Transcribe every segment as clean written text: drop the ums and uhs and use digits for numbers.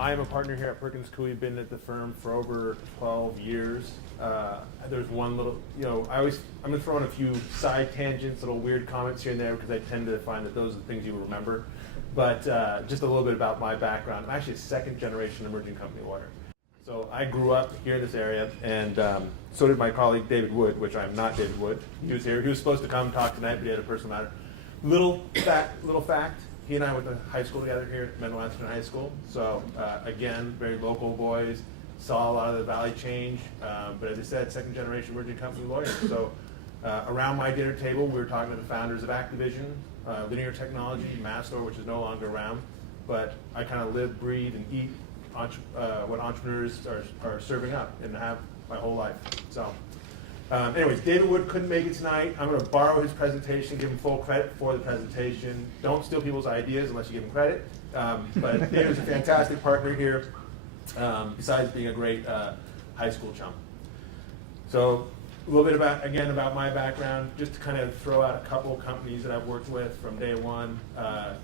I am a partner here at Perkins. We've been at the firm for over 12 years. There's one little, I'm going to throw in a few side tangents, little weird comments here and there because I tend to find that those are the things you remember. But just a little bit about my background. I'm actually a second generation emerging company lawyer. So I grew up here in this area, and so did my colleague David Wood, which I'm not David Wood. He was here. He was supposed to come talk tonight, but he had a personal matter. Little fact, he and I went to high school together here at Midwestern High School. So again, very local boys, saw a lot of the valley change. But as I said, second generation emerging company lawyers. So around my dinner table, we were talking to the founders of Activision, Linear Technology, Mastor, which is no longer around. But I kind of live, breathe, and eat what entrepreneurs are serving up and have my whole life. So anyways, David Wood couldn't make it tonight. I'm going to borrow his presentation, give him full credit for the presentation. Don't steal people's ideas unless you give him credit. But David's a fantastic partner here, besides being a great high school chum. So a little bit about my background, just to kind of throw out a couple of companies that I've worked with from day one.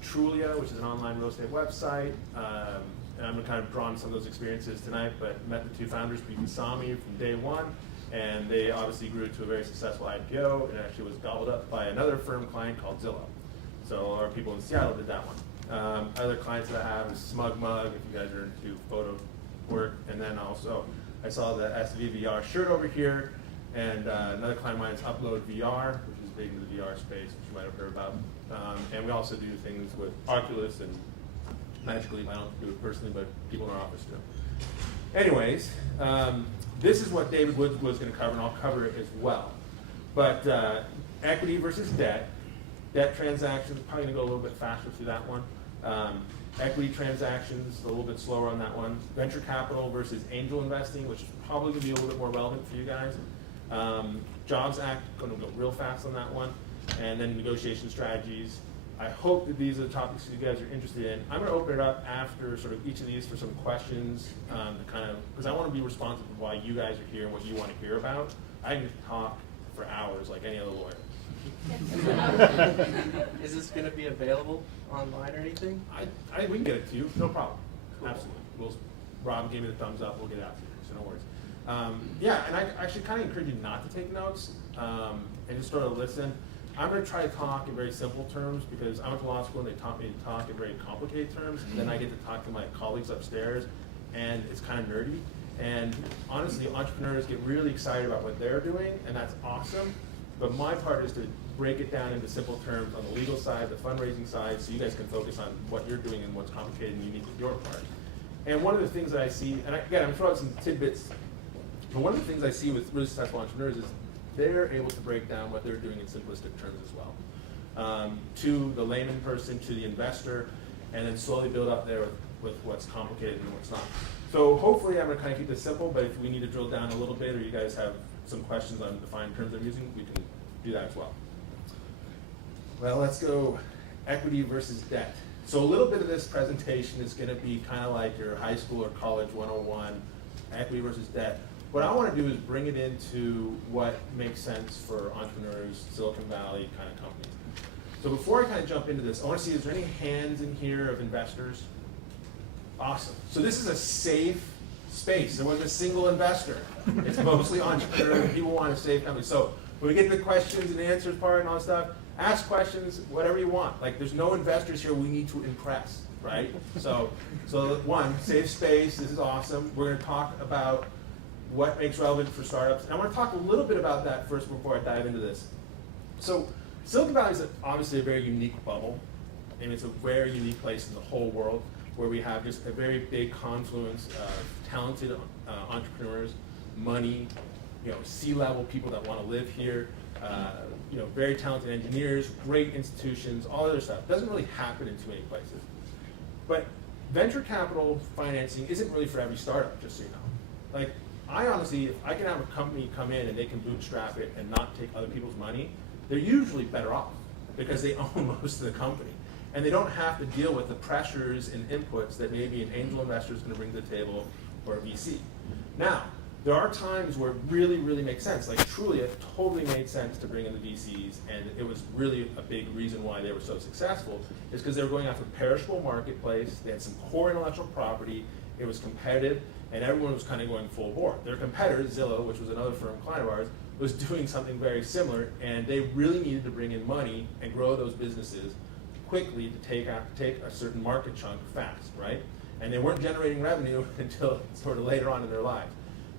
Trulia, which is an online real estate website. And I'm going to kind of draw on some of those experiences tonight, but met the two founders, Pete and Sami, from day one. And they obviously grew to a very successful IPO, and actually was gobbled up by another firm client called Zillow. So our people in Seattle did that one. Other clients that I have is Smug Mug, if you guys are into photo work. And then also, I saw the SVVR shirt over here, and another client of mine is Upload VR, which is big in the VR space, which you might have heard about. And we also do things with Oculus and Magic Leap. I don't do it personally, but people in our office do. Anyways, this is what David Wood was going to cover, and I'll cover it as well. But equity versus debt. Debt transactions, probably going to go a little bit faster through that one. Equity transactions, a little bit slower on that one. Venture capital versus angel investing, which is probably going to be a little bit more relevant for you guys. Jobs Act, going to go real fast on that one. And then negotiation strategies. I hope that these are the topics you guys are interested in. I'm going to open it up after sort of each of these for some questions, because I want to be responsive to why you guys are here and what you want to hear about. I can talk for hours like any other lawyer. Is this going to be available online or anything? We can get it to you, no problem. Cool. Absolutely. Rob gave me the thumbs up, we'll get it out to you, so no worries. Yeah, and I actually kind of encourage you not to take notes and just sort of listen. I'm going to try to talk in very simple terms because I went to law school and they taught me to talk in very complicated terms. And then I get to talk to my colleagues upstairs, and it's kind of nerdy. And honestly, entrepreneurs get really excited about what they're doing, and that's awesome. But my part is to break it down into simple terms on the legal side, the fundraising side, so you guys can focus on what you're doing and what's complicated and unique with your part. And one of the things that I see, and again, I'm throwing out some tidbits, but one of the things I see with really successful entrepreneurs is they're able to break down what they're doing in simplistic terms as well. To the layman person, to the investor, and then slowly build up there with what's complicated and what's not. So hopefully I'm going to kind of keep this simple, but if we need to drill down a little bit or you guys have some questions on defined terms I'm using, we can do that as well. Well, let's go equity versus debt. So a little bit of this presentation is going to be kind of like your high school or college 101, equity versus debt. What I want to do is bring it into what makes sense for entrepreneurs, Silicon Valley kind of companies. So before I kind of jump into this, I want to see, is there any hands in here of investors? Awesome. So this is a safe space. There wasn't a single investor. It's mostly entrepreneurs. People want a safe company. So when we get to the questions and answers part and all that stuff, ask questions, whatever you want. Like, there's no investors here we need to impress, right? So one, safe space. This is awesome. We're going to talk about what makes relevant for startups. And I want to talk a little bit about that first before I dive into this. So Silicon Valley is obviously a very unique bubble, and it's a very unique place in the whole world where we have just a very big confluence of talented entrepreneurs, money, C-level people that want to live here, very talented engineers, great institutions, all other stuff. It doesn't really happen in too many places. But venture capital financing isn't really for every startup, just so you know. Like, I honestly, if I can have a company come in and they can bootstrap it and not take other people's money, they're usually better off because they own most of the company. And they don't have to deal with the pressures and inputs that maybe an angel investor is going to bring to the table or a VC. Now, there are times where it really, really makes sense. Like truly, it totally made sense to bring in the VCs, and it was really a big reason why they were so successful, is because they were going after a perishable marketplace, they had some core intellectual property, it was competitive, and everyone was kind of going full bore. Their competitor, Zillow, which was another firm client of ours, was doing something very similar, and they really needed to bring in money and grow those businesses quickly to take a certain market chunk fast, right? And they weren't generating revenue until sort of later on in their lives.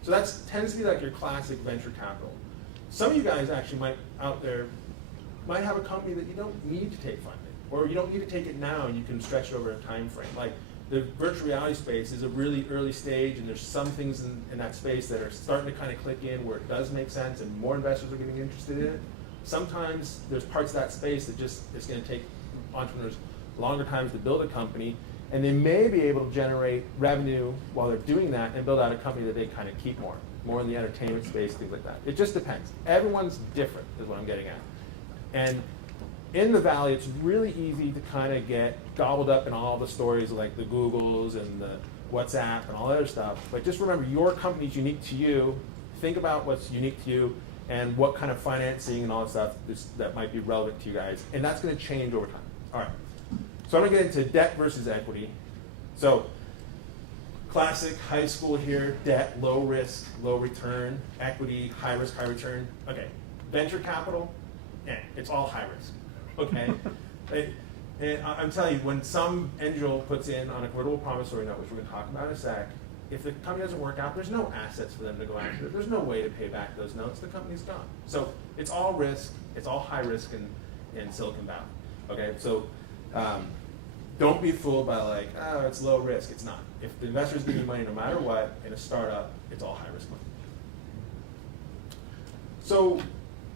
So that tends to be like your classic venture capital. Some of you guys actually might have a company that you don't need to take funding, or you don't need to take it now, and you can stretch it over a time frame. Like the virtual reality space is a really early stage, and there's some things in that space that are starting to kind of click in where it does make sense, and more investors are getting interested in it. Sometimes there's parts of that space that just it's going to take entrepreneurs longer times to build a company, and they may be able to generate revenue while they're doing that and build out a company that they kind of keep more in the entertainment space, things like that. It just depends. Everyone's different is what I'm getting at. And in the Valley, it's really easy to kind of get gobbled up in all the stories like the Googles and the WhatsApp and all that other stuff. But just remember, your company's unique to you. Think about what's unique to you and what kind of financing and all that stuff that might be relevant to you guys. And that's going to change over time. All right. So I'm going to get into debt versus equity. So classic high school here, debt, low risk, low return, equity, high risk, high return. Okay. Venture capital, it's all high risk. Okay. And I'm telling you, when some angel puts in on a convertible promissory note, which we're going to talk about in a sec, if the company doesn't work out, there's no assets for them to go after. There's no way to pay back those notes. The company's gone. So it's all risk. It's all high risk in Silicon Valley. Okay. So don't be fooled by like, oh, it's low risk. It's not. If the investor's giving you money no matter what in a startup, it's all high risk money. So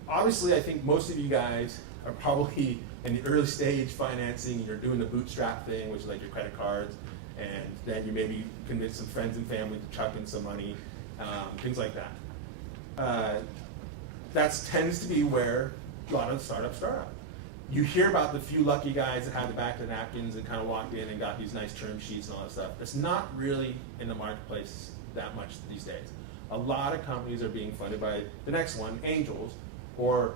obviously, I think most of you guys are probably in the early stage financing, and you're doing the bootstrap thing, which is like your credit cards, and then you maybe convince some friends and family to chuck in some money, things like that. That tends to be where a lot of startups start out. You hear about the few lucky guys that had the back of the napkins and kind of walked in and got these nice term sheets and all that stuff. It's not really in the marketplace that much these days. A lot of companies are being funded by the next one, angels, or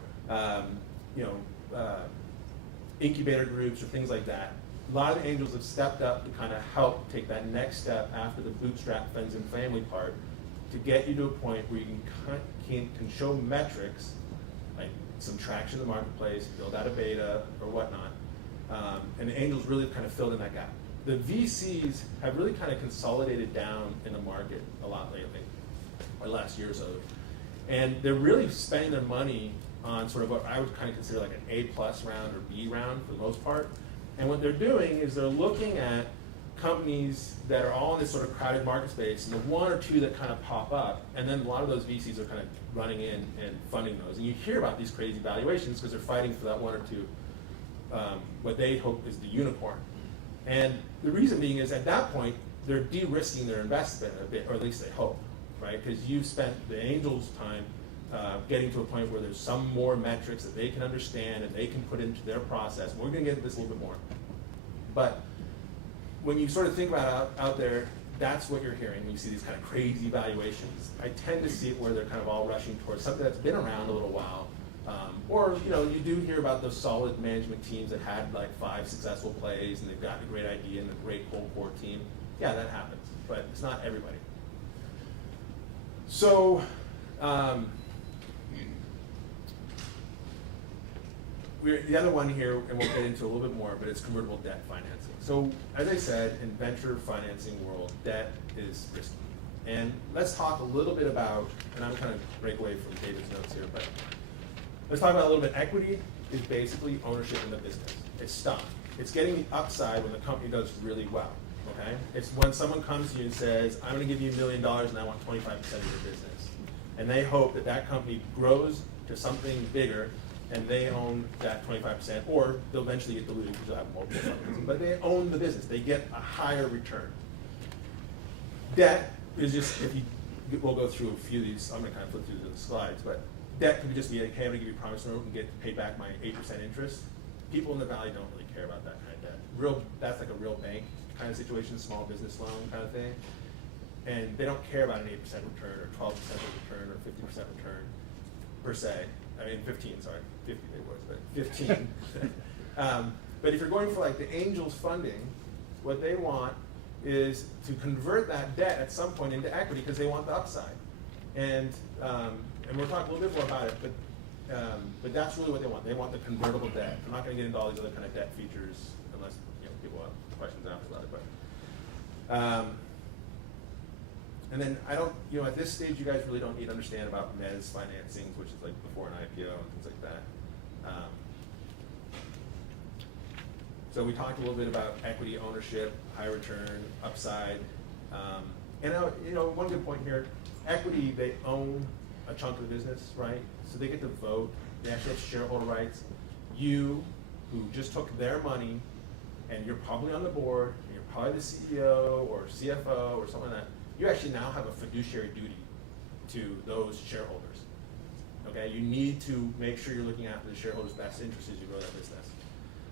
incubator groups or things like that. A lot of the angels have stepped up to kind of help take that next step after the bootstrap friends and family part to get you to a point where you can show metrics like some traction in the marketplace, build out a beta or whatnot. And the angels really kind of filled in that gap. The VCs have really kind of consolidated down in the market a lot lately, or last year or so. And they're really spending their money on sort of what I would kind of consider like an A+ round or B round for the most part. And what they're doing is they're looking at companies that are all in this sort of crowded market space, and the one or two that kind of pop up, and then a lot of those VCs are kind of running in and funding those. And you hear about these crazy valuations because they're fighting for that one or two, what they hope is the unicorn. And the reason being is at that point, they're de-risking their investment a bit, or at least they hope, right? Because you've spent the angels' time getting to a point where there's some more metrics that they can understand and they can put into their process. And we're going to get into this a little bit more. But when you sort of think about out there, that's what you're hearing when you see these kind of crazy valuations. I tend to see it where they're kind of all rushing towards something that's been around a little while. Or you do hear about those solid management teams that had like 5 successful plays and they've got a great idea and a great whole core team. Yeah, that happens, but it's not everybody. So, the other one here, and we'll get into a little bit more, but it's convertible debt financing. So, as I said, in venture financing world, debt is risky. And let's talk a little bit about, and I'm kind of break away from David's notes here, but let's talk about a little bit. Equity is basically ownership in the business. It's stock. It's getting the upside when the company does really well. Okay? It's when someone comes to you and says, I'm going to give you $1 million and I want 25% of your business. And they hope that that company grows to something bigger and they own that 25%, or they'll eventually get diluted because they'll have multiple companies. But they own the business. They get a higher return. Debt is just, we'll go through a few of these. I'm going to kind of flip through the slides, but debt could just be, okay, I'm going to give you a promise note and get paid back my 8% interest. People in the Valley don't really care about that kind of debt. That's like a real bank kind of situation, small business loan kind of thing. And they don't care about an 8% return or 12% return or 50% return per se. I mean, 15, sorry, 50 it was, but 15. But if you're going for like the angels funding, what they want is to convert that debt at some point into equity because they want the upside. And we'll talk a little bit more about it, but that's really what they want. They want the convertible debt. I'm not going to get into all these other kind of debt features unless people have questions after that. But and then I don't, at this stage, you guys really don't need to understand about mezz financings, which is like before an IPO and things like that. So we talked a little bit about equity ownership, high return, upside. And one good point here, equity, they own a chunk of the business, right? So they get to vote, they actually have shareholder rights. You, who just took their money, and you're probably on the board, and you're probably the CEO or CFO or something like that, you actually now have a fiduciary duty to those shareholders. Okay, you need to make sure you're looking after the shareholders' best interests as you grow that business.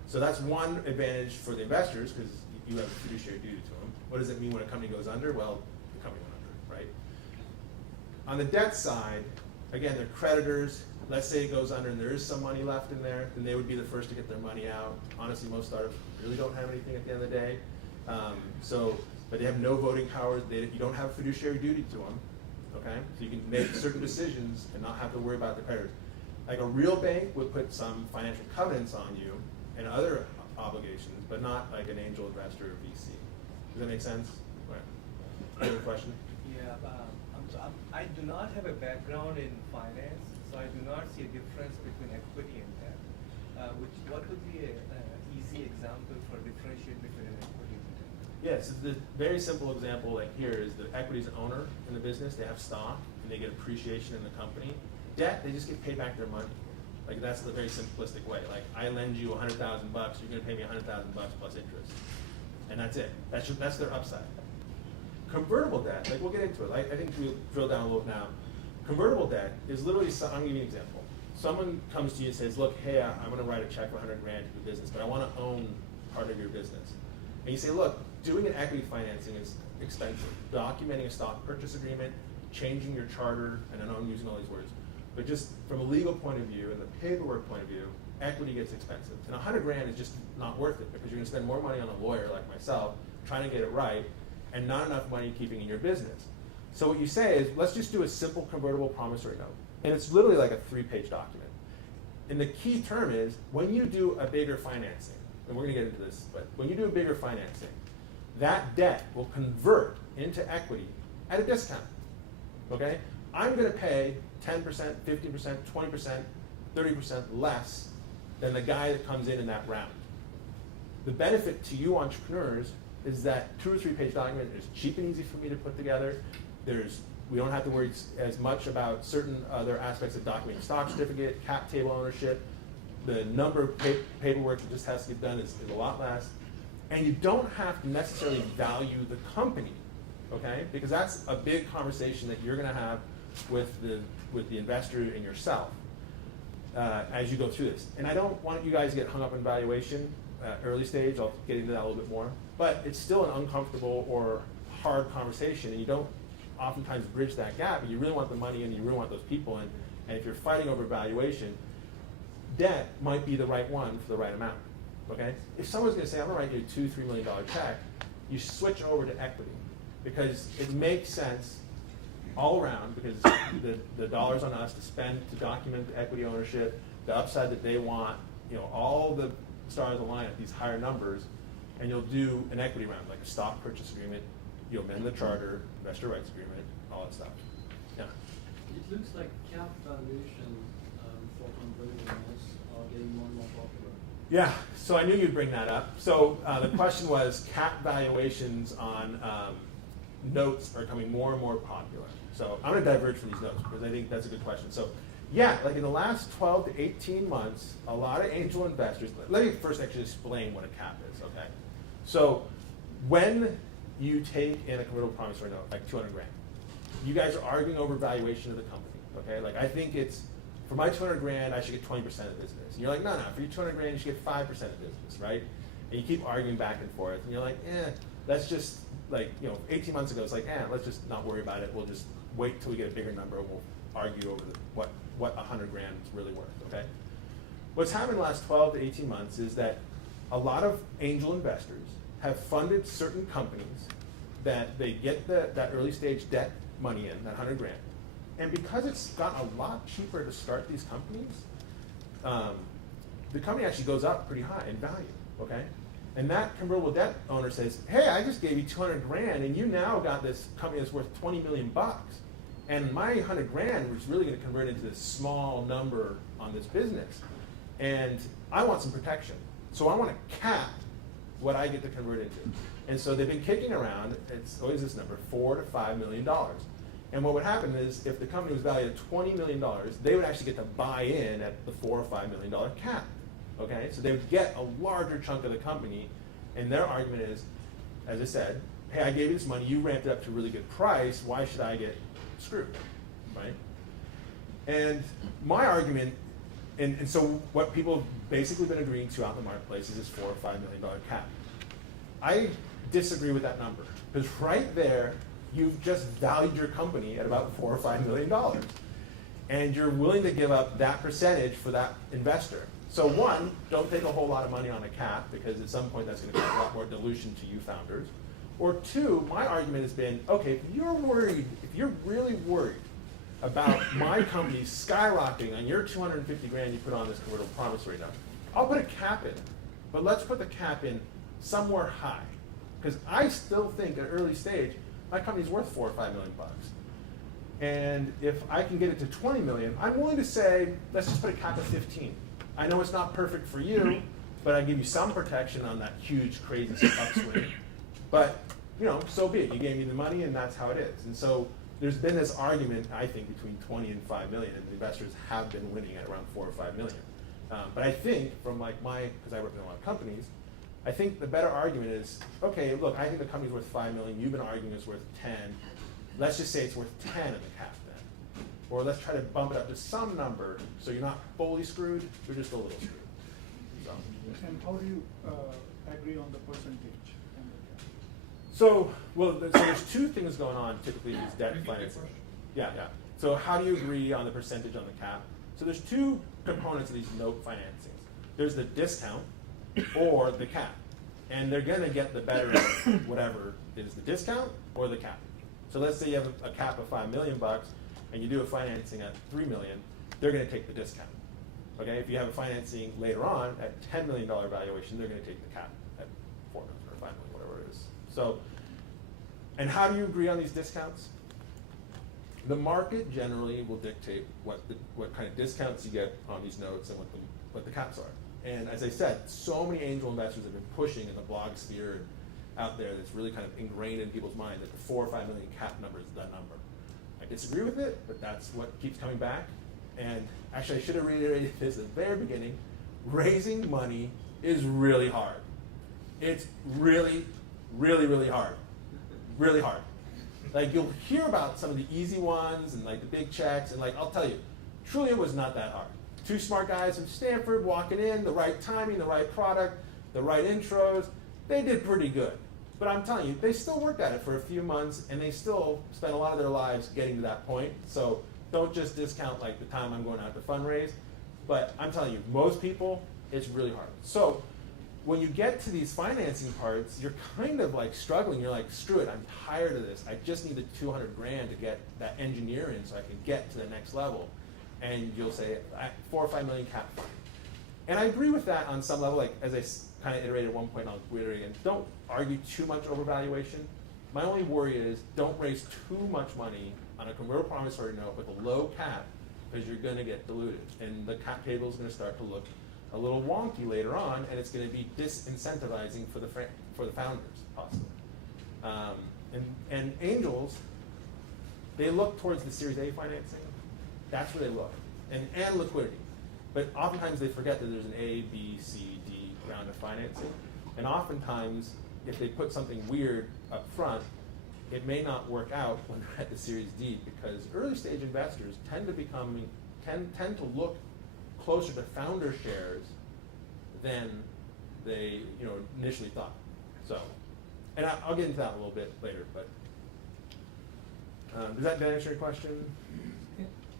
So that's one advantage for the investors because you have a fiduciary duty to them. What does it mean when a company goes under? Well, the company went under, right? On the debt side, again, they're creditors. Let's say it goes under and there is some money left in there, then they would be the first to get their money out. Honestly, most startups really don't have anything at the end of the day. But they have no voting powers. You don't have a fiduciary duty to them, okay? So you can make certain decisions and not have to worry about the creditors. Like a real bank would put some financial covenants on you and other obligations, but not like an angel investor or VC. Does that make sense? Right. Other question? Yeah, I do not have a background in finance, so I do not see a difference between equity and debt. What would be an easy example for differentiate between an equity and debt? Yes, the very simple example like here is the equity's owner in the business, they have stock and they get appreciation in the company. Debt, they just get paid back their money. Like that's the very simplistic way. Like I lend you $100,000, you're gonna pay me $100,000 plus interest. And that's it. That's their upside. Convertible debt, like we'll get into it. I think we'll drill down a little now. Convertible debt is literally, I'm gonna give you an example. Someone comes to you and says, look, hey, I'm gonna write a check for $100,000 to the business, but I wanna own part of your business. And you say, look, doing an equity financing is expensive. Documenting a stock purchase agreement, changing your charter, and I know I'm using all these words, but just from a legal point of view and the paperwork point of view, equity gets expensive. And $100,000 is just not worth it because you're gonna spend more money on a lawyer like myself trying to get it right and not enough money keeping in your business. So what you say is, let's just do a simple convertible promissory note. And it's literally like a 3-page document. And the key term is, when you do a bigger financing, and we're gonna get into this, but when you do a bigger financing, that debt will convert into equity at a discount, okay? I'm gonna pay 10%, 15%, 20%, 30% less than the guy that comes in that round. The benefit to you entrepreneurs is that 2 or 3-page document is cheap and easy for me to put together. We don't have to worry as much about certain other aspects of documenting stock certificate, cap table ownership. The number of paperwork that just has to get done is a lot less. And you don't have to necessarily value the company, okay? Because that's a big conversation that you're gonna have with the investor and yourself as you go through this. And I don't want you guys to get hung up on valuation early stage. I'll get into that a little bit more. But it's still an uncomfortable or hard conversation, and you don't oftentimes bridge that gap. And you really want the money and you really want those people in. And if you're fighting over valuation, debt might be the right one for the right amount, okay? If someone's gonna say, I'm gonna write you a $2-3 million check, you switch over to equity because it makes sense all around because the dollar's on us to spend to document the equity ownership, the upside that they want, all the stars align at these higher numbers, and you'll do an equity round, like a stock purchase agreement, you'll amend the charter, investor rights agreement, all that stuff. Yeah. It looks like cap valuation for convertible notes are getting more and more popular. Yeah, so I knew you'd bring that up. So the question was, cap valuations on notes are becoming more and more popular. So I'm gonna diverge from these notes because I think that's a good question. So yeah, like in the last 12 to 18 months, a lot of angel investors, let me first actually explain what a cap is, okay? So when you take in a convertible promissory note, like $200,000, you guys are arguing over valuation of the company, okay? Like I think it's, for my $200,000, I should get 20% of business. And you're like, no, for your $200,000, you should get 5% of business, right? And you keep arguing back and forth, and you're like, let's just, 18 months ago, it's like, let's just not worry about it. We'll just wait till we get a bigger number, and we'll argue over what $100,000 is really worth, okay? What's happened in the last 12 to 18 months is that a lot of angel investors have funded certain companies that they get that early stage debt money in, that 100 grand, and because it's gotten a lot cheaper to start these companies, the company actually goes up pretty high in value, okay? And that convertible debt owner says, hey, I just gave you 200 grand and you now got this company that's worth 20 million bucks. And my 100 grand was really gonna convert into this small number on this business. And I want some protection. So I wanna cap what I get to convert into. And so they've been kicking around, it's always this number, $4 to $5 million. And what would happen is if the company was valued at $20 million, they would actually get to buy in at the $4 or $5 million cap. Okay, so they would get a larger chunk of the company, and their argument is, as I said, hey, I gave you this money, you ramped it up to a really good price, why should I get screwed, right? And my argument, and so what people have basically been agreeing to out in the marketplace is this $4 or $5 million cap. I disagree with that number, because right there, you've just valued your company at about $4 or $5 million, and you're willing to give up that percentage for that investor. So one, don't take a whole lot of money on a cap, because at some point that's going to cause a lot more dilution to you founders. Or two, my argument has been, okay, if you're really worried about my company skyrocketing on your 250 grand you put on this convertible promissory note, I'll put a cap in, but let's put the cap in somewhere high. Because I still think at early stage, my company's worth $4 or $5 million bucks. And if I can get it to 20 million, I'm willing to say, let's just put a cap of 15. I know it's not perfect for you, but I give you some protection on that huge, crazy upswing. But, you know, so be it. You gave me the money, and that's how it is. And so there's been this argument, I think, between 20 and 5 million, and the investors have been winning at around 4 or 5 million. But I think from like because I work in a lot of companies, I think the better argument is, okay, look, I think the company's worth 5 million. You've been arguing it's worth 10. Let's just say it's worth 10 in the cap then. Or let's try to bump it up to some number so you're not fully screwed, you're just a little screwed. So. And how do you agree on the percentage? So there's two things going on typically in these debt financing. Yeah. So how do you agree on the percentage on the cap? So there's two components of these note financings. There's the discount or the cap. And they're gonna get the better of whatever is the discount or the cap. So let's say you have a cap of 5 million bucks and you do a financing at 3 million, they're gonna take the discount. Okay, if you have a financing later on at $10 million valuation, they're gonna take the cap at 4 million or 5 million, whatever it is. So, and how do you agree on these discounts? The market generally will dictate what kind of discounts you get on these notes and what the caps are. And as I said, so many angel investors have been pushing in the blog sphere and out there that's really kind of ingrained in people's mind that the 4 or 5 million cap number is the number. I disagree with it, but that's what keeps coming back. And actually, I should have reiterated this at the very beginning. Raising money is really hard. It's really, really, really hard. Really hard. Like, you'll hear about some of the easy ones and like the big checks, and like, I'll tell you, truly it was not that hard. 2 smart guys from Stanford walking in, the right timing, the right product, the right intros, they did pretty good. But I'm telling you, they still worked at it for a few months, and they still spent a lot of their lives getting to that point. So don't just discount like the time I'm going out to fundraise. But I'm telling you, most people, it's really hard. So when you get to these financing parts, you're kind of like struggling. You're like, screw it, I'm tired of this. I just need the 200 grand to get that engineer in so I can get to the next level. And you'll say, 4 or 5 million cap. And I agree with that on some level, like as I kind of iterated at one point, I'll reiterate again, don't argue too much over valuation. My only worry is don't raise too much money on a convertible promissory note with a low cap, because you're going to get diluted. And the cap table is going to start to look a little wonky later on, and it's going to be disincentivizing for the founders, possibly. And angels, they look towards the Series A financing. That's where they look, and liquidity. But oftentimes they forget that there's an A, B, C, D round of financing. And oftentimes, if they put something weird up front, it may not work out when they're at the Series D, because early stage investors tend to look closer to founder shares than they initially thought. So, and I'll get into that a little bit later. But does that answer your question?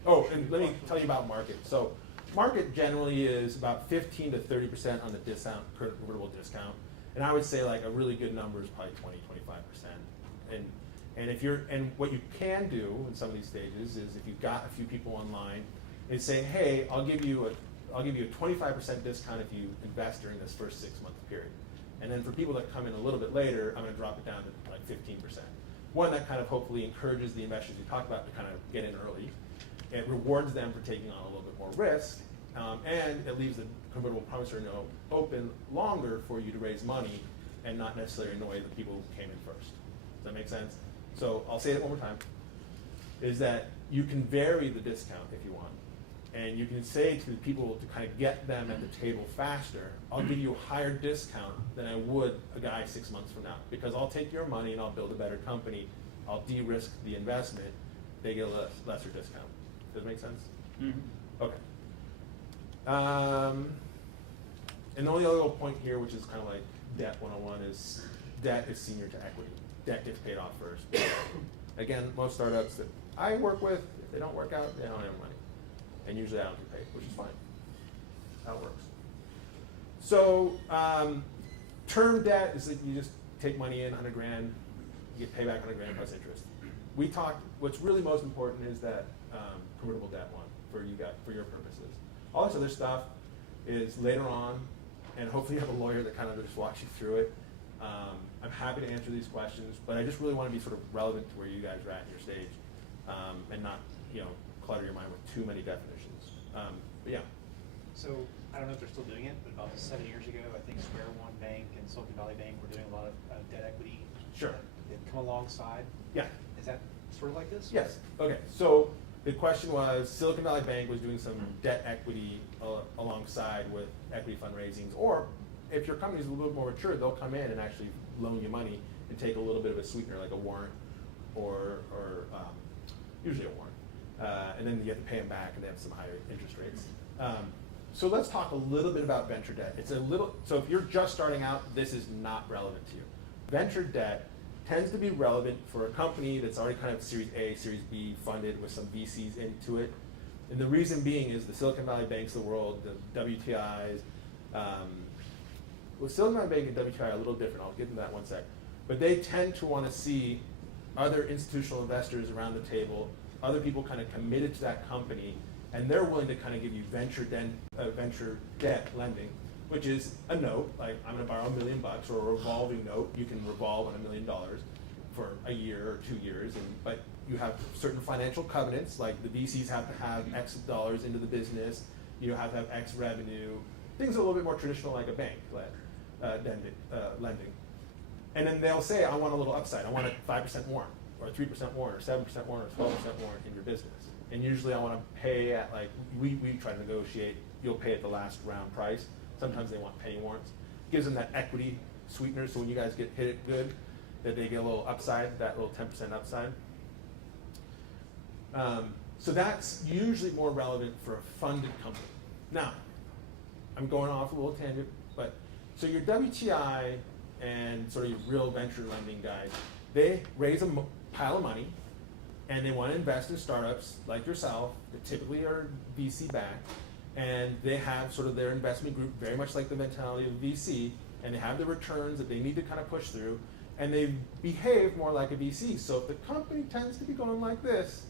Oh, and let me tell you about market. So market generally is about 15 to 30% on the discount, convertible discount. And I would say like a really good number is probably 20, 25%. And if you're, and what you can do in some of these stages is if you've got a few people online, is say, hey, I'll give you a 25% discount if you invest during this first 6-month period. And then for people that come in a little bit later, I'm gonna drop it down to like 15%. One that kind of hopefully encourages the investors you talked about to kind of get in early. It rewards them for taking on a little bit more risk, and it leaves the convertible promissory note open longer for you to raise money and not necessarily annoy the people who came in first. Does that make sense? So I'll say it one more time, is that you can vary the discount if you want. And you can say to people to kind of get them at the table faster, I'll give you a higher discount than I would a guy 6 months from now. Because I'll take your money and I'll build a better company. I'll de-risk the investment. They get a lesser discount. Does that make sense? Mm-hmm. Okay. And the only other little point here, which is kind of like debt 101, is debt is senior to equity. Debt gets paid off first. Again, most startups that I work with, if they don't work out, they don't have money. And usually I don't get paid, which is fine. That works. So term debt is that you just take money in, 100 grand, you get payback 100 grand plus interest. We talked, what's really most important is that convertible debt one for you guys, for your purposes. All this other stuff is later on, and hopefully you have a lawyer that kind of just walks you through it. I'm happy to answer these questions, but I just really want to be sort of relevant to where you guys are at in your stage, and not, clutter your mind with too many definitions. But yeah. So I don't know if they're still doing it, but about 7 years ago, I think Square One Bank and Silicon Valley Bank were doing a lot of debt equity. Sure. They'd come alongside. Yeah. Is that sort of like this? Yes. Okay. So the question was, Silicon Valley Bank was doing some debt equity alongside with equity fundraisings, or if your company's a little bit more mature, they'll come in and actually loan you money and take a little bit of a sweetener, like a warrant, or usually a warrant. And then you have to pay them back, and they have some higher interest rates. So let's talk a little bit about venture debt. So if you're just starting out, this is not relevant to you. Venture debt tends to be relevant for a company that's already kind of Series A, Series B funded with some VCs into it. And the reason being is the Silicon Valley Banks of the world, the WTIs, Silicon Valley Bank and WTI are a little different. I'll get into that one sec. But they tend to want to see other institutional investors around the table, other people kind of committed to that company, and they're willing to kind of give you venture debt lending, which is a note, like I'm going to borrow $1 million, or a revolving note. You can revolve on $1 million for a year or 2 years, but you have certain financial covenants, like the VCs have to have X dollars into the business, you have to have X revenue, things a little bit more traditional like a bank lending. And then they'll say, I want a little upside. I want a 5% warrant, or a 3% warrant, or 7% warrant, or 12% warrant in your business. And usually I want to pay at, like, we try to negotiate, you'll pay at the last round price. Sometimes they want paying warrants. Gives them that equity sweetener, so when you guys hit it good, that they get a little upside, that little 10% upside. So that's usually more relevant for a funded company. Now, I'm going off a little tangent, but so your WTI and sort of your real venture lending guys, they raise a pile of money, and they want to invest in startups like yourself that typically are VC backed, and they have sort of their investment group very much like the mentality of VC, and they have the returns that they need to kind of push through, and they behave more like a VC. So if the company tends to be going like this,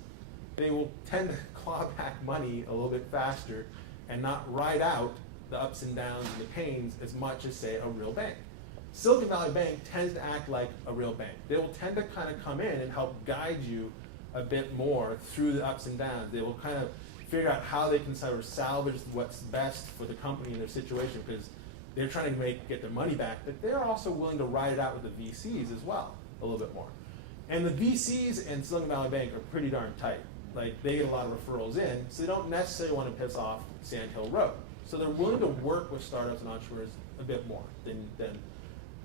they will tend to claw back money a little bit faster and not ride out the ups and downs and the pains as much as, say, a real bank. Silicon Valley Bank tends to act like a real bank. They will tend to kind of come in and help guide you a bit more through the ups and downs. They will kind of figure out how they can sort of salvage what's best for the company in their situation, because they're trying to get their money back, but they're also willing to ride it out with the VCs as well, a little bit more. And the VCs and Silicon Valley Bank are pretty darn tight. Like, they get a lot of referrals in, so they don't necessarily want to piss off Sand Hill Road. So they're willing to work with startups and entrepreneurs a bit more than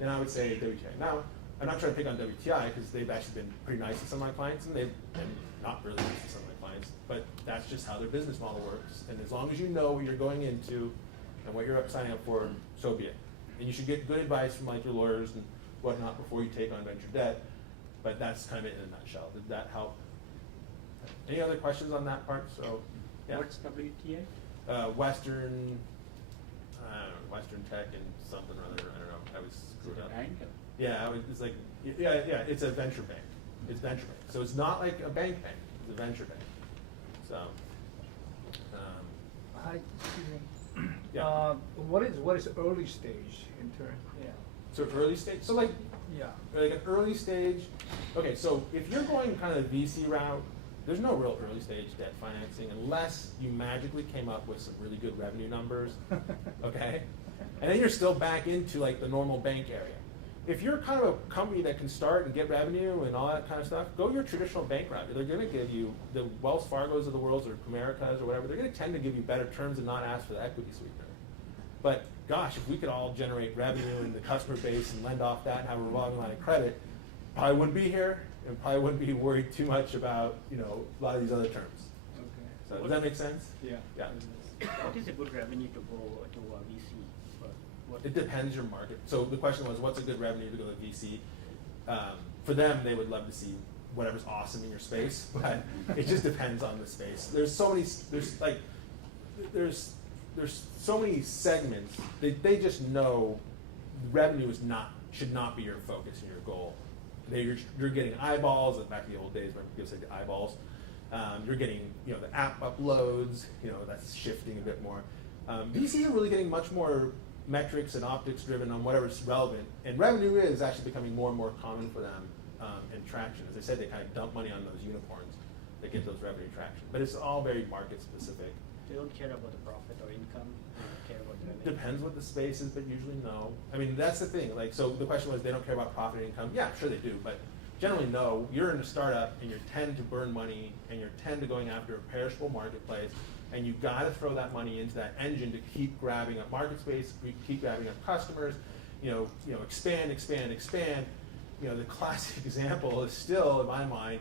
I would say WTI. Now, I'm not trying to pick on WTI because they've actually been pretty nice to some of my clients, and they've been not really nice to some of my clients, but that's just how their business model works. And as long as you know what you're going into and what you're signing up for, so be it. And you should get good advice from like your lawyers and whatnot before you take on venture debt, but that's kind of it in a nutshell. Did that help? Any other questions on that part? So, yeah. What's WTA? Western Tech and something or other. I don't know. I was screwed up. Bank? Yeah, it's like, yeah, it's a venture bank. It's venture bank. So it's not like a bank, it's a venture bank. So, Hi, excuse me. Yeah. What is early stage in turn? Yeah. so early stage, so like Yeah. an early stage, okay, so if you're going kind of the VC route, there's no real early stage debt financing unless you magically came up with some really good revenue numbers, okay? And then you're still back into like the normal bank area. If you're kind of a company that can start and get revenue and all that kind of stuff, go your traditional bank route. They're gonna give you, the Wells Fargos of the world or Comerica's or whatever, they're gonna tend to give you better terms and not ask for the equity sweetener. But gosh, if we could all generate revenue in the customer base and lend off that and have a revolving line of credit, probably wouldn't be here and probably wouldn't be worried too much about, a lot of these other terms. Okay. So does that make sense? Yeah. Yeah. What is a good revenue to go to a VC? What? It depends your market. So the question was, what's a good revenue to go to VC? For them, they would love to see whatever's awesome in your space, but it just depends on the space. There's so many, there's so many segments that they just know revenue should not be your focus and your goal. You're getting eyeballs, back to the old days when people said the eyeballs. You're getting, the app uploads, that's shifting a bit more. VCs are really getting much more metrics and optics driven on whatever's relevant, and revenue is actually becoming more and more common for them, and traction. As I said, they kind of dump money on those unicorns that get those revenue traction, but it's all very market specific. They don't care about the profit or income. They don't care about the revenue. Depends what the space is, but usually no. I mean, that's the thing. Like, so the question was, they don't care about profit and income. Yeah, sure they do, but generally no. You're in a startup and you tend to burn money and you're tend to going after a perishable marketplace, and you got to throw that money into that engine to keep grabbing up market space, keep grabbing up customers, expand. The classic example is still, in my mind,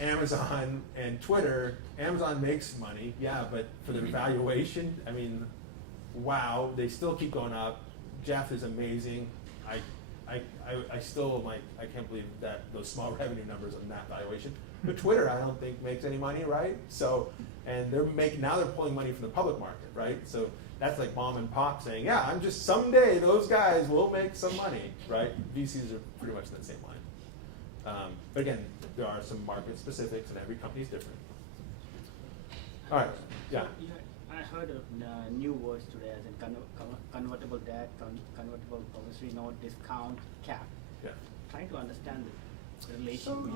Amazon and Twitter. Amazon makes money, yeah, but for the valuation, I mean, wow, they still keep going up. Jeff is amazing. I still like, I can't believe that those small revenue numbers on that valuation. But Twitter, I don't think makes any money, right? So, and now they're pulling money from the public market, right? So that's like mom and pop saying, yeah, someday those guys will make some money, right? VCs are pretty much in that same line. But again, there are some market specifics and every company is different. All right, yeah. So, I heard of new words today as in convertible debt, convertible promissory note, discount, cap. Yeah. Trying to understand the relation.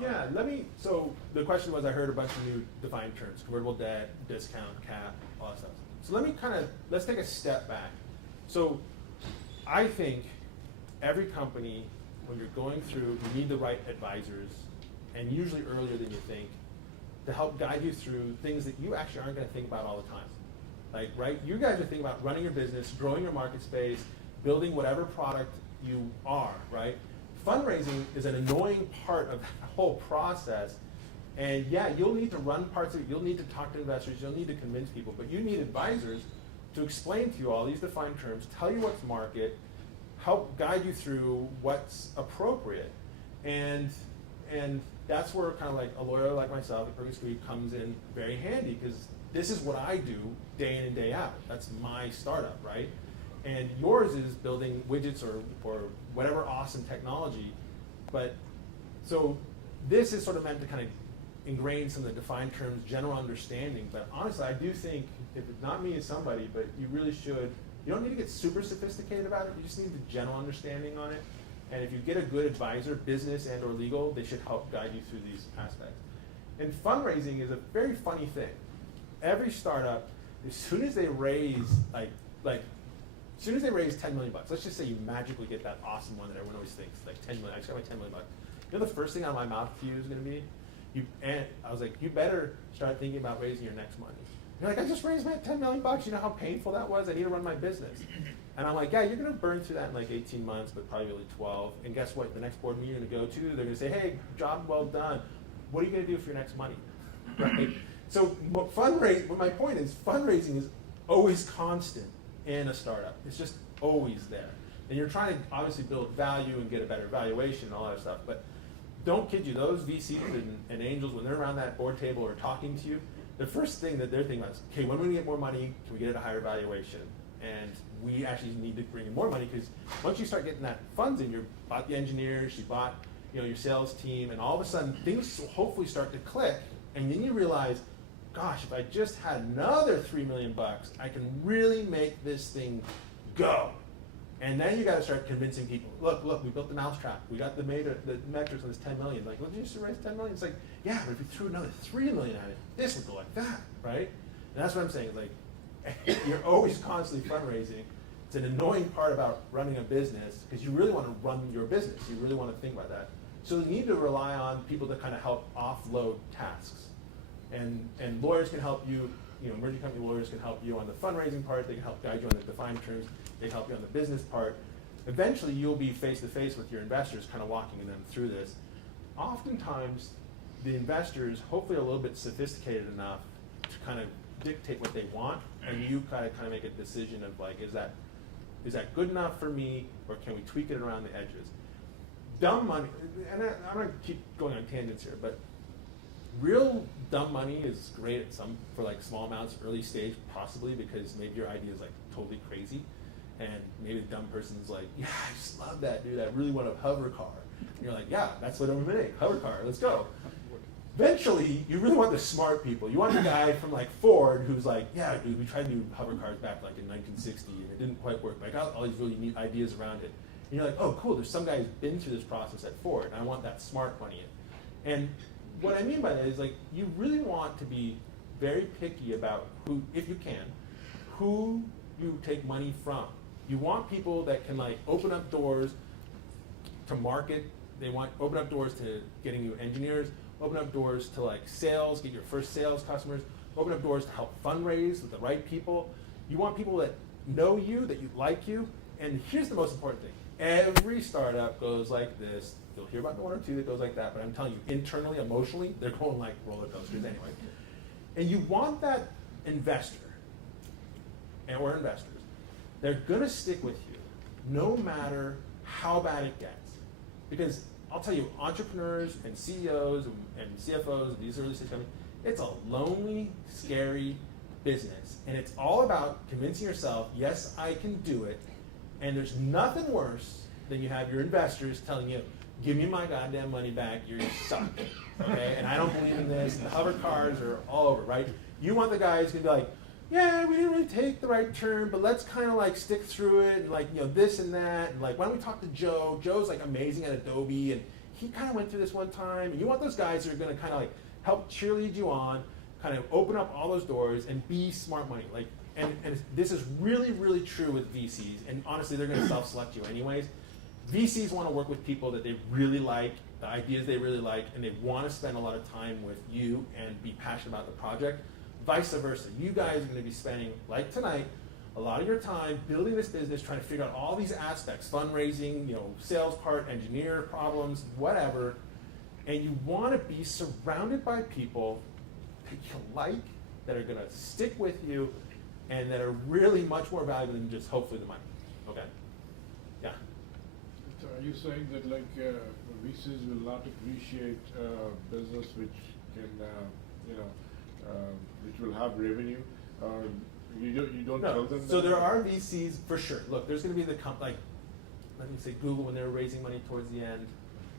So the question was, I heard a bunch of new defined terms: convertible debt, discount, cap, all that stuff. So let's take a step back. So I think every company, when you're going through, you need the right advisors, and usually earlier than you think, to help guide you through things that you actually aren't going to think about all the time. Like, right, you guys are thinking about running your business, growing your market space, building whatever product you are, right? Fundraising is an annoying part of that whole process. And yeah, you'll need to run parts of it, you'll need to talk to investors, you'll need to convince people, but you need advisors to explain to you all these defined terms, tell you what's market, help guide you through what's appropriate. And that's where kind of like a lawyer like myself at Perkins comes in very handy, because this is what I do day in and day out. That's my startup, right? And yours is building widgets or whatever awesome technology. But so this is sort of meant to kind of ingrain some of the defined terms, general understanding. But honestly, I do think, if it's not me, it's somebody, but you really should, you don't need to get super sophisticated about it, you just need the general understanding on it. And if you get a good advisor, business and or legal, they should help guide you through these aspects. And fundraising is a very funny thing. Every startup, as soon as they raise as soon as they raise $10 million, let's just say you magically get that awesome one that everyone always thinks, like 10 million, I just got my $10 million. You know the first thing out of my mouth to you is gonna be, I was like, you better start thinking about raising your next money. You're like, I just raised my $10 million, you know how painful that was? I need to run my business. And I'm like, yeah, you're gonna burn through that in like 18 months, but probably really 12. And guess what, the next board meeting you're gonna go to, they're gonna say, hey, job well done. What are you gonna do for your next money, right? So my point is, fundraising is always constant in a startup. It's just always there. And you're trying to obviously build value and get a better valuation and all that stuff, but don't kid you, those VCs and angels, when they're around that board table or talking to you, the first thing that they're thinking about is, okay, when are we gonna get more money? Can we get at a higher valuation? and we actually need to bring in more money, because once you start getting that funds in, you bought the engineers, you bought, you know, your sales team, and all of a sudden things will hopefully start to click, and then you realize, gosh, if I just had another $3 million, I can really make this thing go. And then you got to start convincing people. Look, we built the mousetrap. We got the metrics on this 10 million. Like, well, did you just raise 10 million? It's like, yeah, but if you threw another 3 million at it, this would go like that, right? And that's what I'm saying. Like, you're always constantly fundraising. It's an annoying part about running a business, because you really want to run your business. You really want to think about that. So you need to rely on people to kind of help offload tasks. And lawyers can help you. You know, emerging company lawyers can help you on the fundraising part. They can help guide you on the defined terms. They help you on the business part. Eventually, you'll be face to face with your investors, kind of walking them through this. Oftentimes, the investors hopefully are a little bit sophisticated enough to kind of dictate what they want, and you kind of make a decision of like, is that good enough for me, or can we tweak it around the edges? Dumb money, and I'm going to keep going on tangents here, but real dumb money is great for like small amounts, early stage, possibly, because maybe your idea is like totally crazy, and maybe the dumb person's like, yeah, I just love that, dude. I really want a hover car. And you're like, yeah, that's what I'm gonna make, hover car. Let's go. Eventually, you really want the smart people. You want the guy from like Ford who's like, yeah, dude, we tried to do hover cars back like in 1960, and it didn't quite work. But I got all these really neat ideas around it. And you're like, oh, cool. There's some guy who's been through this process at Ford, and I want that smart money in. And what I mean by that is, like, you really want to be very picky about who, if you can, who you take money from. You want people that can like open up doors to market. They want open up doors to getting you engineers, open up doors to like sales, get your first sales customers, open up doors to help fundraise with the right people. You want people that know you, that you like you. And here's the most important thing. Every startup goes like this. You'll hear about one or two that goes like that, but I'm telling you, internally, emotionally, they're going like roller coasters anyway. And you want that investor, or investors, they're gonna stick with you no matter how bad it gets. Because I'll tell you, entrepreneurs and CEOs and CFOs and these early stage companies, it's a lonely, scary business. And it's all about convincing yourself, yes, I can do it. And there's nothing worse than you have your investors telling you, give me my goddamn money back, you suck, okay? And I don't believe in this, and the hover cars are all over, right? You want the guy who's gonna be like, yeah, we didn't really take the right turn, but let's kind of like stick through it, and like, you know, this and that, and like, why don't we talk to Joe? Joe's like amazing at Adobe, and he kind of went through this one time, and you want those guys that are gonna kind of like help cheerlead you on, kind of open up all those doors, and be smart money, like, and this is really, really true with VCs, and honestly, they're gonna self-select you anyways. VCs want to work with people that they really like, the ideas they really like, and they want to spend a lot of time with you and be passionate about the project. Vice versa. You guys are going to be spending, like tonight, a lot of your time building this business, trying to figure out all these aspects, fundraising, you know, sales part, engineer problems, whatever. And you want to be surrounded by people that you like, that are going to stick with you, and that are really much more valuable than just hopefully the money. Okay? Yeah. So are you saying that like VCs will not appreciate business which can, which will have revenue, or you don't tell them? So there are VCs for sure. Look, there's going to be the like, let me say Google when they were raising money towards the end.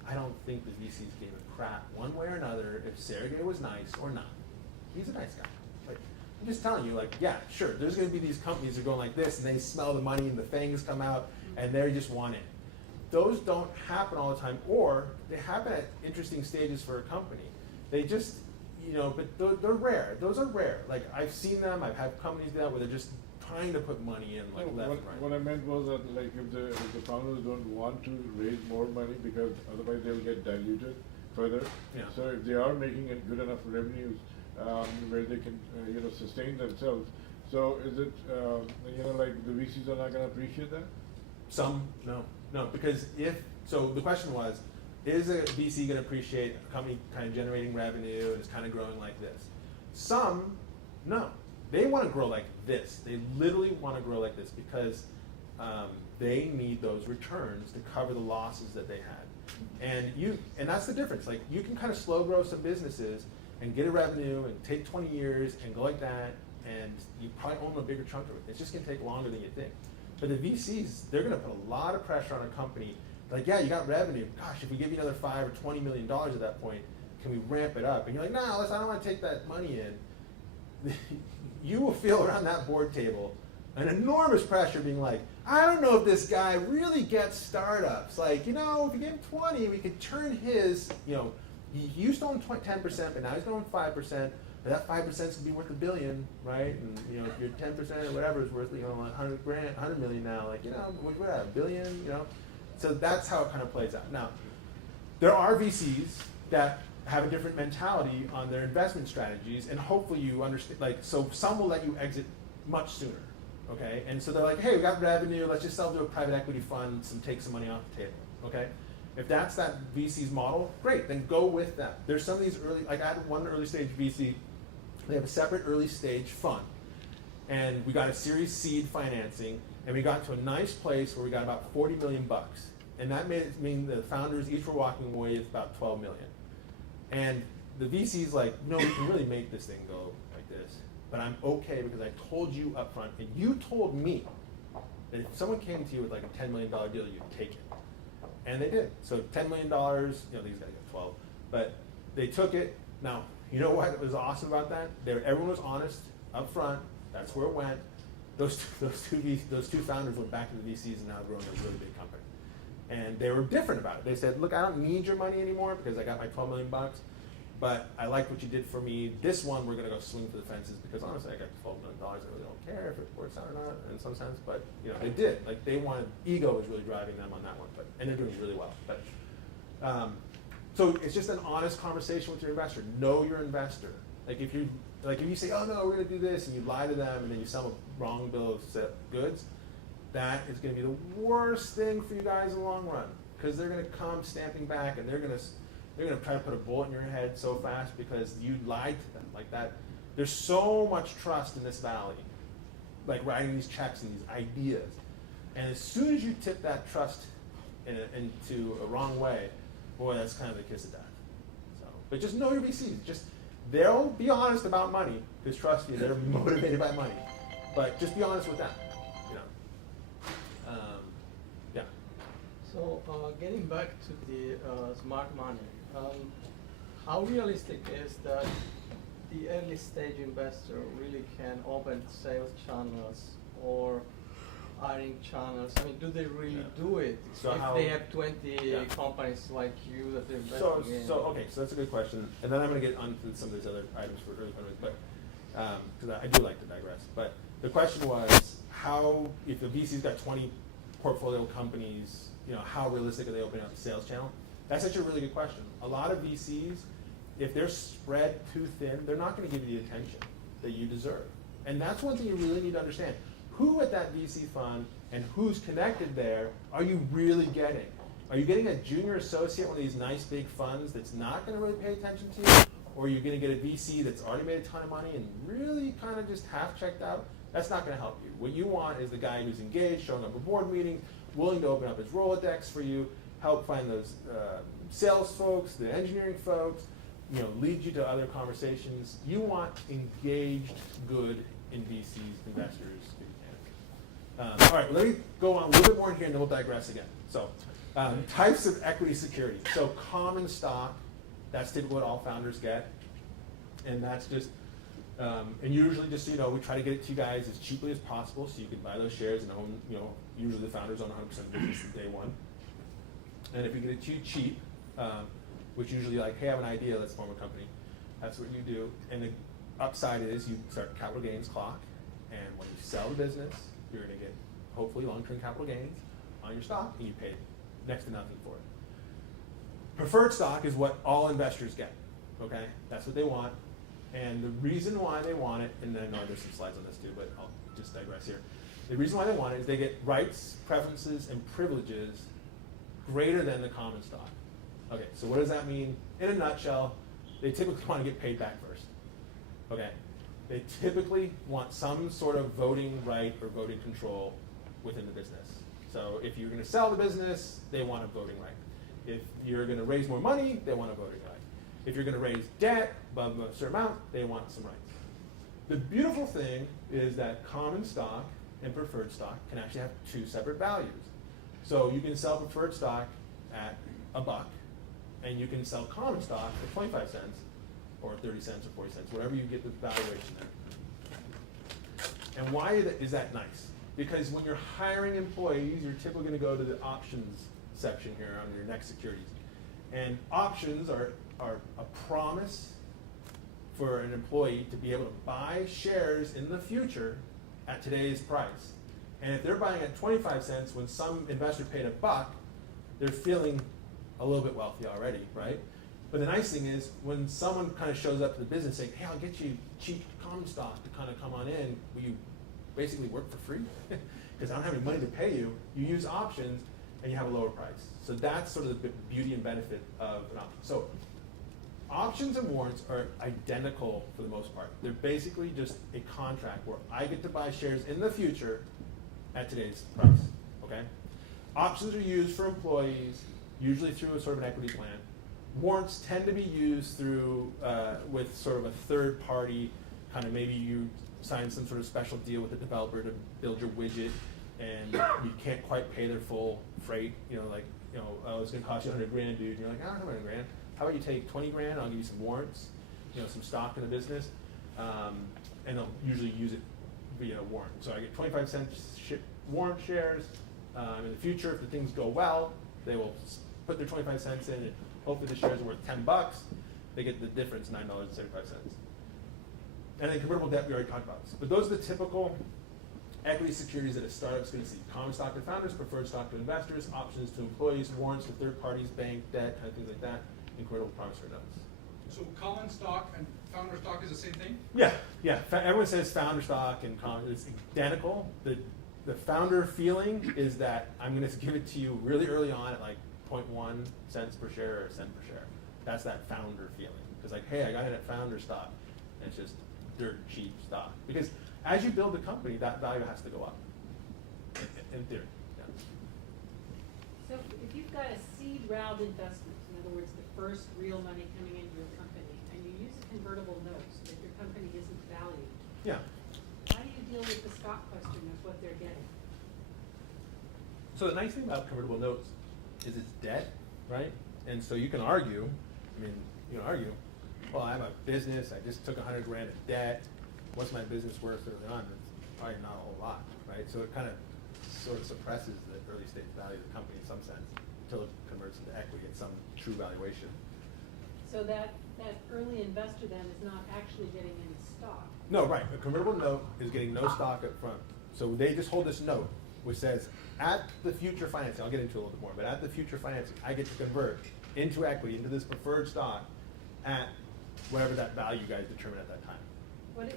I don't think the VCs gave a crap one way or another if Sergey was nice or not. He's a nice guy. Like, I'm just telling you, like, yeah, sure. There's going to be these companies that are going like this, and they smell the money, and the fangs come out, and they just want it. Those don't happen all the time, or they happen at interesting stages for a company. They just, you know, but they're rare. Those are rare. Like, I've seen them. I've had companies do that where they're just trying to put money in, like, left and right. What I meant was that, like, if the founders don't want to raise more money because otherwise they'll get diluted further. Yeah. So if they are making it good enough revenues where they can, sustain themselves. So is it, like the VCs are not going to appreciate that? Some, no, because so the question was, is a VC going to appreciate a company kind of generating revenue and it's kind of growing like this? Some, no. They want to grow like this. They literally want to grow like this because they need those returns to cover the losses that they had. And that's the difference. Like, you can kind of slow grow some businesses and get a revenue and take 20 years and go like that, and you probably own a bigger chunk of it. It's just gonna take longer than you think. But the VCs, they're gonna put a lot of pressure on a company. Like, yeah, you got revenue. Gosh, if we give you another $5 or $20 million at that point, can we ramp it up? And you're like, no, listen, I don't want to take that money in. You will feel around that board table an enormous pressure being like, I don't know if this guy really gets startups. Like, you know, if you gave him 20, we could turn his, you know, he used to own 10%, but now he's going to own 5%. But that 5% is going to be worth $1 billion, right? And, you know, if your 10% or whatever is worth, you know, 100 million now, like, you know, we're at $1 billion, you know? So that's how it kind of plays out. Now, there are VCs that have a different mentality on their investment strategies, and hopefully you understand, like, so some will let you exit much sooner, okay? And so they're like, hey, we got revenue, let's just sell to a private equity fund and take some money off the table, okay? If that's that VC's model, great, then go with that. There's some of these early, like I had one early stage VC, they have a separate early stage fund, and we got a Series seed financing, and we got to a nice place where we got about 40 million bucks. And that made it mean the founders each were walking away with about 12 million. And the VC's like, no, we can really make this thing go like this, but I'm okay because I told you up front, and you told me that if someone came to you with like a $10 million deal, you'd take it. And they did. So $10 million, you know, these guys got 12, but they took it. Now, you know what was awesome about that? Everyone was honest up front. That's where it went. Those two founders went back to the VCs and now growing a really big company. And they were different about it. They said, look, I don't need your money anymore because I got my 12 million bucks, but I like what you did for me. This one, we're gonna go swing for the fences because honestly, I got $12 million. I really don't care if it works out or not in some sense, but you know, they did. Like they wanted, ego was really driving them on that one, and they're doing really well. But so it's just an honest conversation with your investor. Know your investor. Like if you say, oh no, we're gonna do this, and you lie to them, and then you sell a wrong bill of goods, that is going to be the worst thing for you guys in the long run, because they're going to come stamping back, and they're going to try to put a bullet in your head so fast because you lied to them like that. There's so much trust in this valley, like writing these checks and these ideas, and as soon as you tip that trust into a wrong way, boy, that's kind of the kiss of death. So, but just know your VCs. Just they'll be honest about money, because trust me, they're motivated by money. But just be honest with them. Yeah. So getting back to the smart money, how realistic is that the early stage investor really can open sales channels or hiring channels? I mean, do they really do it So if they have 20 companies like you that they're investing in? Okay, so that's a good question, and then I'm going to get on to some of these other items for early fundraising, but because I do like to digress. But the question was, how, if the VC's got 20 portfolio companies, you know, how realistic are they opening up the sales channel? That's actually a really good question. A lot of VCs, if they're spread too thin, they're not going to give you the attention that you deserve. And that's one thing you really need to understand. Who at that VC fund and who's connected there are you really getting? Are you getting a junior associate, one of these nice big funds that's not going to really pay attention to you? Or are you going to get a VC that's already made a ton of money and really kind of just half checked out? That's not going to help you. What you want is the guy who's engaged, showing up at board meetings, willing to open up his Rolodex for you, help find those sales folks, the engineering folks, you know, lead you to other conversations. You want engaged, good in VCs, investors, if you can. All right, let me go on a little bit more in here and then we'll digress again. So, types of equity security. So common stock, that's typically what all founders get. And that's just, and usually just so you know, we try to get it to you guys as cheaply as possible so you can buy those shares and own, you know, usually the founders own 100% of the business from day one. And if we get it to you cheap, which usually like, hey, I have an idea, let's form a company. That's what you do. And the upside is you start capital gains clock, and when you sell the business, you're gonna get hopefully long-term capital gains on your stock, and you pay next to nothing for it. Preferred stock is what all investors get, okay? That's what they want. And the reason why they want it, and I know there's some slides on this too, but I'll just digress here. The reason why they want it is they get rights, preferences, and privileges greater than the common stock. Okay, so what does that mean? In a nutshell, they typically want to get paid back first. Okay, they typically want some sort of voting right or voting control within the business. So if you're going to sell the business, they want a voting right. If you're going to raise more money, they want a voting right. If you're going to raise debt above a certain amount, they want some rights. The beautiful thing is that common stock and preferred stock can actually have two separate values. So you can sell preferred stock at $1, and you can sell common stock at 25 cents, or 30 cents, or 40 cents, whatever you get the valuation there. And why is that nice? Because when you're hiring employees, you're typically going to go to the options section here under your next securities. And options are a promise for an employee to be able to buy shares in the future at today's price. And if they're buying at 25 cents when some investor paid $1, they're feeling a little bit wealthy already, right? But the nice thing is when someone kind of shows up to the business saying, hey, I'll get you cheap common stock to kind of come on in, will you basically work for free? Because I don't have any money to pay you. You use options and you have a lower price. So that's sort of the beauty and benefit of an option. So options and warrants are identical for the most part. They're basically just a contract where I get to buy shares in the future at today's price, okay? Options are used for employees, usually through a sort of an equity plan. Warrants tend to be used through, with sort of a third party, kind of maybe you sign some sort of special deal with the developer to build your widget and you can't quite pay their full freight, oh, it's gonna cost you $100 grand, dude. And you're like, I don't have $100 grand. How about you take 20 grand, I'll give you some warrants, some stock in the business, and they'll usually use it via a warrant. So I get 25 cents warrant shares. In the future, if the things go well, they will put their 25 cents in, and hopefully the shares are worth $10. They get the difference, $9.75. And then convertible debt, we already talked about this. But those are the typical equity securities that a startup's going to see. Common stock to founders, preferred stock to investors, options to employees, warrants to third parties, bank, debt, kind of things like that, and convertible promissory notes. So common stock and founder stock is the same thing? Yeah. Everyone says founder stock and common, it's identical. The founder feeling is that I'm going to give it to you really early on at like 0.1 cents per share or a cent per share. That's that founder feeling. It's like, hey, I got it at founder stock. And it's just dirt cheap stock. Because as you build the company, that value has to go up. In theory. Yeah. So if you've got a seed round investment, in other words, the first real money coming into your company, and you use a convertible note so that your company isn't valued, Yeah. how do you deal with the stock question of what they're getting? So the nice thing about convertible notes is it's debt, right? And so you can argue, well, I have a business, I just took 100 grand of debt, what's my business worth early on? It's probably not a whole lot, right? So it kind of sort of suppresses the early stage value of the company in some sense until it converts into equity at some true valuation. So that early investor then is not actually getting any stock. No, right. A convertible note is getting no stock up front. So they just hold this note which says, at the future financing, I'll get into it a little bit more, but at the future financing, I get to convert into equity, into this preferred stock at whatever that value you guys determine at that time.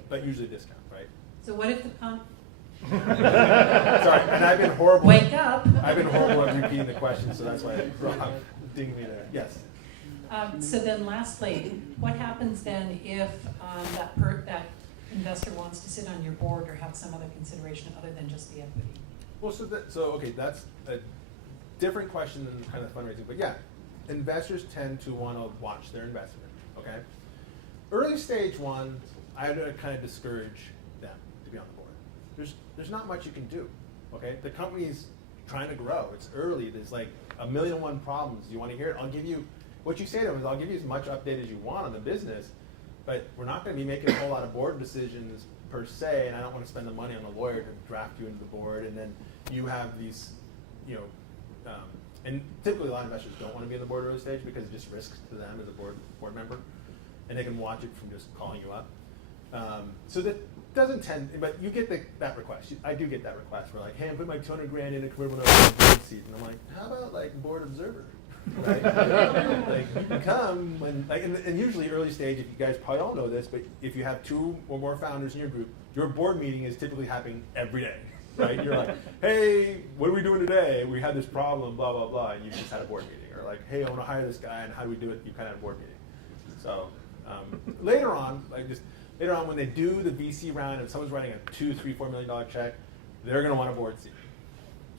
But usually a discount, right? So what if the pump? Sorry, and I've been horrible. Wake up. I've been horrible at repeating the question, so that's why Rob dinged me there. Yes. So then lastly, what happens then if that investor wants to sit on your board or have some other consideration other than just the equity? Well, okay, that's a different question than kind of fundraising, but yeah, investors tend to want to watch their investment, okay? Early stage ones, I would kind of discourage them to be on the board. There's not much you can do, okay? The company's trying to grow, it's early, there's like 1,000,001 problems. You want to hear it? I'll give you, what you say to them is I'll give you as much update as you want on the business, but we're not going to be making a whole lot of board decisions per se, and I don't want to spend the money on a lawyer to draft you into the board, and then you have these, and typically a lot of investors don't want to be in the board early stage because it just risks to them as a board member, and they can watch it from just calling you up. So that doesn't tend, but you get that request. I do get that request. We're like, hey, I'm putting my 200 grand in a convertible note on the board seat, and I'm like, how about like board observer? Right? Like you can come when, and usually early stage, if you guys probably all know this, but if you have 2 or more founders in your group, your board meeting is typically happening every day, right? You're like, hey, what are we doing today? We had this problem, blah, blah, blah, and you just had a board meeting. Or like, hey, I want to hire this guy, and how do we do it? You kind of had a board meeting. So later on, when they do the VC round, if someone's writing a $2, $3, $4 million check, they're going to want a board seat.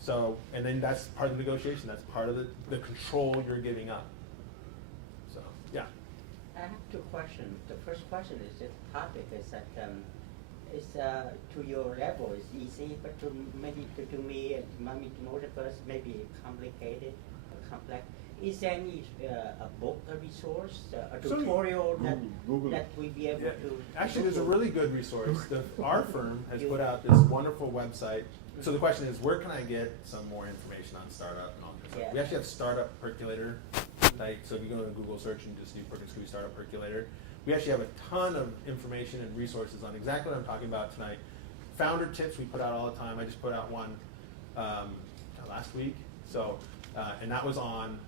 So, and then that's part of the negotiation. That's part of the control you're giving up. So, yeah. I have 2 questions. The first question is, this topic is that it's to your level, it's easy, but to maybe to me, maybe to know the first, maybe complicated, complex. Is there any a book, a resource, a So tutorial Google. that we be able Yeah. to? Actually, there's a Google? really good resource. Our firm has put out this wonderful website. So the question is, where can I get some more information on startup and all that stuff? Yeah. We actually have Startup Percolator. Like, so if you go to Google search and just do Perkins Startup Percolator, we actually have a ton of information and resources on exactly what I'm talking about tonight. Founder tips we put out all the time. I just put out one last week. So, and that was on,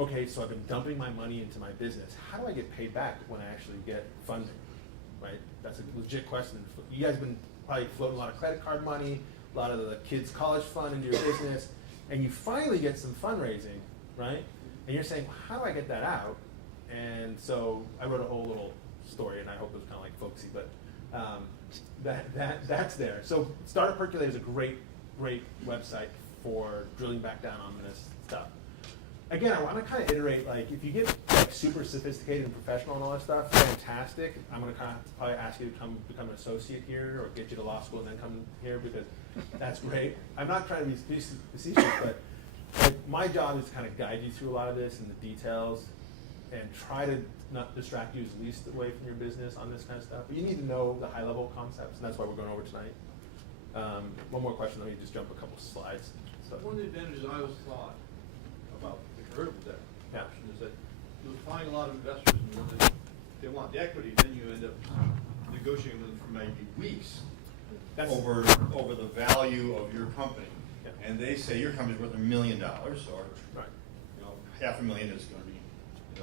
okay, so I've been dumping my money into my business. How do I get paid back when I actually get funding, right? That's a legit question. You guys have been probably floating a lot of credit card money, a lot of the kids' college fund into your business, and you finally get some fundraising, right? And you're saying, well, how do I get that out? And so I wrote a whole little story, and I hope it was kind of like folksy, but that's there. So Startup Percolator is a great website for drilling back down on this stuff. Again, I want to kind of iterate, like, if you get like super sophisticated and professional and all that stuff, fantastic. I'm going to kind of probably ask you to come become an associate here or get you to law school and then come here because that's great. I'm not trying to be facetious, but like, my job is to kind of guide you through a lot of this and the details and try to not distract you as least away from your business on this kind of stuff. But you need to know the high level concepts, and that's why we're going over tonight. One more question, let me just jump a couple slides. So, One of the advantages I always thought about the convertible debt option is that you would find a lot of investors, and when they want the equity, then you end up negotiating with them for maybe weeks over the value of your company. Yeah. And they say your company's worth $1 million, or right. $500,000 is going to be, a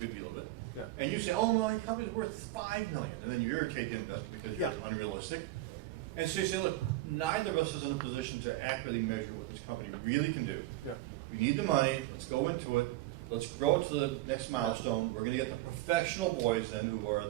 good deal of it. Yeah. And you say, oh, my company's worth $5 million, and then you irritate the investor because you're unrealistic. And so you say, look, neither of us is in a position to accurately measure what this company really can do. Yeah. We need the money, let's go into it, let's grow it to the next milestone. We're gonna get the professional boys then, who are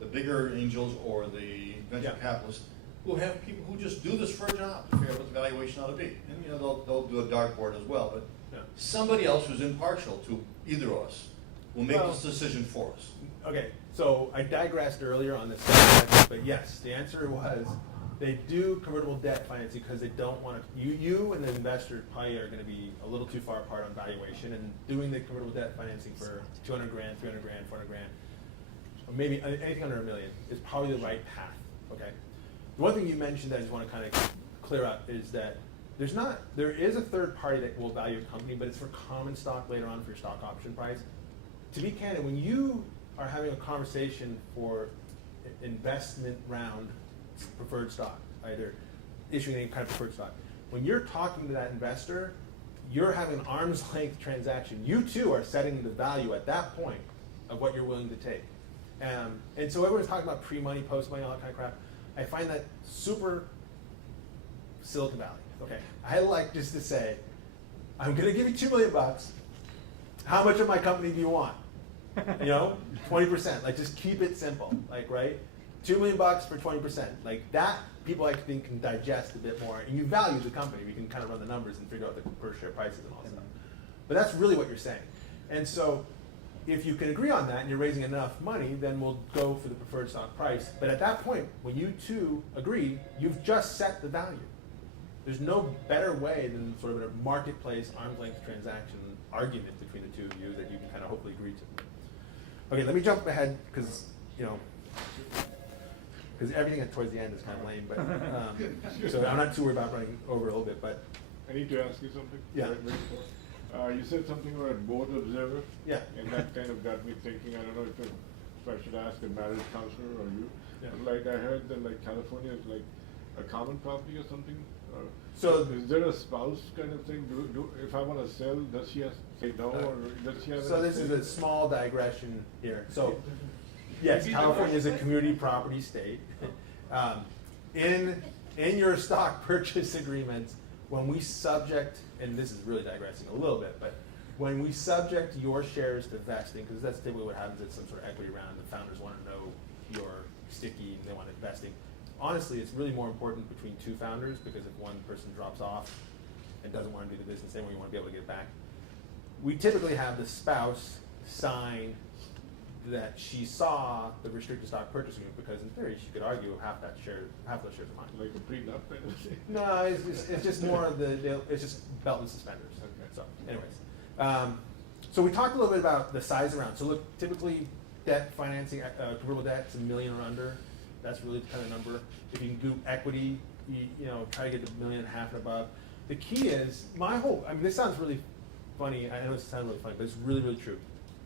the bigger angels or the venture capitalists, who have people who just do this for a job to figure out what the valuation ought to be. And they'll do a dartboard as well, but somebody else who's impartial to either of us will make this decision for us. Okay, so I digressed earlier on this subject, but yes, the answer was they do convertible debt financing because they don't want to. You and the investor probably are going to be a little too far apart on valuation, and doing the convertible debt financing for $200,000, $300,000, $400,000, or maybe anything under $1 million is probably the right path. Okay. The one thing you mentioned that I just want to kind of clear up is that there is a third party that will value a company, but it's for common stock later on for your stock option price. To be candid, when you are having a conversation for investment round preferred stock, either issuing any kind of preferred stock, when you're talking to that investor, you're having an arm's length transaction. You too are setting the value at that point of what you're willing to take. And so everyone's talking about pre-money, post-money, all that kind of crap. I find that super Silicon Valley. Okay, I like just to say, I'm going to give you $2 million. How much of my company do you want? 20%. Like, just keep it simple. Like, right? $2 million for 20%. Like that, people I think can digest a bit more, and you value the company. We can kind of run the numbers and figure out the per share prices and all that stuff. But that's really what you're saying. And so, if you can agree on that and you're raising enough money, then we'll go for the preferred stock price. But at that point, when you two agree, you've just set the value. There's no better way than sort of a marketplace arm's length transaction argument between the two of you that you can kind of hopefully agree to. Okay, let me jump ahead because everything towards the end is kind of lame, but so I'm not too worried about running over a little bit. But I need to ask you something. Yeah. You said something about board observer. Yeah. And that kind of got me thinking. I don't know if I should ask a marriage counselor or you. Yeah. But like I heard that like California is like a common property or something. So is there a spouse kind of thing? If I want to sell, does she have to say no, or does she have? So this is a small digression here. So yes, California is a community property state. In your stock purchase agreements, when we subject, and this is really digressing a little bit, but when we subject your shares to vesting, because that's typically what happens at some sort of equity round, the founders want to know you're sticky and they want it vesting. Honestly, it's really more important between two founders, because if one person drops off and doesn't want to do the business anymore, you want to be able to get it back. We typically have the spouse sign that she saw the restricted stock purchase agreement, because in theory, she could argue half those shares are mine. Like a prenup kind of thing? No, it's just more of it's just belt and suspenders. Okay. So, anyways. So we talked a little bit about the size around. So look, typically debt financing, convertible debt is $1 million or under. That's really the kind of number. If you can do equity, you know, try to get to $1.5 million and above. The key is, I mean, this sounds really funny. I know this sounds really funny, but it's really, really true.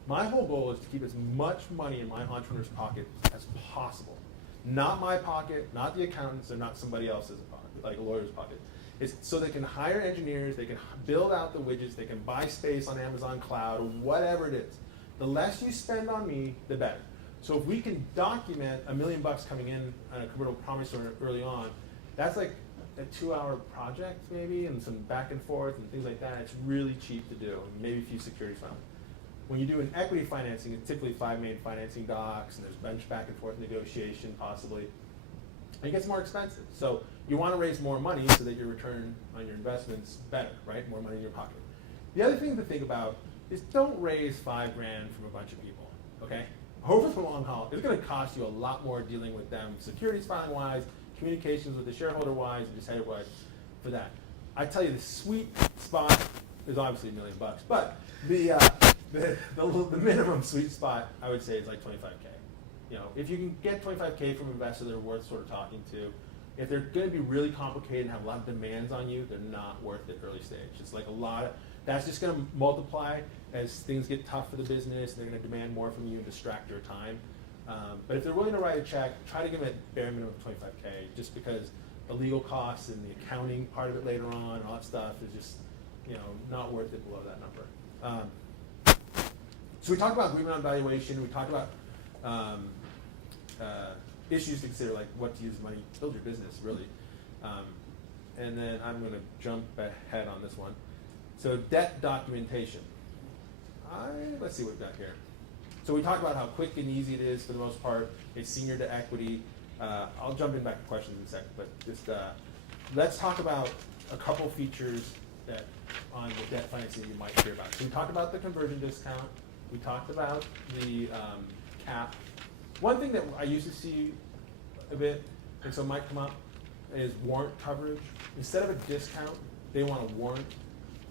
My whole goal is to keep as much money in my entrepreneur's pocket as possible. Not my pocket, not the accountant's, or not somebody else's pocket, like a lawyer's pocket. It's so they can hire engineers, they can build out the widgets, they can buy space on Amazon Cloud, or whatever it is. The less you spend on me, the better. So if we can document $1 million coming in on a convertible promissory early on, that's like a 2-hour project maybe, and some back and forth and things like that. It's really cheap to do, and maybe a few securities filing. When you do an equity financing, it's typically 5 main financing docs, and there's bench back and forth negotiation possibly. And it gets more expensive. So you want to raise more money so that your return on your investment's better, right? More money in your pocket. The other thing to think about is don't raise $5 grand from a bunch of people, okay? Over the long haul, it's going to cost you a lot more dealing with them, securities filing wise, communications with the shareholder wise, and just wise for that. I tell you, the sweet spot is obviously $1 million, but the minimum sweet spot I would say is like 25K. You know, if you can get 25K from investors that are worth sort of talking to, if they're going to be really complicated and have a lot of demands on you, they're not worth it early stage. It's like a lot of, that's just going to multiply as things get tough for the business, and they're going to demand more from you and distract your time. But if they're willing to write a check, try to give them a bare minimum of 25K, just because the legal costs and the accounting part of it later on and all that stuff is just, you know, not worth it below that number. So we talked about agreement on valuation. We talked about issues to consider, like what to use money, build your business, really. And then I'm going to jump ahead on this one. So debt documentation. Let's see what we've got here. So we talked about how quick and easy it is for the most part. It's senior to equity. I'll jump in back to questions in a second, but just let's talk about a couple features that on the debt financing you might hear about. So we talked about the conversion discount. We talked about the cap. One thing that I used to see a bit, and so it might come up, is warrant coverage. Instead of a discount, they want a warrant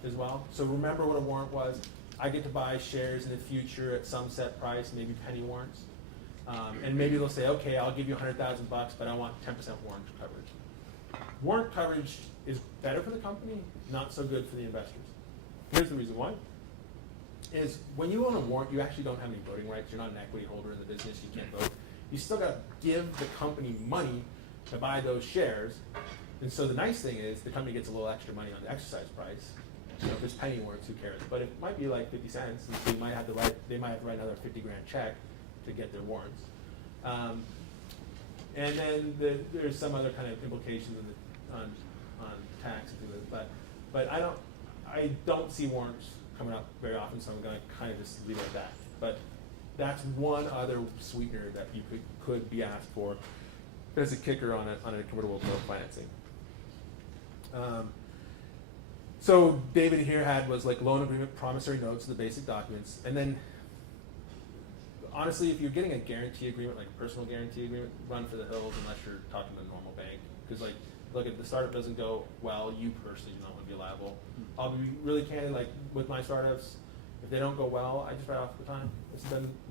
as well. So remember what a warrant was. I get to buy shares in the future at some set price, maybe penny warrants. And maybe they'll say, okay, I'll give you $100,000, but I want 10% warrant coverage. Warrant coverage is better for the company, not so good for the investors. Here's the reason why. Is when you own a warrant, you actually don't have any voting rights. You're not an equity holder in the business. You can't vote. You still got to give the company money to buy those shares. And so the nice thing is the company gets a little extra money on the exercise price. You know, if it's penny warrants, who cares? But it might be like 50 cents, and so they might have to write another 50 grand check to get their warrants. And then there's some other kind of implications on tax and things like that. But I don't see warrants coming up very often, so I'm going to kind of just leave it at that. But that's one other sweetener that you could be asked for as a kicker on a convertible note financing. So David here was like loan agreement, promissory notes, the basic documents, and then honestly, if you're getting a guarantee agreement, like a personal guarantee agreement, run for the hills unless you're talking to a normal bank, because like, look, if the startup doesn't go well, you personally do not want to be liable. I'll be really candid, like with my startups, if they don't go well, I just write off the time.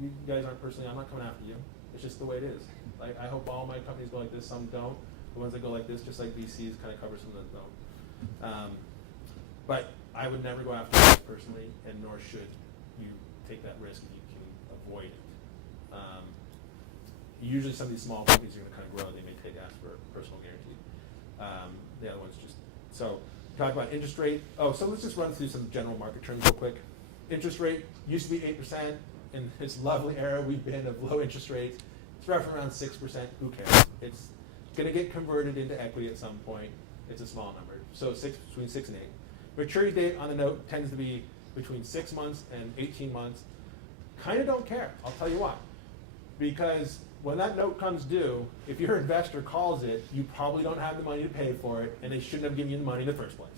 You guys aren't personally, I'm not coming after you. It's just the way it is. Like, I hope all my companies go like this, some don't. The ones that go like this, just like VCs, kind of cover some that don't. But I would never go after you personally, and nor should you take that risk if you can avoid it. Usually some of these small companies are going to kind of grow, they may ask for a personal guarantee. The other one's just, so talk about interest rate. Oh, so let's just run through some general market terms real quick. Interest rate used to be 8%. In this lovely era we've been of low interest rates. It's roughly around 6%. Who cares? It's going to get converted into equity at some point. It's a small number. So between 6 and 8. Maturity date on the note tends to be between 6 months and 18 months. Kind of don't care. I'll tell you why. Because when that note comes due, if your investor calls it, you probably don't have the money to pay for it, and they shouldn't have given you the money in the first place.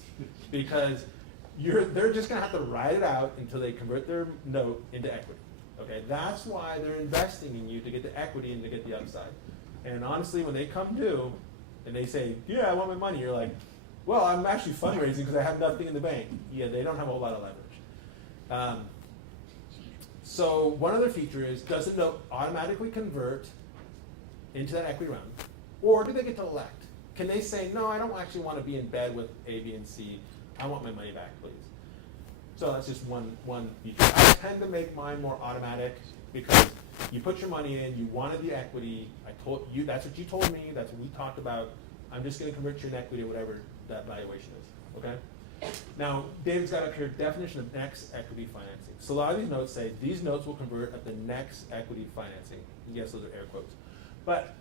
Because they're just going to have to ride it out until they convert their note into equity. Okay, that's why they're investing in you to get the equity and to get the upside. And honestly, when they come due and they say, yeah, I want my money, you're like, well, I'm actually fundraising because I have nothing in the bank. Yeah, they don't have a whole lot of leverage. So one other feature is, does the note automatically convert into that equity round? Or do they get to elect? Can they say, no, I don't actually want to be in bed with A, B, and C. I want my money back, please. So that's just one feature. I tend to make mine more automatic because you put your money in, you wanted the equity, I told you, that's what you told me, that's what we talked about. I'm just going to convert you in equity or whatever that valuation is, okay? Now, David's got up here definition of next equity financing. So a lot of these notes say these notes will convert at the next equity financing. Yes, those are air quotes. But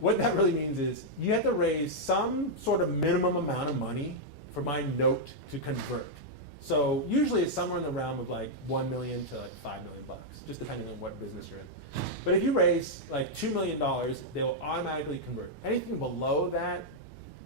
what that really means is you have to raise some sort of minimum amount of money for my note to convert. So usually it's somewhere in the realm of like 1 million to like $5 million bucks, just depending on what business you're in. But if you raise like $2 million, they'll automatically convert. Anything below that,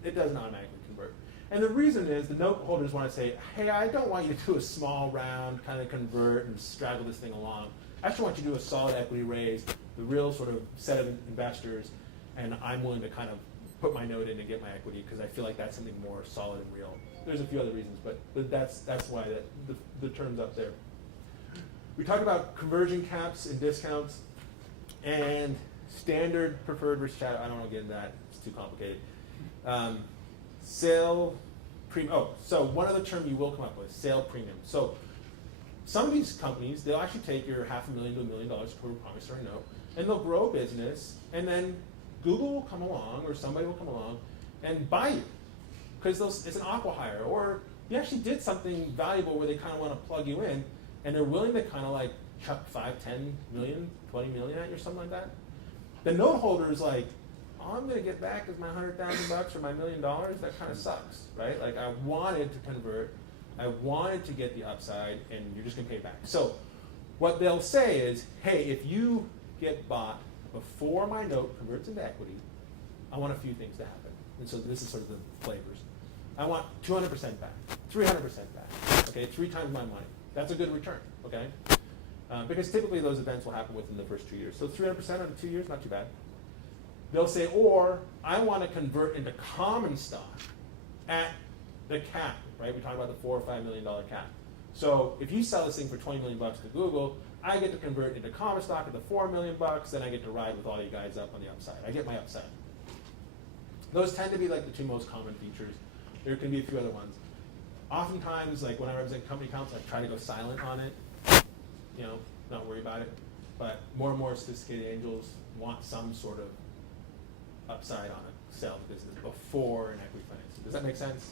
it doesn't automatically convert. And the reason is the note holders want to say, hey, I don't want you to do a small round, kind of convert and straggle this thing along. I actually want you to do a solid equity raise, the real sort of set of investors, and I'm willing to kind of put my note in and get my equity because I feel like that's something more solid and real. There's a few other reasons, but that's why the term's up there. We talked about conversion caps and discounts and standard preferred versus shadow. I don't want to get into that. It's too complicated. Sale premium. Oh, so one other term you will come up with, sale premium. So some of these companies, they'll actually take your $500,000 to $1 million per promissory note, and they'll grow a business, and then Google will come along or somebody will come along and buy you. Because it's an acqui-hire, or you actually did something valuable where they kind of want to plug you in, and they're willing to kind of like chuck 5, 10 million, 20 million at you or something like that. The note holder is like, all I'm going to get back is my $100,000 or my $1 million. That kind of sucks, right? Like I wanted to convert, I wanted to get the upside, and you're just going to pay back. So what they'll say is, hey, if you get bought before my note converts into equity, I want a few things to happen. And so this is sort of the flavors. I want 200% back, 300% back, okay, 3 times my money. That's a good return, okay? Because typically those events will happen within the first 2 years. So 300% in 2 years, not too bad. They'll say, or I want to convert into common stock at the cap, right? We talked about the $4 or $5 million cap. So if you sell this thing for 20 million bucks to Google, I get to convert into common stock at the 4 million bucks, then I get to ride with all you guys up on the upside. I get my upside. Those tend to be like the 2 most common features. There can be a few other ones. Oftentimes, like when I represent company accounts, I try to go silent on it, you know, not worry about it. But more and more sophisticated angels want some sort of upside on a sale business before an equity financing. Does that make sense?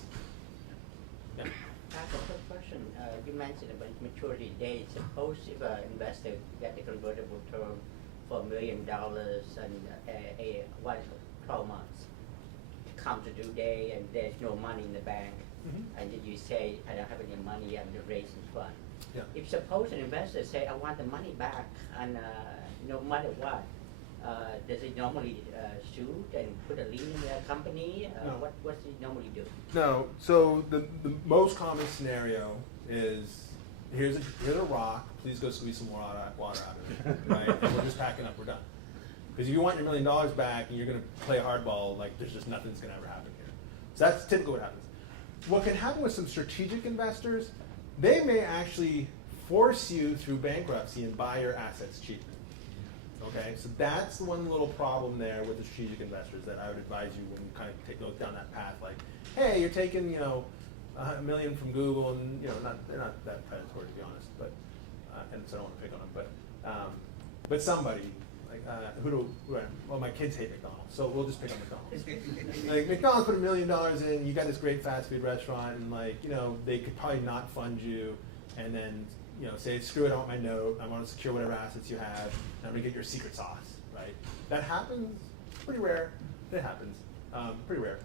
Yeah. I have a quick question. You mentioned about maturity date. Suppose if an investor get a convertible term for $1 million and 12 months, come to due day and there's no money in the bank, and then you say, I don't have any money, I'm raising fund. Yeah. If suppose an investor say, I want the money back, and no matter what, does it normally sue and put a lien in the company? No. What does it normally do? No. So the most common scenario is here's a rock. Please go squeeze some more water out of it. Right? And we're just packing up. We're done. Because if you want your $1 million back and you're going to play hardball, like there's just nothing's going to ever happen here. So that's typically what happens. What can happen with some strategic investors? They may actually force you through bankruptcy and buy your assets cheap. Okay, so that's the one little problem there with the strategic investors that I would advise you when you kind of go down that path. Like, hey, you're taking $1 million from Google, and they're not that predatory to be honest, but and so I don't want to pick on them, but somebody like well, my kids hate McDonald's, so we'll just pick on McDonald's. Like McDonald's put $1 million in, you got this great fast food restaurant, and they could probably not fund you, and then say, screw it, I want my note, I want to secure whatever assets you have, and I'm going to get your secret sauce, right? That happens, pretty rare, it happens, pretty rare.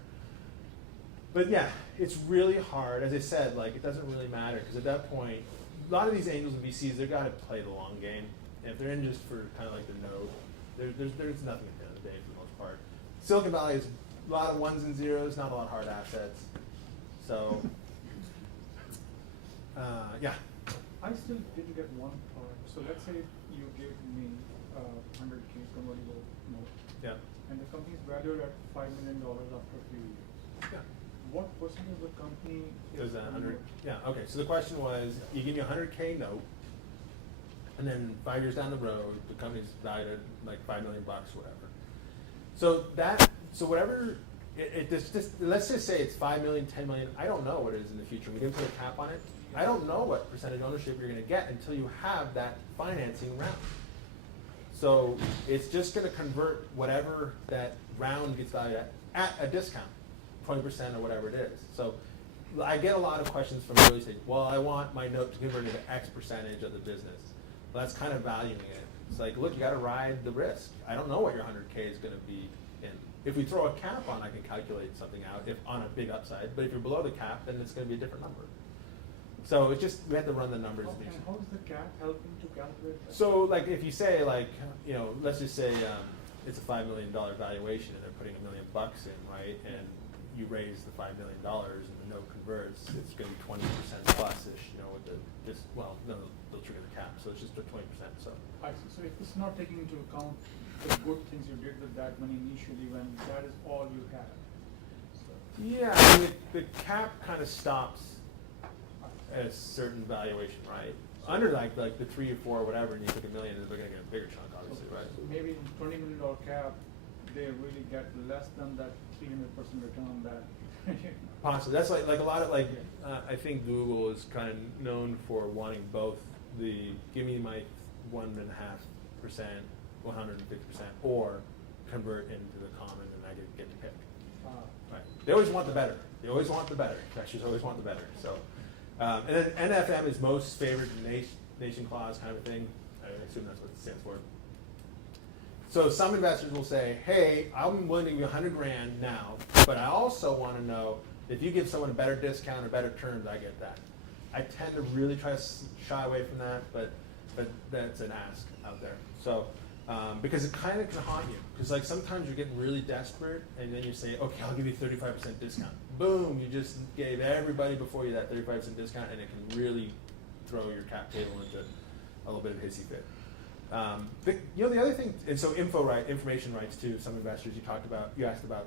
But yeah, it's really hard, as I said, it doesn't really matter, because at that point, a lot of these angels and VCs, they've got to play the long game. And if they're in just for kind of like the note, there's nothing at the end of the day for the most part. Silicon Valley is a lot of ones and zeros, not a lot of hard assets. So, yeah. I I still didn't get one part. So let's say you give me 100K convertible note. Yeah. And the company is valued at $5 million after a few years. Yeah. What percentage of the company Does is that convert? 100? Yeah. Okay. So the question was, you give me a 100K note, and then 5 years down the road, the company's valued at like $5 million, whatever. So whatever. Let's just say it's 5 million, 10 million. I don't know what it is in the future. We didn't put a cap on it. I don't know what percentage ownership you're going to get until you have that financing round. So it's just going to convert whatever that round gets valued at a discount, 20% or whatever it is. So I get a lot of questions from early stage. Well, I want my note to convert into X percentage of the business. Well, that's kind of valuing it. It's like, look, you got to ride the risk. I don't know what your 100K is going to be in. If we throw a cap on, I can calculate something out if on a big upside. But if you're below the cap, then it's going to be a different number. So it's just, we have to run the numbers. And how is the cap helping to calculate that? So like if you say like, you know, let's just say it's a $5 million valuation and they're putting $1 million in, right? And you raise the $5 million and the note converts, it's going to be 20% plus-ish, you know, with they'll trigger the cap. So it's just a 20%. So I see. So if it's not taking into account the good things you did with that money initially when that is all you had. So, yeah, I mean, the cap kind of stops at a certain valuation, right? Under like the 3 or 4 or whatever, and you took $1 million, they're going to get a bigger chunk, obviously, right? So maybe $20 million cap, they really get less than that 300% return on that. Possibly. That's like a lot of I think Google is kind of known for wanting both the give me my 1.5%, 150%, or convert into the common and I get to pick. Right. They always want the better. They always want the better. Investors always want the better. So, and then NFM is most favored nation clause kind of thing. I assume that's what it stands for. So some investors will say, hey, I'm willing to give you $100,000 now, but I also want to know if you give someone a better discount or better terms, I get that. I tend to really try to shy away from that, but that's an ask out there. So because it kind of can haunt you, because like sometimes you're getting really desperate, and then you say, okay, I'll give you 35% discount. Boom, you just gave everybody before you that 35% discount, and it can really throw your cap table into a little bit of a hissy fit. The other thing, and so information rights too. Some investors you asked about,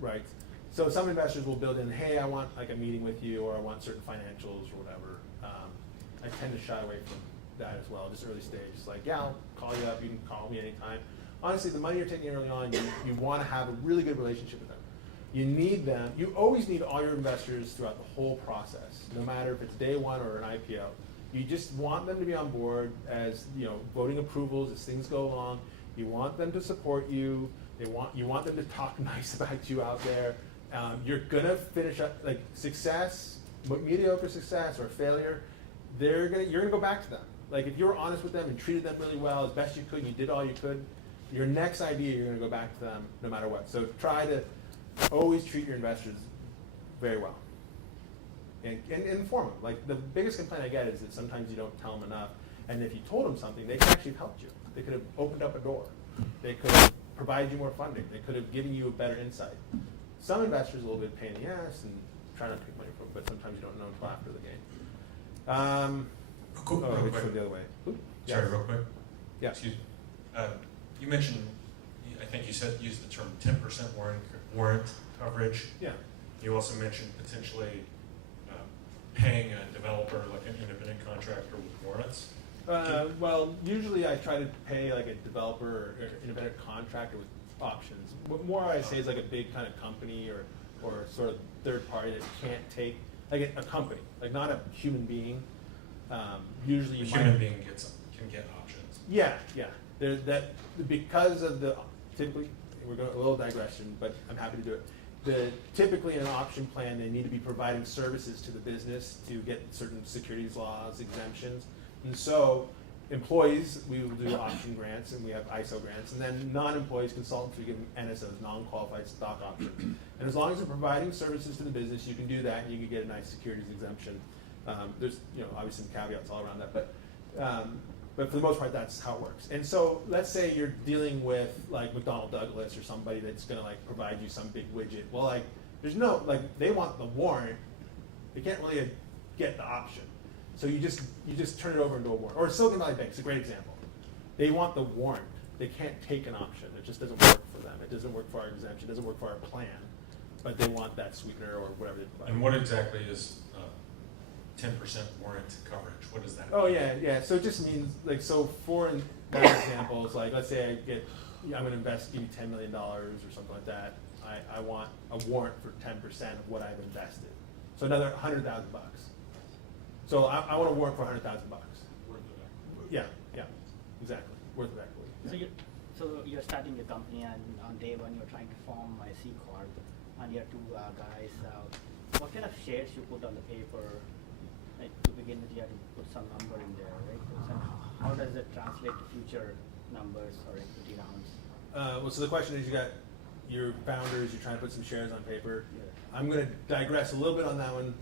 rights. So some investors will build in, hey, I want like a meeting with you, or I want certain financials or whatever. I tend to shy away from that as well, just early stage. It's like, yeah, I'll call you up. You can call me anytime. Honestly, the money you're taking early on, you want to have a really good relationship with them. You need them. You always need all your investors throughout the whole process, no matter if it's day one or an IPO. You just want them to be on board as voting approvals as things go along. You want them to support you. You want them to talk nice about you out there. You're gonna finish up like success, mediocre success or failure. You're gonna go back to them. Like if you were honest with them and treated them really well as best you could, and you did all you could. Your next idea, you're gonna go back to them no matter what. So try to always treat your investors very well. And inform them. Like the biggest complaint I get is that sometimes you don't tell them enough. And if you told them something, they could actually have helped you. They could have opened up a door. They could have provided you more funding. They could have given you a better insight. Some investors are a little bit pain in the ass and try not to take money from, but sometimes you don't know until after the game. Real quick. The other way. Ooh, Sorry, yes. real quick. Yeah. Excuse me. You mentioned, I think you used the term 10% warrant coverage. Yeah. You also mentioned potentially paying a developer, like an independent contractor with warrants. Well, usually I try to pay like a developer or independent contractor with options. What more I say is like a big kind of company or sort of third party that can't take, like a company, like not a human being. Usually you human being can get options. Yeah. There's that because of typically, we're going a little digression, but I'm happy to do it. Typically in an option plan, they need to be providing services to the business to get certain securities laws, exemptions. And so employees, we will do option grants, and we have ISO grants. And then non-employees, consultants, we give them NSOs, non-qualified stock options. And as long as they're providing services to the business, you can do that, and you can get a nice securities exemption. There's obviously some caveats all around that, but for the most part, that's how it works. And so let's say you're dealing with like McDonnell Douglas or somebody that's going to like provide you some big widget. Well, like there's no, like they want the warrant. They can't really get the option. So you just turn it over into a warrant. Or Silicon Valley Bank is a great example. They want the warrant. They can't take an option. It just doesn't work for them. It doesn't work for our exemption. It doesn't work for our plan. But they want that sweetener or whatever they provide. And what exactly is 10% warrant coverage? What does that mean? Oh yeah. So it just means like, so for that example, it's like, let's say I'm going to invest, give you $10 million or something like that. I want a warrant for 10% of what I've invested. So another $100,000. So I want a warrant for $100,000. Worth of equity. Yeah, exactly. Worth of equity. So you're starting your company, and on day one you're trying to form a C corp, and you're two guys. What kind of shares you put on the paper? Like, to begin with, you have to put some number in there, right? So how does it translate to future numbers or equity rounds? Well, so the question is, you got your founders, you're trying to put some shares on paper. Yeah. I'm going to digress a little bit on that one,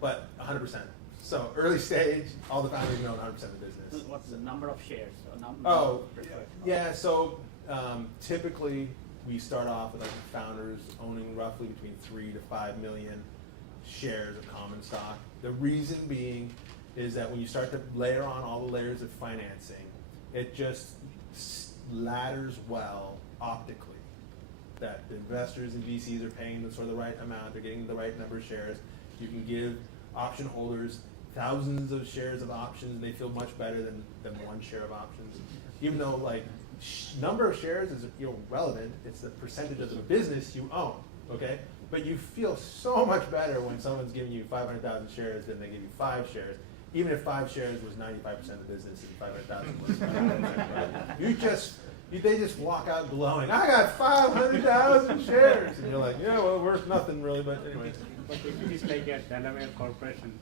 but 100%. So early stage, all the founders own 100% of the business. What's the number of shares? Yeah. So typically we start off with like the founders owning roughly between 3 to 5 million shares of common stock. The reason being is that when you start to layer on all the layers of financing, it just ladders well optically. That the investors and VCs are paying the sort of the right amount, they're getting the right number of shares. You can give option holders thousands of shares of options, they feel much better than one share of options. Even though like number of shares is relevant, it's the percentage of the business you own, okay? But you feel so much better when someone's giving you 500,000 shares than they give you 5 shares. Even if 5 shares was 95% of the business and 500,000 was 500%. They just walk out glowing, I got 500,000 shares. And you're like, yeah, well, worth nothing really, but anyway. But if it is like a Delaware corporation,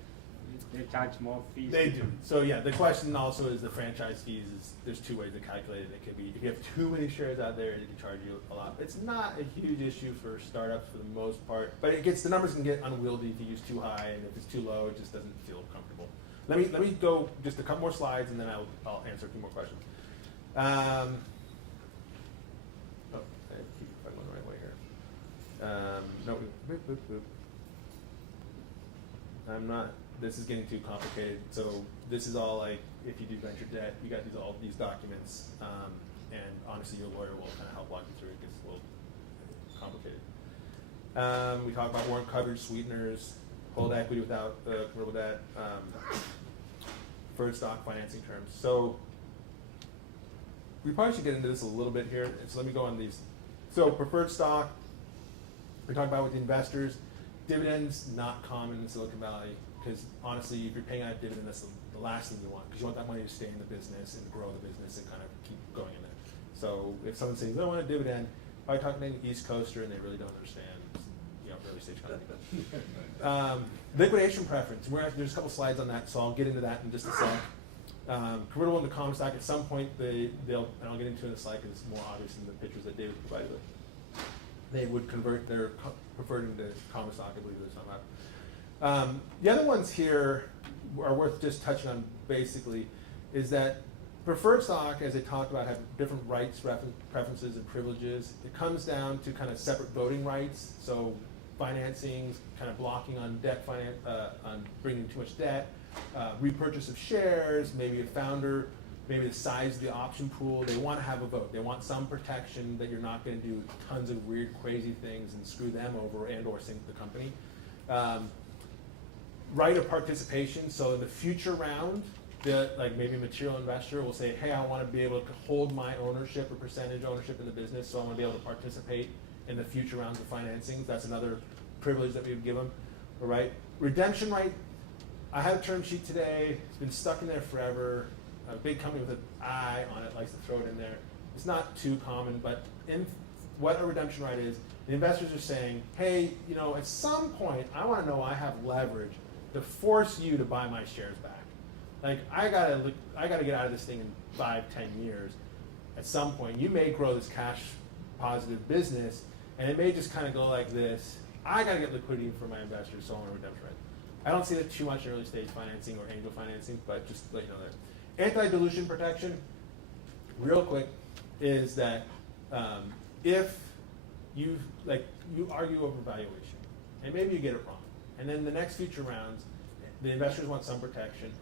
they charge more fees. They do. So yeah, the question also is the franchise fees. There's 2 ways to calculate it. It could be, if you have too many shares out there, they can charge you a lot. It's not a huge issue for startups for the most part, but the numbers can get unwieldy if you use too high, and if it's too low, it just doesn't feel comfortable. Let me go just a couple more slides, and then I'll answer a few more questions. I keep going the right way here. No, I'm not. This is getting too complicated. So this is all like, if you do venture debt, you got all these documents, and honestly, your lawyer will kind of help walk you through it. It gets a little complicated. We talk about warrant coverage, sweeteners, hold equity without convertible debt, preferred stock financing terms. So we probably should get into this a little bit here. So let me go on these. So preferred stock, we talked about with the investors. Dividends, not common in Silicon Valley, because honestly, if you're paying out a dividend, that's the last thing you want, because you want that money to stay in the business and grow the business and kind of keep going in there. So if someone says, I want a dividend, probably talking to an East Coaster and they really don't understand, early stage company. Liquidation preference, there's a couple slides on that, so I'll get into that in just a sec. Convertible into common stock, at some point they'll, and I'll get into it in a slide because it's more obvious in the pictures that David provided with. They would convert their preferred into common stock, I believe there's some out. The other ones here are worth just touching on basically, is that preferred stock, as they talked about, have different rights, preferences, and privileges. It comes down to kind of separate voting rights, so financing, kind of blocking on debt on bringing too much debt, repurchase of shares, maybe a founder, maybe the size of the option pool. They want to have a vote. They want some protection that you're not going to do tons of weird, crazy things and screw them over and or sink the company. Right of participation. So in the future round, like maybe a material investor will say, hey, I want to be able to hold my ownership or percentage ownership in the business, so I want to be able to participate in the future rounds of financing. That's another privilege that we would give them. All right. Redemption right. I have a term sheet today. It's been stuck in there forever. A big company with an I on it likes to throw it in there. It's not too common, but in what a redemption right is, the investors are saying, hey, at some point, I want to know I have leverage to force you to buy my shares back. Like, I gotta get out of this thing in 5-10 years. At some point, you may grow this cash positive business, and it may just kind of go like this. I gotta get liquidity for my investors, so I want a redemption right. I don't see that too much in early stage financing or angel financing, but just let you know that. Anti-dilution protection, real quick, is that if you argue over valuation, and maybe you get it wrong, and then the next future rounds, the investors want some protection,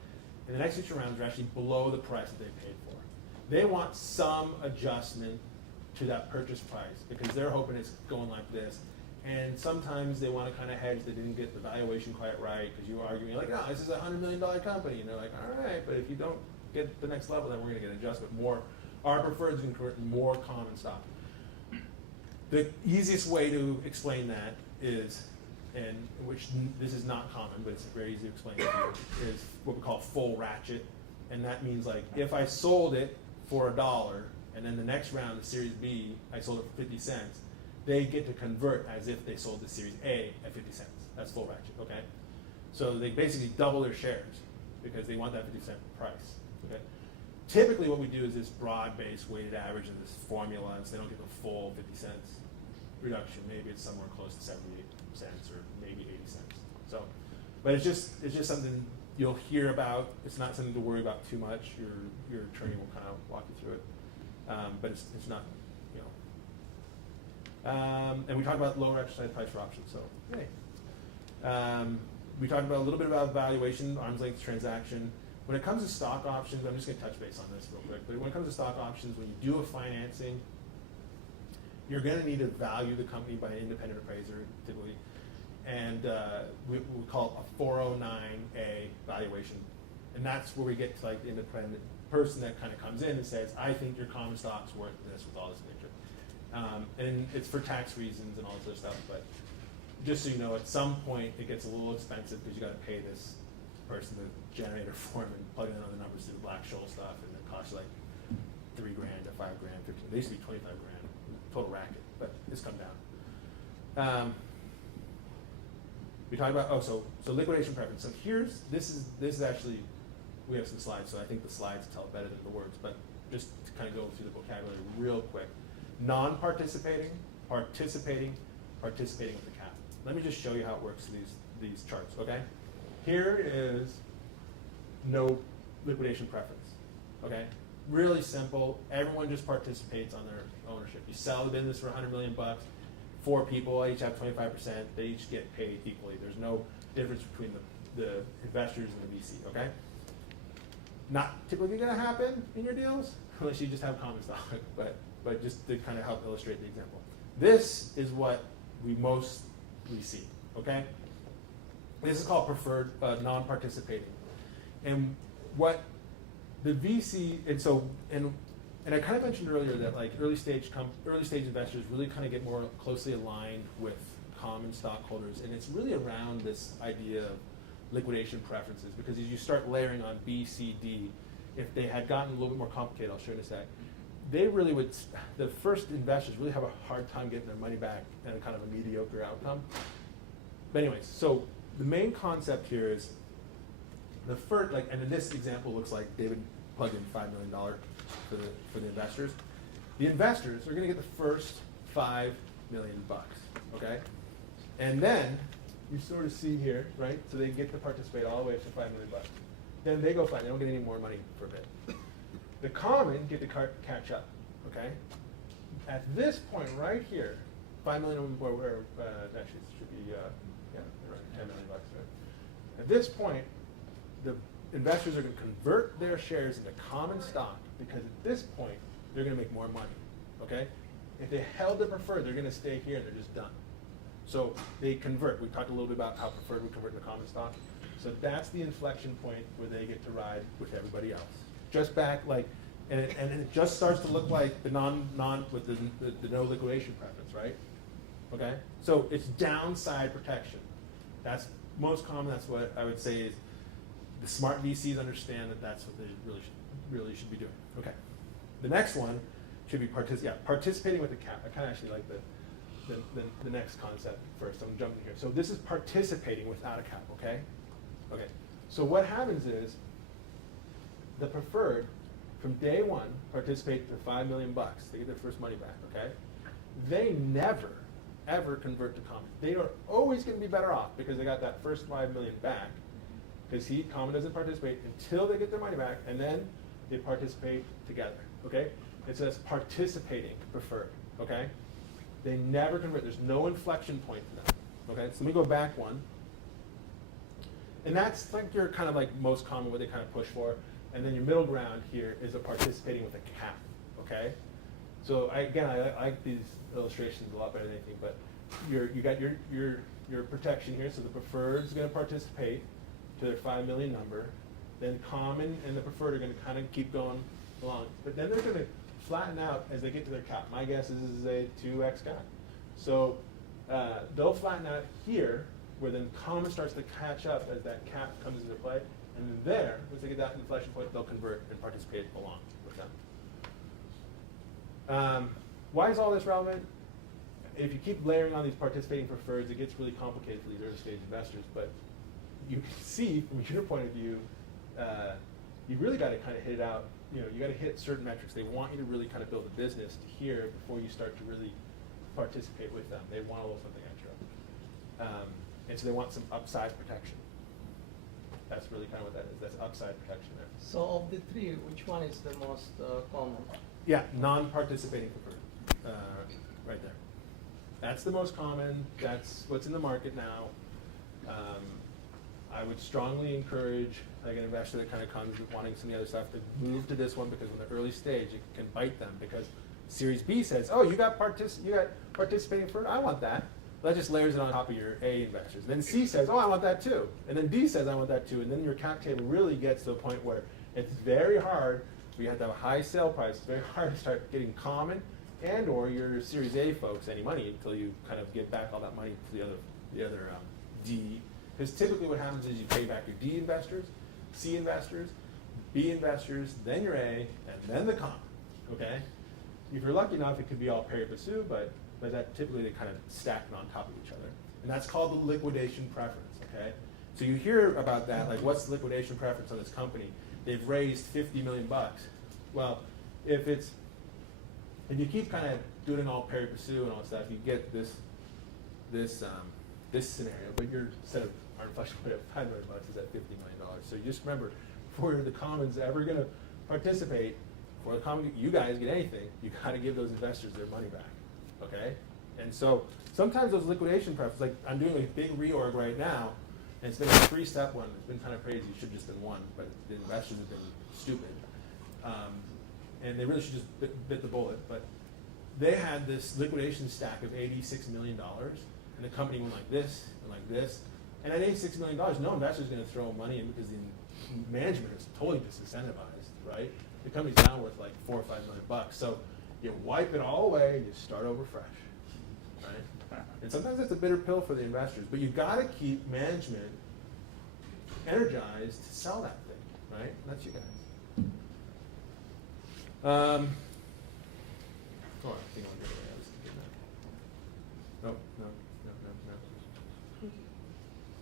and the next future rounds are actually below the price that they paid for. They want some adjustment to that purchase price because they're hoping it's going like this. And sometimes they want to kind of hedge they didn't get the valuation quite right because you were arguing like, no, this is a $100 million company. And they're like, all right, but if you don't get the next level, then we're going to get an adjustment more. Our preferred is going to convert more common stock. The easiest way to explain that is, and which this is not common, but it's very easy to explain to you, is what we call full ratchet. And that means like if I sold it for $1 and then the next round, the Series B, I sold it for 50 cents, they get to convert as if they sold the Series A at 50 cents. That's full ratchet, okay? So they basically double their shares because they want that 50-cent price, okay? Typically what we do is this broad-based weighted average of this formula, and so they don't get the full 50 cents reduction. Maybe it's somewhere close to 78 cents or maybe 80 cents. So, but it's just something you'll hear about. It's not something to worry about too much. Your attorney will kind of walk you through it. But it's not, you know. And we talked about lower exercise price for options, so yay. We talked about a little bit about valuation, arm's length transaction. When it comes to stock options, I'm just going to touch base on this real quick, but when it comes to stock options, when you do a financing, you're going to need to value the company by an independent appraiser, typically. And we call it a 409A valuation. And that's where we get to like the independent person that kind of comes in and says, I think your common stock's worth this with all this nature. And it's for tax reasons and all this other stuff, but just so you know, at some point it gets a little expensive because you got to pay this person the generator form and plug in other numbers to the Black-Scholes stuff, and it costs like $3 grand to $5 grand, 15. They used to be 25 grand, total racket, but it's come down. We talked about so liquidation preference. So this is actually, we have some slides, so I think the slides tell it better than the words, but just to kind of go through the vocabulary real quick. Non-participating, participating, participating with the cap. Let me just show you how it works, these charts, okay? Here is no liquidation preference, okay? Really simple. Everyone just participates on their ownership. You sell the business for $100 million, 4 people, each have 25%, they each get paid equally. There's no difference between the investors and the VC, okay? Not typically gonna happen in your deals, unless you just have common stock, but just to kind of help illustrate the example. This is what we mostly see, okay? This is called preferred non-participating. And what the VC, and I kind of mentioned earlier that like early stage investors really kind of get more closely aligned with common stockholders, and it's really around this idea of liquidation preferences, because as you start layering on B, C, D, if they had gotten a little bit more complicated, I'll show you in a sec, they really would, the first investors really have a hard time getting their money back and a kind of a mediocre outcome. But anyways, so the main concept here is the first, like, and in this example looks like David plugged in $5 million for the investors. The investors are going to get the first $5 million, okay? And then you sort of see here, right? So they get to participate all the way up to $5 million. Then they go fine. They don't get any more money for a bit. The common get to catch up, okay? At this point right here, $5 million, actually it should be, $10 million, right? At this point, the investors are going to convert their shares into common stock, because at this point, they're going to make more money, okay? If they held the preferred, they're going to stay here and they're just done. So they convert. We talked a little bit about how preferred would convert to common stock. So that's the inflection point where they get to ride with everybody else. Just back like, and it just starts to look like the with the no liquidation preference, right? Okay? So it's downside protection. That's most common. That's what I would say is the smart VCs understand that that's what they really should be doing. Okay. The next one should be participating with the cap. I kind of actually like the next concept first. I'm jumping here. So this is participating without a cap, okay? Okay. So what happens is the preferred, from day one, participate for $5 million. They get their first money back, okay? They never, ever convert to common. They are always going to be better off because they got that first $5 million back, because common doesn't participate until they get their money back, and then they participate together, okay? It says participating preferred, okay? They never convert. There's no inflection point to them, okay? So let me go back one. And that's like your kind of like most common what they kind of push for. And then your middle ground here is a participating with a cap, okay? So I like these illustrations a lot better than anything, but you got your protection here, so the preferred is gonna participate to their 5 million number, then common and the preferred are gonna kind of keep going along, but then they're gonna flatten out as they get to their cap. My guess is this is a 2x guy. So they'll flatten out here, where then common starts to catch up as that cap comes into play, and then there, once they get that inflection point, they'll convert and participate along with them. Why is all this relevant? If you keep layering on these participating preferreds, it gets really complicated for these early stage investors, but you can see from your point of view, you really got to kind of hit it out. You know, you got to hit certain metrics. They want you to really kind of build a business here before you start to really participate with them. They want a little something extra. And so they want some upside protection. That's really kind of what that is. That's upside protection there. So of the three, which one is the most common? Yeah, non-participating preferred, right there. That's the most common. That's what's in the market now. I would strongly encourage like an investor that kind of comes with wanting some of the other stuff to move to this one, because in the early stage it can bite them, because Series B says, oh, you got participating preferred, I want that. That just layers it on top of your A investors. Then C says, oh, I want that too. And then D says, I want that too. And then your cap table really gets to a point where it's very hard. We have to have a high sale price. It's very hard to start getting common and or your Series A folks any money until you kind of give back all that money to the other D. Because typically what happens is you pay back your D investors, C investors, B investors, then your A, and then the common. Okay? If you're lucky enough, it could be all pari passu, but that typically they kind of stack it on top of each other. And that's called the liquidation preference, okay? So you hear about that, like what's the liquidation preference on this company? They've raised 50 million bucks. Well, if you keep kind of doing all pari passu and all that stuff, you get this scenario, but your set of our inflection point of 5 million bucks is at $50 million. So you just remember, before the common's ever gonna participate, before the common, you guys get anything, you gotta give those investors their money back. Okay? And so sometimes those liquidation preferences, like I'm doing a big reorg right now, and it's been a 3-step one. It's been kind of crazy. It should have just been one, but the investors have been stupid. And they really should just bit the bullet. But they had this liquidation stack of $86 million, and the company went like this and like this. And at $86 million, no investor is going to throw money in because the management is totally disincentivized, right? The company's now worth like $4 or $5 million bucks. So you wipe it all away and you start over fresh, right? And sometimes that's a bitter pill for the investors, but you've got to keep management energized to sell that thing, right? That's you guys. I think I'll get away. I was thinking that. No.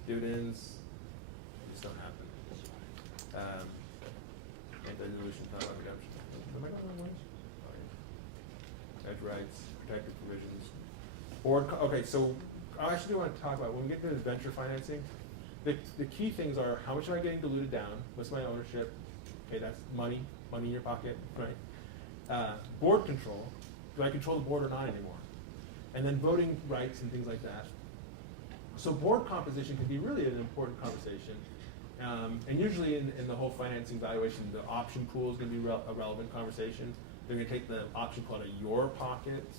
Dividends just don't happen. Anti-dilution, not redemption. Am I going the wrong ways? Edge rights, protected provisions. Okay, so I actually want to talk about, when we get to venture financing, the key things are, how much am I getting diluted down? What's my ownership? Okay, that's money in your pocket, right? Board control. Do I control the board or not anymore? And then voting rights and things like that. So board composition can be really an important conversation. And usually in the whole financing valuation, the option pool is going to be a relevant conversation. They're going to take the option pool out of your pockets,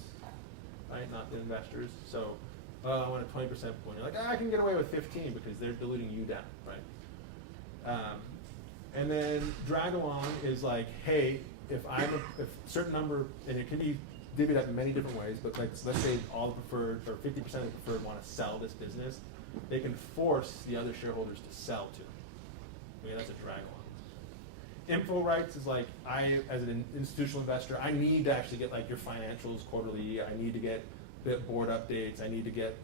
right, not the investors. So I want a 20% pool. You're like, I can get away with 15 because they're diluting you down, right? And then drag along is like, hey, if a certain number, and it can be divvied up in many different ways, but like, let's say all the preferred, or 50% of the preferred want to sell this business, they can force the other shareholders to sell to. I mean, that's a drag along. Info rights is like, I, as an institutional investor, I need to actually get like your financials quarterly. I need to get the board updates. I need to get,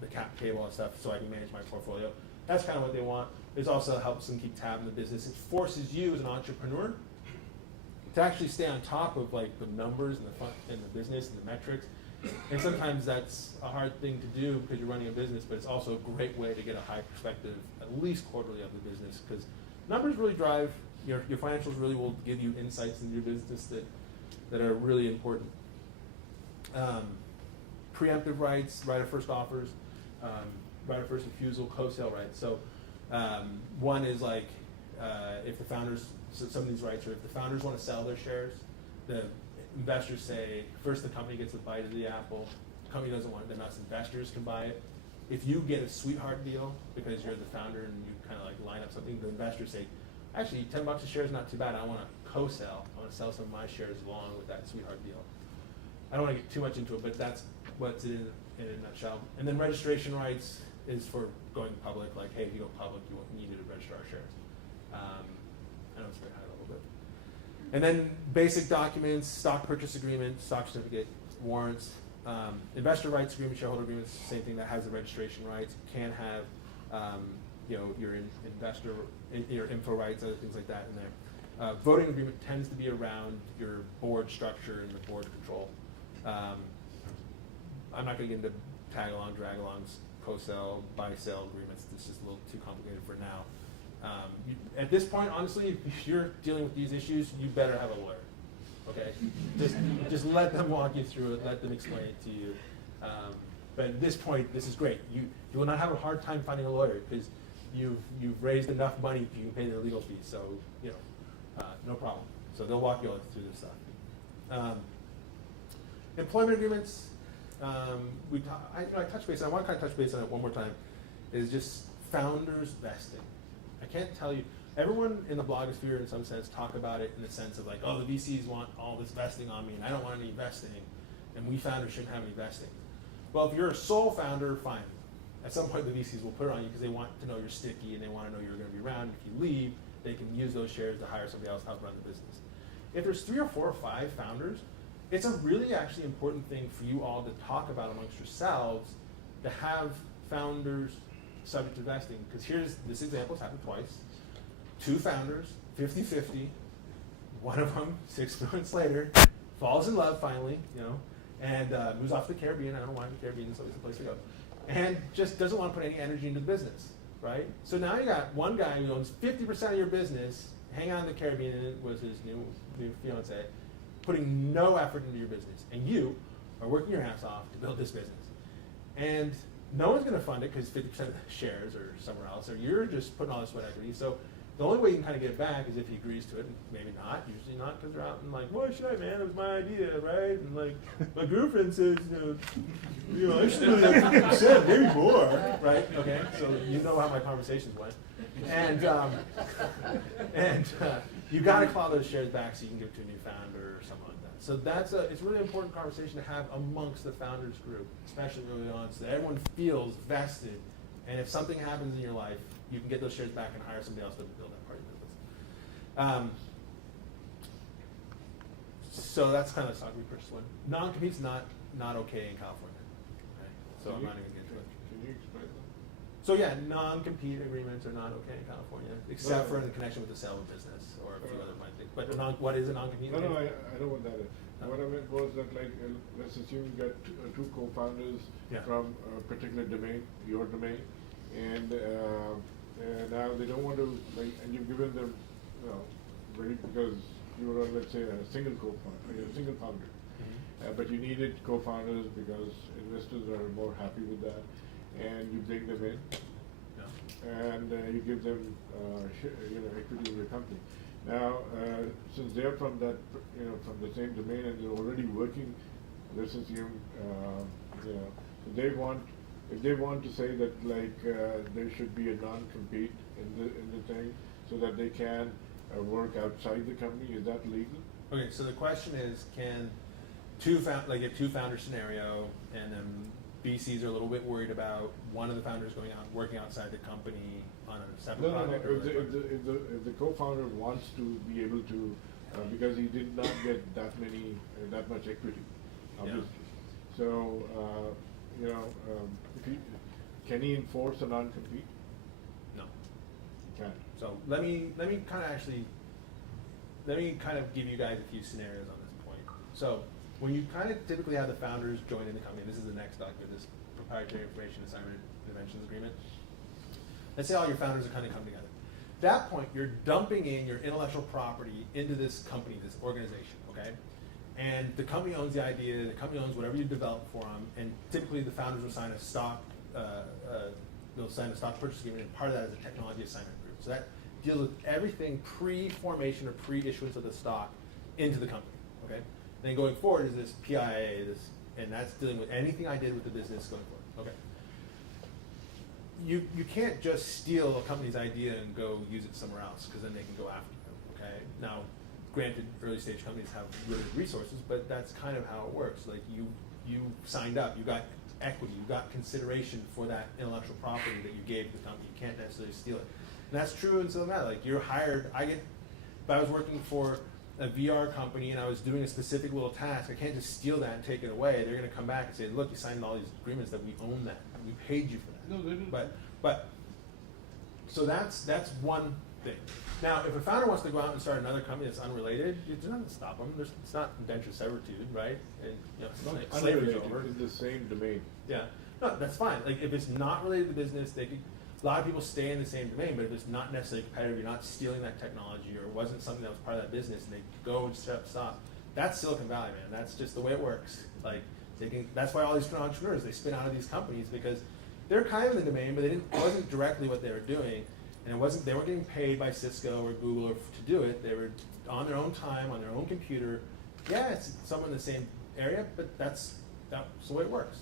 the cap table and stuff so I can manage my portfolio. That's kind of what they want. It also helps them keep tab in the business. It forces you as an entrepreneur to actually stay on top of like the numbers and the business and the metrics. And sometimes that's a hard thing to do because you're running a business, but it's also a great way to get a high perspective, at least quarterly, of the business, because numbers really drive, your financials really will give you insights into your business that are really important. Preemptive rights, right of first offers, right of first refusal, co-sale rights. So One is like, if the founders, so some of these rights are if the founders want to sell their shares, the investors say, first the company gets a bite of the apple, the company doesn't want it, then us investors can buy it. If you get a sweetheart deal, because you're the founder and you kind of like line up something, the investors say, actually, $10 a share is not too bad, I want to co-sell, I want to sell some of my shares along with that sweetheart deal. I don't want to get too much into it, but that's what's in a nutshell. And then registration rights is for going public, like, hey, if you go public, you need to register our shares. I know it's very high level, but. And then basic documents, stock purchase agreement, stock certificate, warrants, investor rights agreement, shareholder agreements, same thing that has the registration rights, can have, your investor, your info rights, other things like that in there. Voting agreement tends to be around your board structure and the board control. I'm not going to get into tag-along, drag-alongs, co-sell, buy-sell agreements. It's just a little too complicated for now. At this point, honestly, if you're dealing with these issues, you better have a lawyer. Okay, just let them walk you through it. Let them explain it to you. But at this point, this is great. You will not have a hard time finding a lawyer because you've raised enough money you can pay their legal fees. So no problem. So they'll walk you all through this stuff. Employment agreements. I touched base. I want to kind of touch base on it one more time. Is just founders vesting. I can't tell you. Everyone in the blogosphere, in some sense, talk about it in the sense of like, oh, the VCs want all this vesting on me, and I don't want any vesting, and we founders shouldn't have any vesting. Well, if you're a sole founder, fine. At some point, the VCs will put it on you because they want to know you're sticky and they want to know you're going to be around. If you leave, they can use those shares to hire somebody else to help run the business. If there's 3 or 4 or 5 founders, it's a really actually important thing for you all to talk about amongst yourselves to have founders subject to vesting. Because this example's happened twice. 2 founders, 50-50. One of them, 6 months later, falls in love finally, and moves off to the Caribbean. I don't know why the Caribbean is always the place to go. And just doesn't want to put any energy into the business, right? So now you got one guy who owns 50% of your business, hang on to the Caribbean, and it was his new fiance, putting no effort into your business. And you are working your ass off to build this business. And no one's going to fund it because 50% of the shares are somewhere else, or you're just putting all this sweat equity. So the only way you can kind of get it back is if he agrees to it, and maybe not, usually not, because they're out and like, why should I, man? It was my idea, right? And like, my girlfriend says, I should do that 50%, maybe more, right? Okay, so you know how my conversations went. And you got to claw those shares back so you can give it to a new founder or something like that. So it's a really important conversation to have amongst the founders group, especially early on, so that everyone feels vested. And if something happens in your life, you can get those shares back and hire somebody else to build that part of your business. So that's kind of the stock repurchase one. Non-compete's not okay in California. Okay? So I'm not even going to get into it. Can you explain that? So yeah, non-compete agreements are not okay in California, except for in connection with the sale of business or a few other minor things. But what is a non-compete? No, I know what that is. What I meant was that, like, let's assume you got 2 co-founders from a particular domain, your domain, and now they don't want to, like, and you've given them, because you were, let's say, a single co-founder, a single founder, but you needed co-founders because investors are more happy with that, and you bring them in, and you give them, equity in your company. Now, since they're from that, from the same domain and they're already working, let's assume, if they want to say that, like, there should be a non-compete in the thing, so that they can work outside the company, is that legal? Okay, so the question is, can a 2-founder scenario, and then VCs are a little bit worried about one of the founders going out working outside the company on a separate project? If the co-founder wants to be able to, because he did not get that much equity, obviously. So, can he enforce a non-compete? No. He can't. So let me kind of give you guys a few scenarios on this point. So when you kind of typically have the founders join in the company, this is the next document, this proprietary information assignment dimensions agreement. Let's say all your founders are kind of come together. At that point, you're dumping in your intellectual property into this company, this organization, okay? And the company owns the idea, the company owns whatever you develop for them, and typically the founders will sign a stock they'll sign a stock purchase agreement, and part of that is a technology assignment group. So that deals with everything pre-formation or pre-issuance of the stock into the company, okay? Then going forward is this PIA, and that's dealing with anything I did with the business going forward, okay? You can't just steal a company's idea and go use it somewhere else, because then they can go after you, okay? Now, granted, early stage companies have really good resources, but that's kind of how it works. Like you signed up, you got equity, you got consideration for that intellectual property that you gave to the company. You can't necessarily steal it. And that's true in Silicon Valley. Like you're hired, if I was working for a VR company and I was doing a specific little task, I can't just steal that and take it away. They're gonna come back and say, look, you signed all these agreements that we own that. We paid you for that. No, they didn't. But so that's one thing. Now, if a founder wants to go out and start another company that's unrelated, there's nothing to stop them. It's not indentured servitude, right? And slavery's over. In the same domain. Yeah, no, that's fine. Like if it's not related to business, they could. A lot of people stay in the same domain, but if it's not necessarily competitive, you're not stealing that technology, or it wasn't something that was part of that business, and they go and set up stop. That's Silicon Valley, man. That's just the way it works. Like they can. That's why all these entrepreneurs they spin out of these companies because they're kind of in the domain, but it wasn't directly what they were doing. And they weren't getting paid by Cisco or Google to do it. They were on their own time, on their own computer. Yeah, it's someone in the same area, but that's the way it works.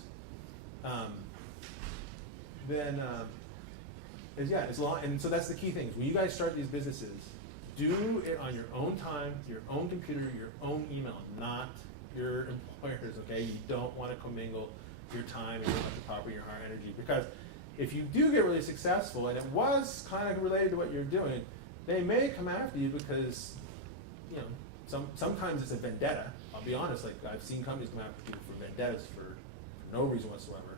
And so that's the key thing. When you guys start these businesses, do it on your own time, your own computer, your own email, not your employer's, okay? You don't want to commingle your time, your intellectual property, your hard energy, because if you do get really successful, and it was kind of related to what you're doing, they may come after you because, sometimes it's a vendetta. I'll be honest, like I've seen companies come after people for vendettas for no reason whatsoever.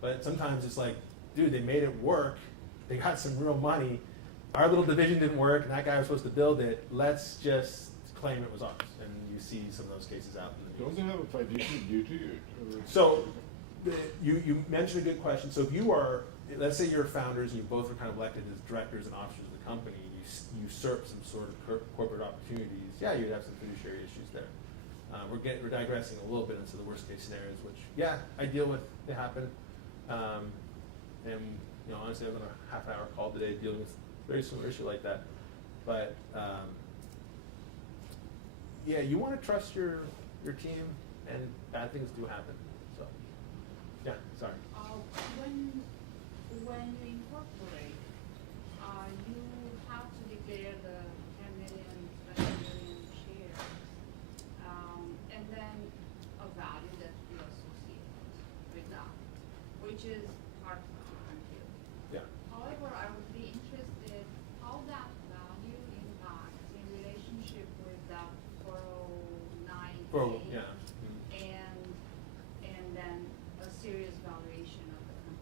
But sometimes it's like, dude, they made it work. They got some real money. Our little division didn't work, and that guy was supposed to build it. Let's just claim it was ours. And you see some of those cases out in the news. Don't they have a fiduciary duty? So, you mentioned a good question. So if you are, let's say you're founders and you both are kind of elected as directors and officers of the company, you usurp some sort of corporate opportunities, yeah, you'd have some fiduciary issues there. We're digressing a little bit into the worst case scenarios, which, yeah, I deal with, they happen. And honestly, I was on a half-hour call today dealing with a very similar issue like that. But yeah, you want to trust your team, and bad things do happen. So, yeah, sorry. When you incorporate, you have to declare the 10 million, 20 million shares, and then a value that you associate with that, which is hard to compute. Yeah. However, I would be interested how that value impacts in relationship with that 409 Yeah. and then a serious valuation of the company.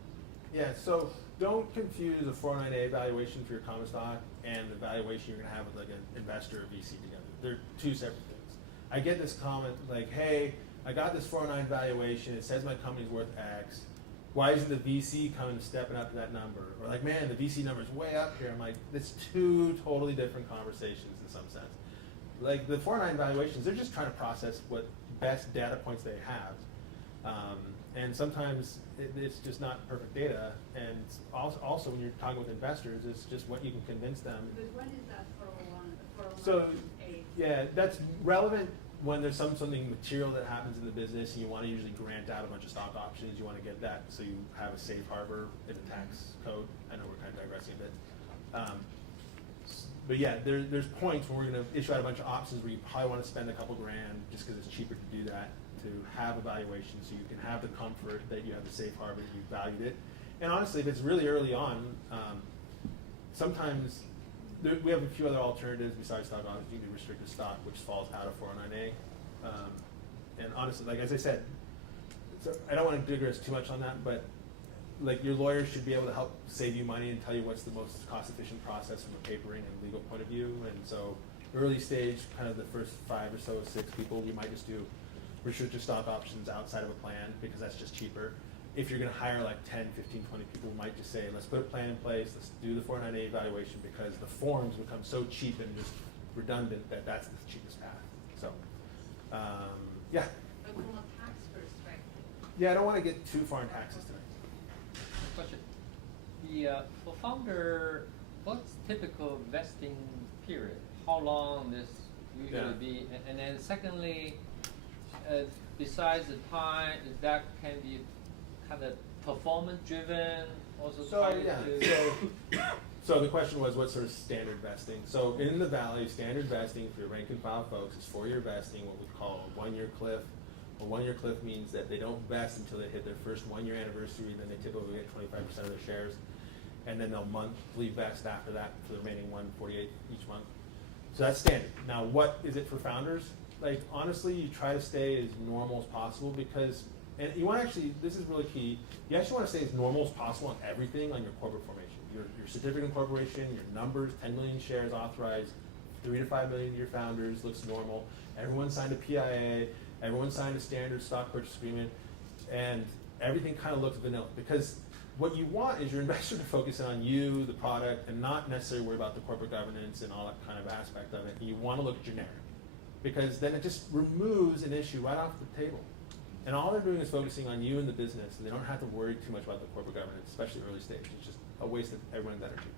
Yeah, so don't confuse a 409A valuation for your common stock and the valuation you're going to have with like an investor or VC together. They're two separate things. I get this comment like, hey, I got this 409 valuation, it says my company's worth X. Why isn't the VC coming stepping up to that number? Or like, man, the VC number's way up here. I'm like, it's two totally different conversations in some sense. Like the 409 valuations, they're just trying to process what best data points they have. And sometimes it's just not perfect data. And also when you're talking with investors, it's just what you can convince them. But when is that 401? So, yeah, that's relevant when there's something material that happens in the business and you want to usually grant out a bunch of stock options. You want to get that so you have a safe harbor in the tax code. I know we're kind of digressing a bit. But yeah, there's points when we're going to issue out a bunch of options where you probably want to spend a couple grand just because it's cheaper to do that, to have a valuation so you can have the comfort that you have the safe harbor, you valued it. And honestly, if it's really early on, sometimes we have a few other alternatives besides stock options. You can do restricted stock, which falls out of 409A. And honestly, like as I said, I don't want to digress too much on that, but like your lawyer should be able to help save you money and tell you what's the most cost-efficient process from a papering and legal point of view. And so early stage, kind of the first 5 or so, 6 people, we might just do restricted stock options outside of a plan because that's just cheaper. If you're going to hire like 10, 15, 20 people, we might just say, let's put a plan in place, let's do the 409A evaluation because the forms become so cheap and just redundant that that's the cheapest path. So, yeah. But from a tax perspective. Yeah, I don't want to get too far in taxes tonight. Question. For founder, what's typical vesting period? How long this usually be? And then secondly, besides the time, is that can be kind of performance driven? Also So the question was, what sort of standard vesting? So in the Valley, standard vesting for your rank and file folks is 4-year vesting, what we call a 1-year cliff. A 1-year cliff means that they don't vest until they hit their first 1-year anniversary, then they typically get 25% of their shares, and then they'll monthly vest after that for the remaining 148 each month. So that's standard. Now, what is it for founders? Like, honestly, you try to stay as normal as possible because, and you want to actually, this is really key, you actually want to stay as normal as possible on everything on your corporate formation. Your certificate of incorporation, your numbers, 10 million shares authorized, 3 to 5 million to your founders, looks normal. Everyone signed a PIA, everyone signed a standard stock purchase agreement, and everything kind of looks vanilla. Because what you want is your investor to focus on you, the product, and not necessarily worry about the corporate governance and all that kind of aspect of it. And you want to look generic. Because then it just removes an issue right off the table. And all they're doing is focusing on you and the business, and they don't have to worry too much about the corporate governance, especially early stage. It's just a waste of everyone's energy.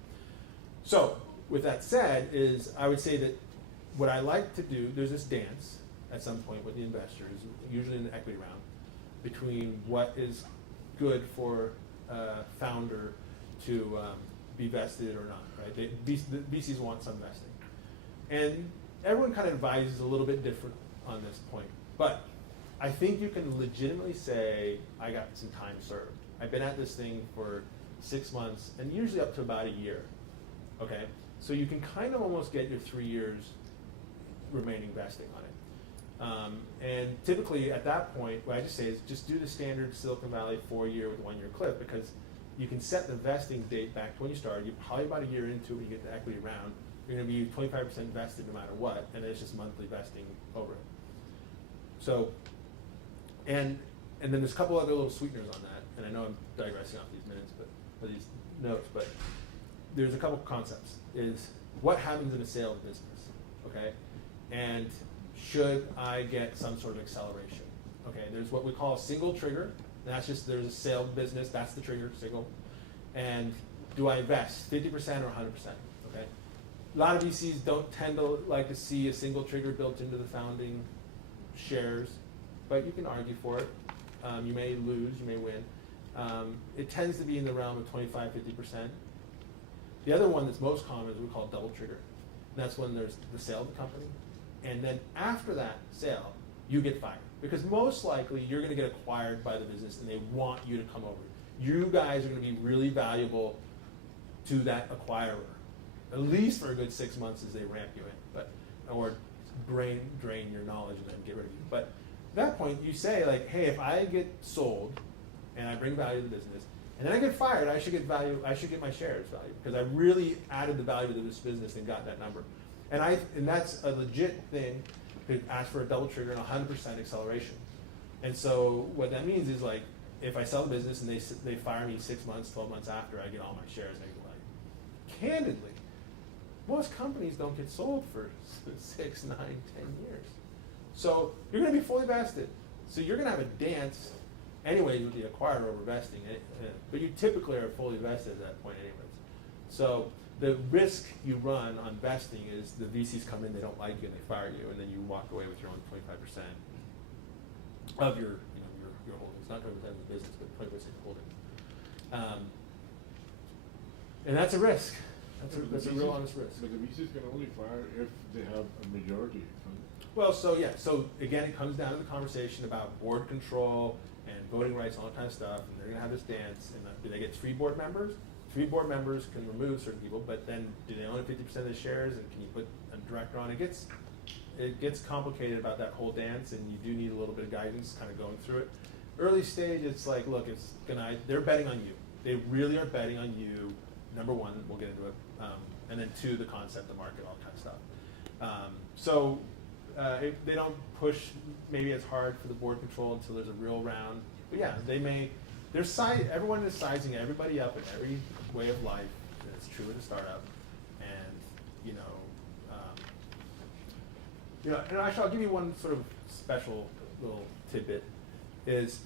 So, with that said, is I would say that what I like to do, there's this dance at some point with the investors, usually in the equity round, between what is good for a founder to be vested or not, right? The VCs want some vesting. And everyone kind of advises a little bit different on this point. But I think you can legitimately say, I got some time served. I've been at this thing for 6 months, and usually up to about a year, okay? So you can kind of almost get your 3 years remaining vesting on it. And typically at that point, what I just say is just do the standard Silicon Valley 4-year with 1-year cliff, because you can set the vesting date back to when you started. You're probably about a year into it when you get the equity round. You're gonna be 25% vested no matter what, and it's just monthly vesting over it. So, and then there's a couple other little sweeteners on that, and I know I'm digressing off these minutes, or these notes, but there's a couple concepts. Is what happens in a sales business, okay? And should I get some sort of acceleration? Okay, there's what we call a single trigger. And that's just, there's a sales business, that's the trigger, single. And do I invest 50% or 100%, okay? A lot of VCs don't tend to like to see a single trigger built into the founding shares, but you can argue for it. You may lose, you may win. It tends to be in the realm of 25, 50%. The other one that's most common is what we call double trigger. And that's when there's the sale of the company. And then after that sale, you get fired. Because most likely you're going to get acquired by the business and they want you to come over. You guys are going to be really valuable to that acquirer, at least for a good 6 months as they ramp you in, or drain your knowledge and then get rid of you. But at that point, you say like, hey, if I get sold and I bring value to the business, and then I get fired, I should get value. I should get my shares value because I really added the value to this business and got that number. And that's a legit thing to ask for a double trigger and 100% acceleration. And so what that means is like, if I sell the business and they fire me 6 months, 12 months after, I get all my shares. I get value. Candidly, most companies don't get sold for 6, 9, 10 years. So you're going to be fully vested. So you're going to have a dance anyways with the acquirer over vesting, but you typically are fully vested at that point anyways. So the risk you run on vesting is the VCs come in, they don't like you, and they fire you, and then you walk away with your own 25% of your holdings, not 20% of the business, but 20% of your holdings. And that's a risk. That's a real honest risk. But the VCs can only fire if they have a majority. Well, so yeah, so again, it comes down to the conversation about board control and voting rights and all that kind of stuff, and they're going to have this dance, and do they get 3 board members? 3 board members can remove certain people, but then do they own 50% of the shares, and can you put a director on? It gets complicated about that whole dance, and you do need a little bit of guidance kind of going through it. Early stage, it's like, look, they're betting on you. They really are betting on you. Number one, we'll get into it, and then 2, the concept, the market, all kind of stuff. They don't push maybe as hard for the board control until there's a real round. But yeah, everyone is sizing everybody up in every way of life. It's true in a startup. And, and actually I'll give you one sort of special little tidbit is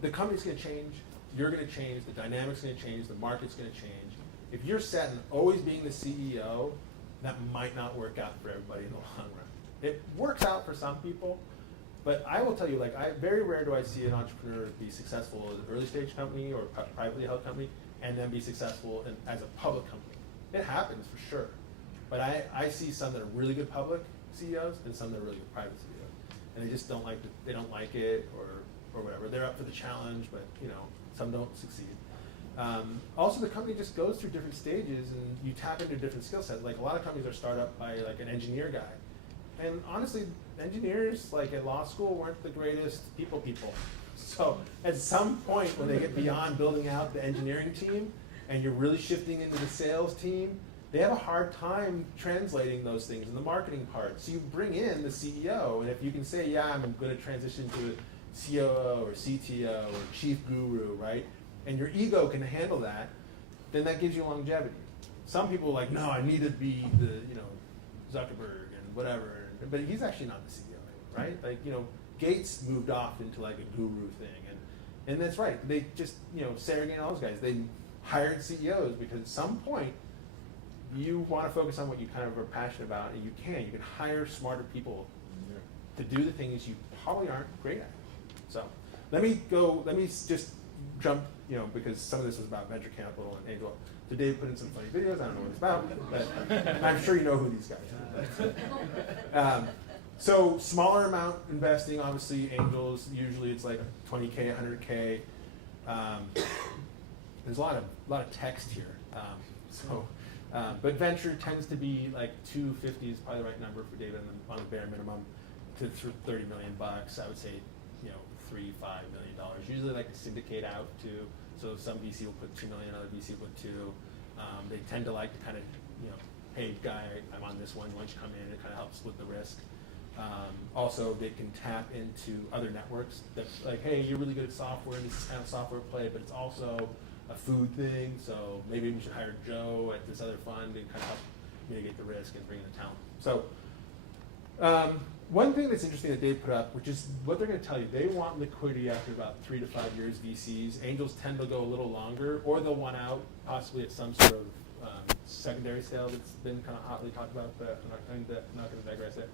the company's going to change you're going to change, the dynamic's going to change, the market's going to change. If you're set in always being the CEO, that might not work out for everybody in the long run. It works out for some people, but I will tell you, like, very rare do I see an entrepreneur be successful as an early stage company or a privately held company and then be successful as a public company. It happens for sure, but I see some that are really good public CEOs and some that are really good private CEOs, and they just don't like they don't like it or whatever. They're up for the challenge, but you know, some don't succeed. Also, the company just goes through different stages, and you tap into different skill sets. Like a lot of companies are started up by like an engineer guy, and honestly, engineers like at law school weren't the greatest people. So at some point, when they get beyond building out the engineering team, and you're really shifting into the sales team, they have a hard time translating those things in the marketing part. So you bring in the CEO, and if you can say, yeah, I'm going to transition to a COO or CTO or chief guru, right? And your ego can handle that, then that gives you longevity. Some people are like, no, I need to be the, Zuckerberg and whatever, but he's actually not the CEO, right? Like, Gates moved off into like a guru thing, and that's right. They just, Sergey and all those guys, they hired CEOs because at some point you want to focus on what you kind of are passionate about, and you can hire smarter people to do the things you probably aren't great at. So let me just jump, because some of this was about venture capital and angel. So Dave put in some funny videos. I don't know what it's about, but I'm sure you know who these guys are. So smaller amount investing, obviously angels, usually it's like 20K, 100K. There's a lot of text here. But venture tends to be like 250 is probably the right number for David on the bare minimum to 30 million bucks. I would say, $3-5 million. Usually like to syndicate out to, so some VC will put 2 million, other VC will put 2. They tend to like to kind of, hey guy, I'm on this one, why don't you come in? It kind of helps split the risk. Also, they can tap into other networks that like, hey, you're really good at software, this is kind of software play, but it's also a food thing, so maybe we should hire Joe at this other fund and kind of help mitigate the risk and bring in the talent. So one thing that's interesting that Dave put up, which is what they're going to tell you, they want liquidity after about 3 to 5 years. VCs, angels tend to go a little longer, or they'll want out possibly at some sort of secondary sale that's been kind of hotly talked about, but I'm not going to digress there.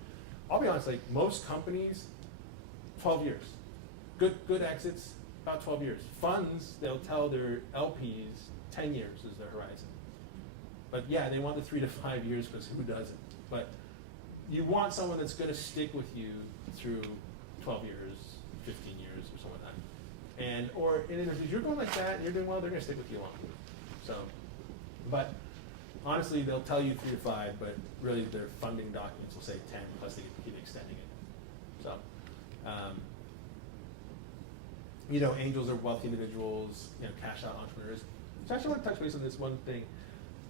I'll be honest, like most companies, 12 years. Good exits, about 12 years. Funds, they'll tell their LPs 10 years is their horizon. But yeah, they want the 3 to 5 years because who doesn't? But you want someone that's going to stick with you through 12 years, 15 years, or something like that. And if you're going like that and you're doing well, they're going to stick with you longer. So, but honestly, they'll tell you 3 to 5, but really their funding documents will say 10, plus they keep extending it. So, angels are wealthy individuals, cash out entrepreneurs. So I actually want to touch base on this one thing.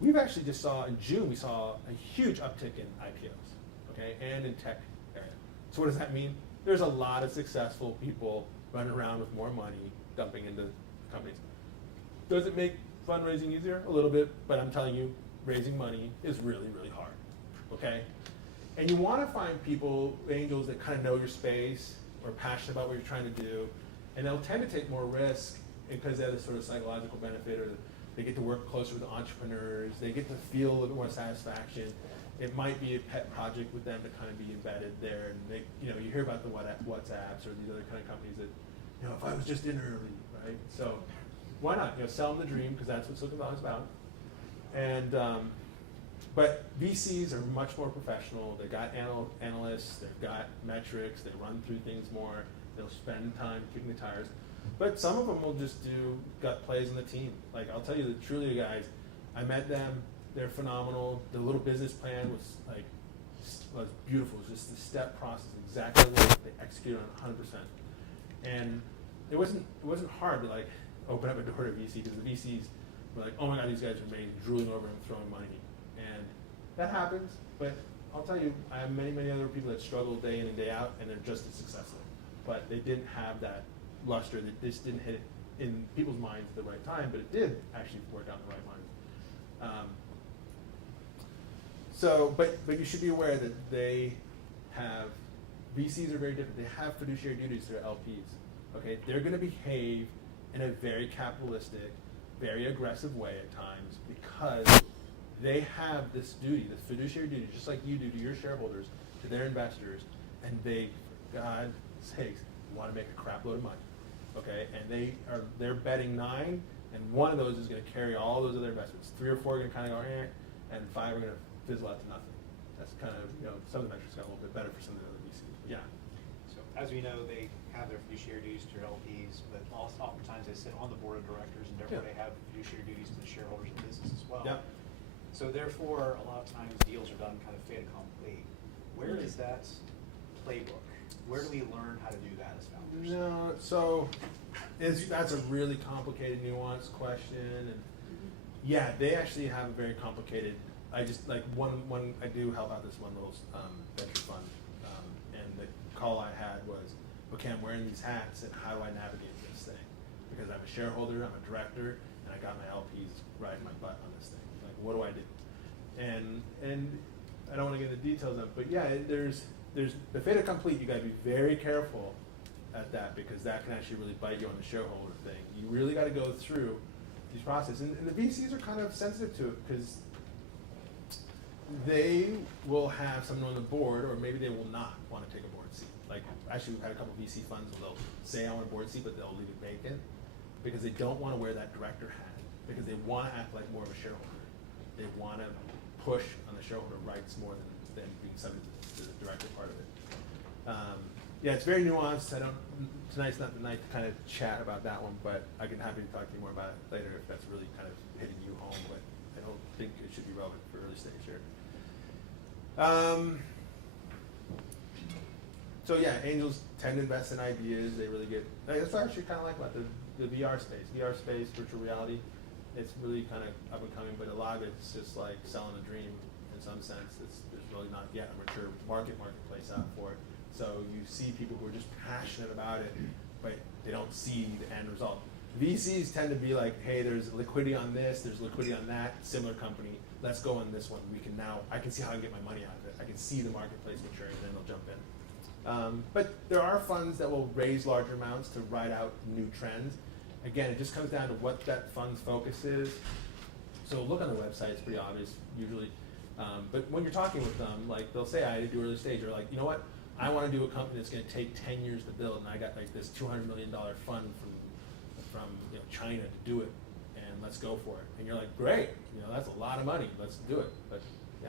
We've actually just saw, in June, we saw a huge uptick in IPOs, okay, and in tech area. So what does that mean? There's a lot of successful people running around with more money dumping into companies. Does it make fundraising easier? A little bit, but I'm telling you, raising money is really, really hard, okay? And you want to find people, angels, that kind of know your space or are passionate about what you're trying to do, and they'll tend to take more risk because they have this sort of psychological benefit, or they get to work closer with entrepreneurs, they get to feel a little bit more satisfaction. It might be a pet project with them to kind of be embedded there, and they, you hear about the WhatsApps or these other kind of companies that, if I was just in early, right? So why not? Sell them the dream, because that's what Silicon Valley is about. And but VCs are much more professional. They've got analysts, they've got metrics, they run through things more. They'll spend time kicking the tires. But some of them will just do gut plays on the team. Like, I'll tell you, the Trulia guys, I met them, they're phenomenal. The little business plan was beautiful. It was just the step process, exactly what they executed on 100%. And it wasn't hard to like open up a door to VC, because the VCs were like, oh my God, these guys are amazing, drooling over and throwing money. And that happens, but I'll tell you, I have many, many other people that struggle day in and day out, and they're just as successful. But they didn't have that luster, that this didn't hit it in people's minds at the right time, but it did actually work out in the right minds. But you should be aware that VCs are very different. They have fiduciary duties to their LPs. Okay, they're going to behave in a very capitalistic, very aggressive way at times, because they have this duty, this fiduciary duty, just like you do to your shareholders, to their investors, and they, for God's sakes, want to make a crap load of money, okay? And they're betting 9, and one of those is going to carry all those other investments. 3 or 4 are going to kind of go, and 5 are going to fizzle out to nothing. That's kind of, some of the metrics got a little bit better for some of the other VCs. Yeah. So as we know, they have their fiduciary duties to their LPs, but oftentimes they sit on the board of directors, and therefore they have fiduciary duties to the shareholders of the business as well. Yeah. So therefore, a lot of times deals are done kind of fait accompli. Where is that playbook? Where do we learn how to do that as founders? No, so that's a really complicated, nuanced question, and yeah, they actually have a very complicated. I just like one. I do help out this one little venture fund, and the call I had was, okay, I'm wearing these hats, and how do I navigate this thing? Because I'm a shareholder, I'm a director, and I got my LPs riding my butt on this thing. Like, what do I do? And I don't want to get into details of it, but yeah, there's the fait accompli. You got to be very careful at that, because that can actually really bite you on the shareholder thing. You really got to go through these processes, and the VCs are kind of sensitive to it, because they will have someone on the board, or maybe they will not want to take a board seat. Like, actually, we've had a couple of VC funds where they'll say I want a board seat, but they'll leave it vacant because they don't want to wear that director hat, because they want to act like more of a shareholder. They want to push on the shareholder rights more than being subject to the director part of it. Yeah, it's very nuanced. Tonight's not the night to kind of chat about that one, but I can happy to talk to you more about it later if that's really kind of hitting you home, but I don't think it should be relevant for early stage here. So yeah, angels tend to invest in ideas. They really get, that's what I actually kind of like about the VR space. VR space, virtual reality, it's really kind of up and coming, but a lot of it's just like selling a dream in some sense. There's really not yet a mature marketplace out for it. So you see people who are just passionate about it, but they don't see the end result. VCs tend to be like, hey, there's liquidity on this, there's liquidity on that, similar company, let's go on this one. I can see how I can get my money out of it. I can see the marketplace maturing, and then they'll jump in. But there are funds that will raise larger amounts to ride out new trends. Again, it just comes down to what that fund's focus is. So look on the website, it's pretty obvious usually. But when you're talking with them, like they'll say, I do early stage, or like, you know what, I want to do a company that's going to take 10 years to build, and I got like this $200 million fund from China to do it, and let's go for it. And you're like, great, that's a lot of money, let's do it. But yeah.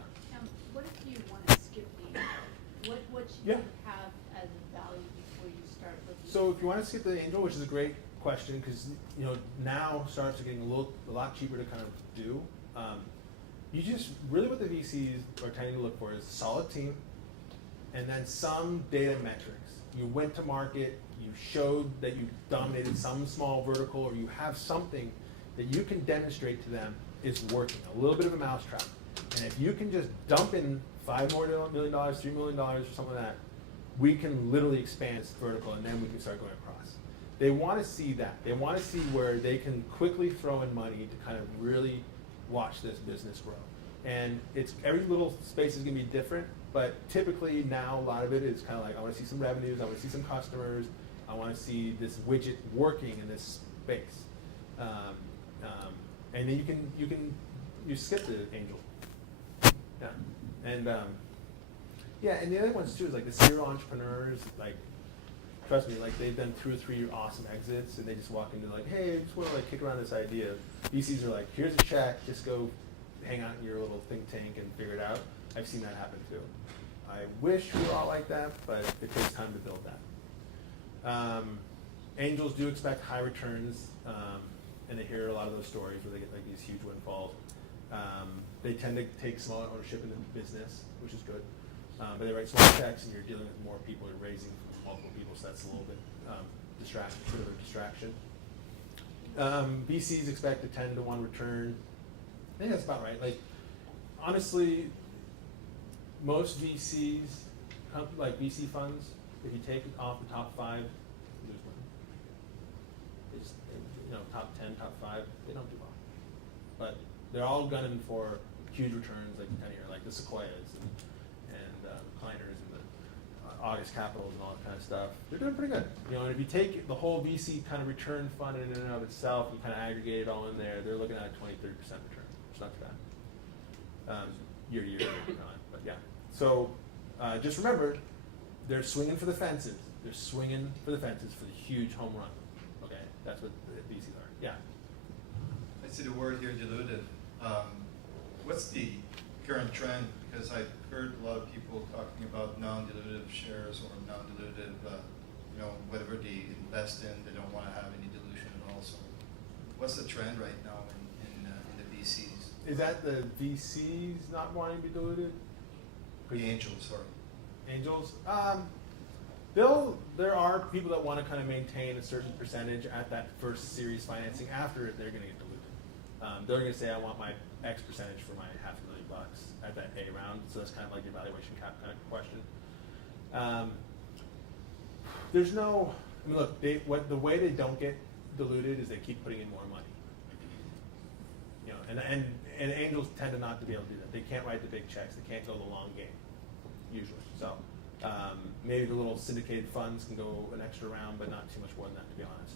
What if you want to skip the angel? What should you have as a value before you start looking? So if you want to skip the angel, which is a great question, because now startups are getting a lot cheaper to kind of do. You just really what the VCs are tending to look for is a solid team, and then some data metrics. You went to market, you showed that you dominated some small vertical, or you have something that you can demonstrate to them is working, a little bit of a mousetrap. And if you can just dump in $5 million, $3 million, or something like that, we can literally expand this vertical, and then we can start going across. They want to see that. They want to see where they can quickly throw in money to kind of really watch this business grow. And every little space is going to be different, but typically now a lot of it is kind of like, I want to see some revenues, I want to see some customers, I want to see this widget working in this space. And then you skip the angel. Yeah. And and the other ones too is like the serial entrepreneurs, like trust me, like they've done 2 or 3 awesome exits, and they just walk into like, hey, I just want to like kick around this idea. VCs are like, here's a check, just go hang out in your little think tank and figure it out. I've seen that happen too. I wish we were all like that, but it takes time to build that. Angels do expect high returns, and they hear a lot of those stories where they get like these huge windfalls. They tend to take small ownership in the business, which is good. But they write small checks, and you're dealing with more people. You're raising multiple people, so that's a little bit bit of a distraction. VCs expect a 10 to 1 return. I think that's about right. Like, honestly, most VCs, like VC funds, if you take off the top 5, you lose money. They just, top 10, top 5, they don't do well. But they're all gunning for huge returns, like 10 year, like the Sequoias and Kleiners and August Capitals and all that kind of stuff, they're doing pretty good. You know, and if you take the whole VC kind of return fund in and of itself and kind of aggregate it all in there, they're looking at a 20-30% return. It's not too bad. Year to year, but yeah. So just remember, they're swinging for the fences. They're swinging for the fences for the huge home run. Okay, that's what the VCs are. Yeah. I see the word here, dilutive. What's the current trend? Because I've heard a lot of people talking about non-dilutive shares or non-dilutive, whatever they invest in, they don't want to have any dilution at all. So what's the trend right now in the VCs? Is that the VCs not wanting to be diluted? The angels, sorry. Angels? There are people that want to kind of maintain a certain percentage at that first series financing. After it, they're going to get diluted. They're going to say, I want my X percentage for my $500,000 at that A round. So that's kind of like the evaluation cap kind of question. There's no, I mean, look, the way they don't get diluted is they keep putting in more money. You know, and angels tend to not to be able to do that. They can't write the big checks. They can't go the long game, usually. So maybe the little syndicated funds can go an extra round, but not too much more than that, to be honest.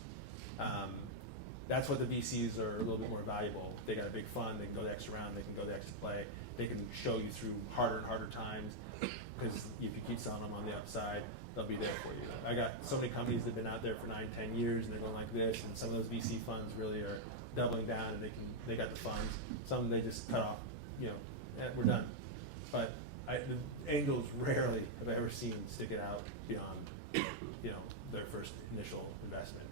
That's what the VCs are a little bit more valuable. They got a big fund, they can go the extra round, they can go the extra play, they can show you through harder and harder times, because if you keep selling them on the upside, they'll be there for you. I got so many companies that have been out there for 9-10 years, and they're going like this, and some of those VC funds really are doubling down, and they got the funds. Some they just cut off, and we're done. But the angels rarely have I ever seen stick it out beyond, their first initial investment.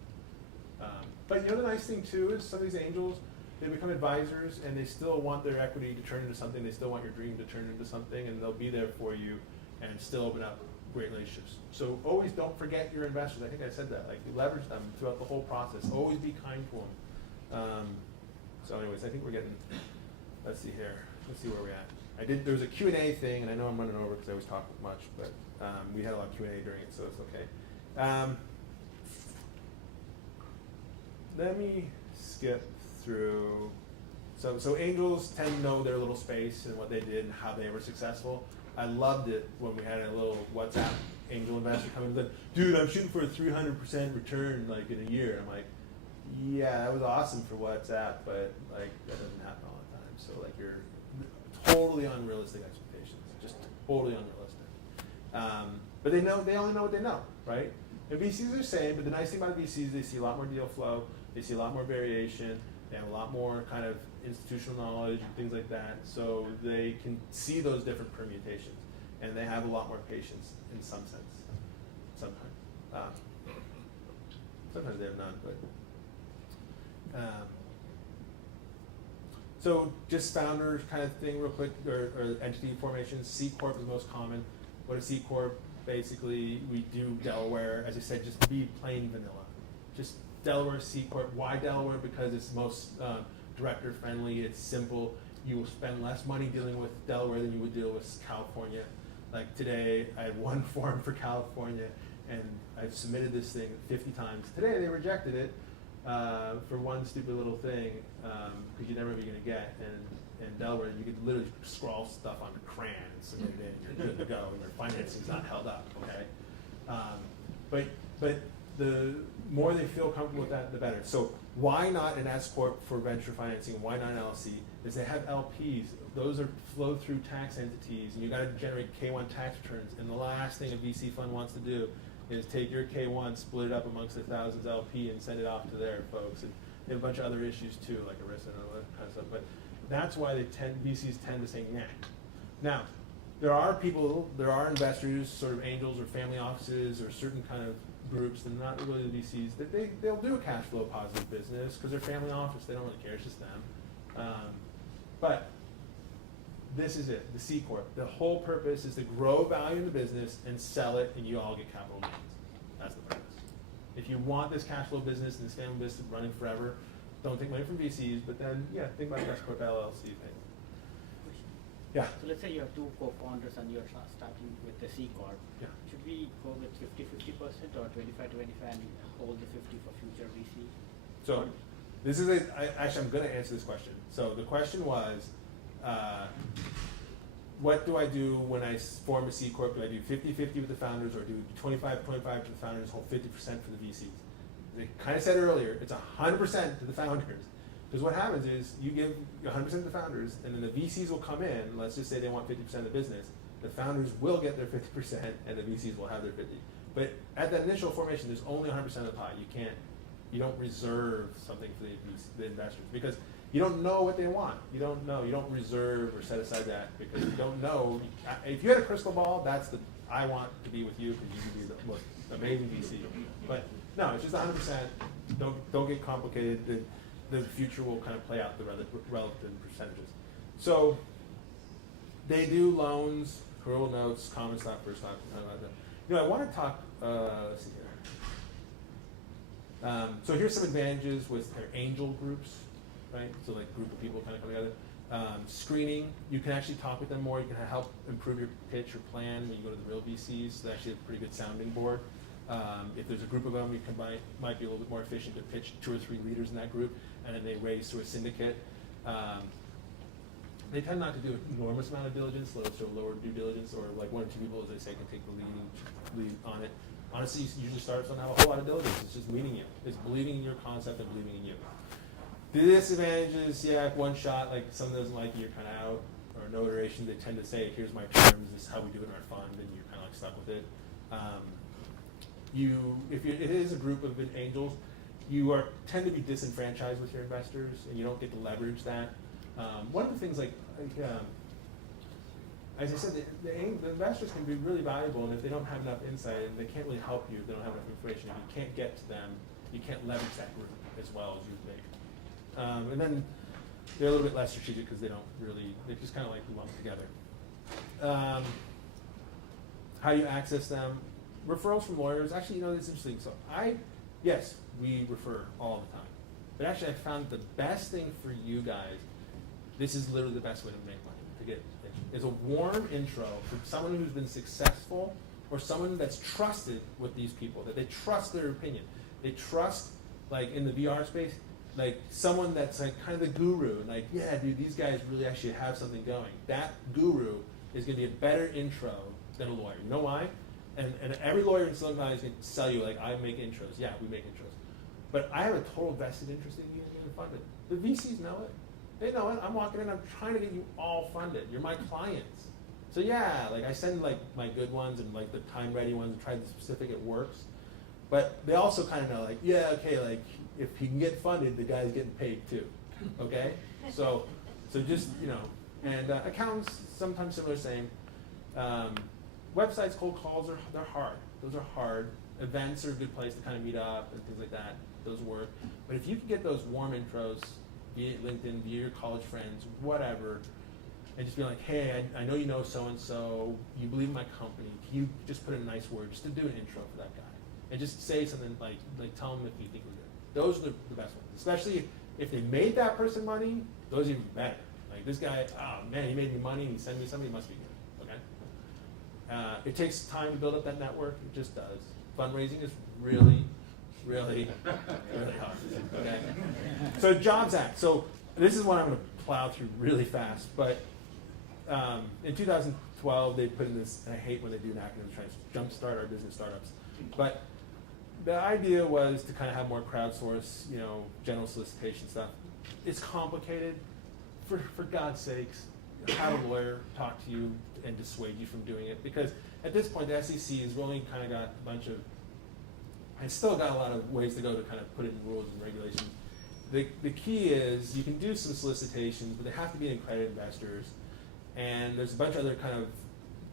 But the nice thing too is some of these angels, they become advisors and they still want their equity to turn into something. They still want your dream to turn into something, and they'll be there for you and still open up great relationships. So always don't forget your investors. I think I said that. Like, leverage them throughout the whole process. Always be kind to them. So anyways, I think we're getting, let's see here. Let's see where we're at. There was a Q&A thing, and I know I'm running over because I always talk much, but we had a lot of Q&A during it, so it's okay. Let me skip through. So angels tend to know their little space and what they did and how they were successful. I loved it when we had a little WhatsApp angel investor come in and said, dude, I'm shooting for a 300% return like in a year. I'm like, yeah, that was awesome for WhatsApp, but like that doesn't happen all the time. So like you're totally unrealistic expectations, just totally unrealistic. But they only know what they know, right? And VCs are the same, but the nice thing about VCs, they see a lot more deal flow, they see a lot more variation, they have a lot more kind of institutional knowledge and things like that, so they can see those different permutations, and they have a lot more patience in some sense. Sometimes. Sometimes they have none, but. So just founder kind of thing real quick, or entity formation. C Corp is the most common. What is C Corp? Basically, we do Delaware. As I said, just be plain vanilla. Just Delaware C Corp. Why Delaware? Because it's most director friendly. It's simple. You will spend less money dealing with Delaware than you would deal with California. Like today, I had one form for California, and I've submitted this thing 50 times. Today, they rejected it for one stupid little thing, because you're never going to get. And in Delaware, you could literally scrawl stuff onto crayon and submit it in. You're good to go, and your financing's not held up. Okay, but the more they feel comfortable with that, the better. So why not an S corp for venture financing? Why not an LLC? Is they have LPs. Those are flow-through tax entities, and you got to generate K1 tax returns. And the last thing a VC fund wants to do is take your K1, split it up amongst the thousands LP, and send it off to their folks. And they have a bunch of other issues too, like ERISA and all that kind of stuff. But that's why VCs tend to say nah. Now, there are investors, sort of angels or family offices or certain kind of groups, and not really the VCs, that they'll do a cash flow positive business because they're family office. They don't really care, it's just them. But this is it, the C Corp. The whole purpose is to grow value in the business and sell it, and you all get capital gains. That's the purpose. If you want this cash flow business and this family business running forever, don't take money from VCs, but then, yeah, think about the S Corp LLC thing. Yeah. So let's say you have two co-founders and you're starting with the C Corp. Yeah. Should we go with 50-50% or 25-25 and hold the 50 for future VC? So this is actually, I'm going to answer this question. So the question was, what do I do when I form a C Corp? Do I do 50-50 with the founders, or do 25-25 to the founders, hold 50% for the VCs? They kind of said earlier, it's 100% to the founders. Because what happens is you give 100% to the founders, and then the VCs will come in. Let's just say they want 50% of the business. The founders will get their 50%, and the VCs will have their 50. But at that initial formation, there's only 100% of the pie. You don't reserve something for the investors, because you don't know what they want. You don't know. You don't reserve or set aside that, because you don't know. If you had a crystal ball, that's I want to be with you because you can be the most amazing VC. But no, it's just 100%. Don't get complicated. The future will kind of play out the relative percentages. So they do loans, convertible notes, common stock, first stock. I want to talk. Let's see here. So here's some advantages with their angel groups, right? So like group of people kind of come together. Screening, you can actually talk with them more. You can help improve your pitch or plan when you go to the real VCs. They actually have a pretty good sounding board. If there's a group of them, you might be a little bit more efficient to pitch 2 or 3 leaders in that group, and then they raise through a syndicate. They tend not to do an enormous amount of diligence, so lower due diligence, or like 1 or 2 people, as they say, can take the lead on it. Honestly, usually startups don't have a whole lot of diligence. It's just meeting you. It's believing in your concept and believing in you. The disadvantages, yeah, one shot, like someone doesn't like you, you're kind of out, or no iteration. They tend to say, here's my terms, this is how we do it in our fund, and you're kind of like stuck with it. If it is a group of angels, you tend to be disenfranchised with your investors, and you don't get to leverage that. One of the things, as I said, the investors can be really valuable, and if they don't have enough insight and they can't really help you, if they don't have enough information, if you can't get to them, you can't leverage that group as well as you'd make. And then they're a little bit less strategic because they just kind of like lump together. How you access them? Referrals from lawyers. Actually, it's interesting. So yes, we refer all the time. But actually, I found the best thing for you guys, this is literally the best way to make money, is a warm intro for someone who's been successful, or someone that's trusted with these people, that they trust their opinion. They trust, like in the VR space, like someone that's like kind of the guru, and like, yeah, dude, these guys really actually have something going. That guru is going to be a better intro than a lawyer. You know why? And every lawyer in Silicon Valley is going to sell you, like, I make intros. Yeah, we make intros. But I have a total vested interest in you getting funded. The VCs know it. They know it. I'm walking in, I'm trying to get you all funded. You're my clients. So yeah, like I send like my good ones and like the time-ready ones and try the specific, it works. But they also kind of know, like, yeah, okay, like if he can get funded, the guy's getting paid too. Okay? So just, and accountants, sometimes similar, same. Websites, cold calls, they're hard. Those are hard. Events are a good place to kind of meet up and things like that. Those work. But if you can get those warm intros via LinkedIn, via your college friends, whatever, and just be like, hey, I know you know so-and-so, you believe in my company, can you just put in a nice word just to do an intro for that guy? And just say something like tell them if you think we're good. Those are the best ones. Especially if they made that person money, those are even better. Like this guy, oh man, he made me money and he sent me something, he must be good. Okay? It takes time to build up that network. It just does. Fundraising is really, really, really hard. Okay? So Jobs Act. So this is one I'm going to plow through really fast. But in 2012, they put in this, and I hate when they do an acronym to try to jumpstart our business startups. But the idea was to kind of have more crowdsource, general solicitation stuff. It's complicated. For God's sakes, have a lawyer talk to you and dissuade you from doing it, because at this point the SEC has really kind of got a bunch of, and still got a lot of ways to go to kind of put in rules and regulations. The key is you can do some solicitations, but they have to be in accredited investors, and there's a bunch of other kind of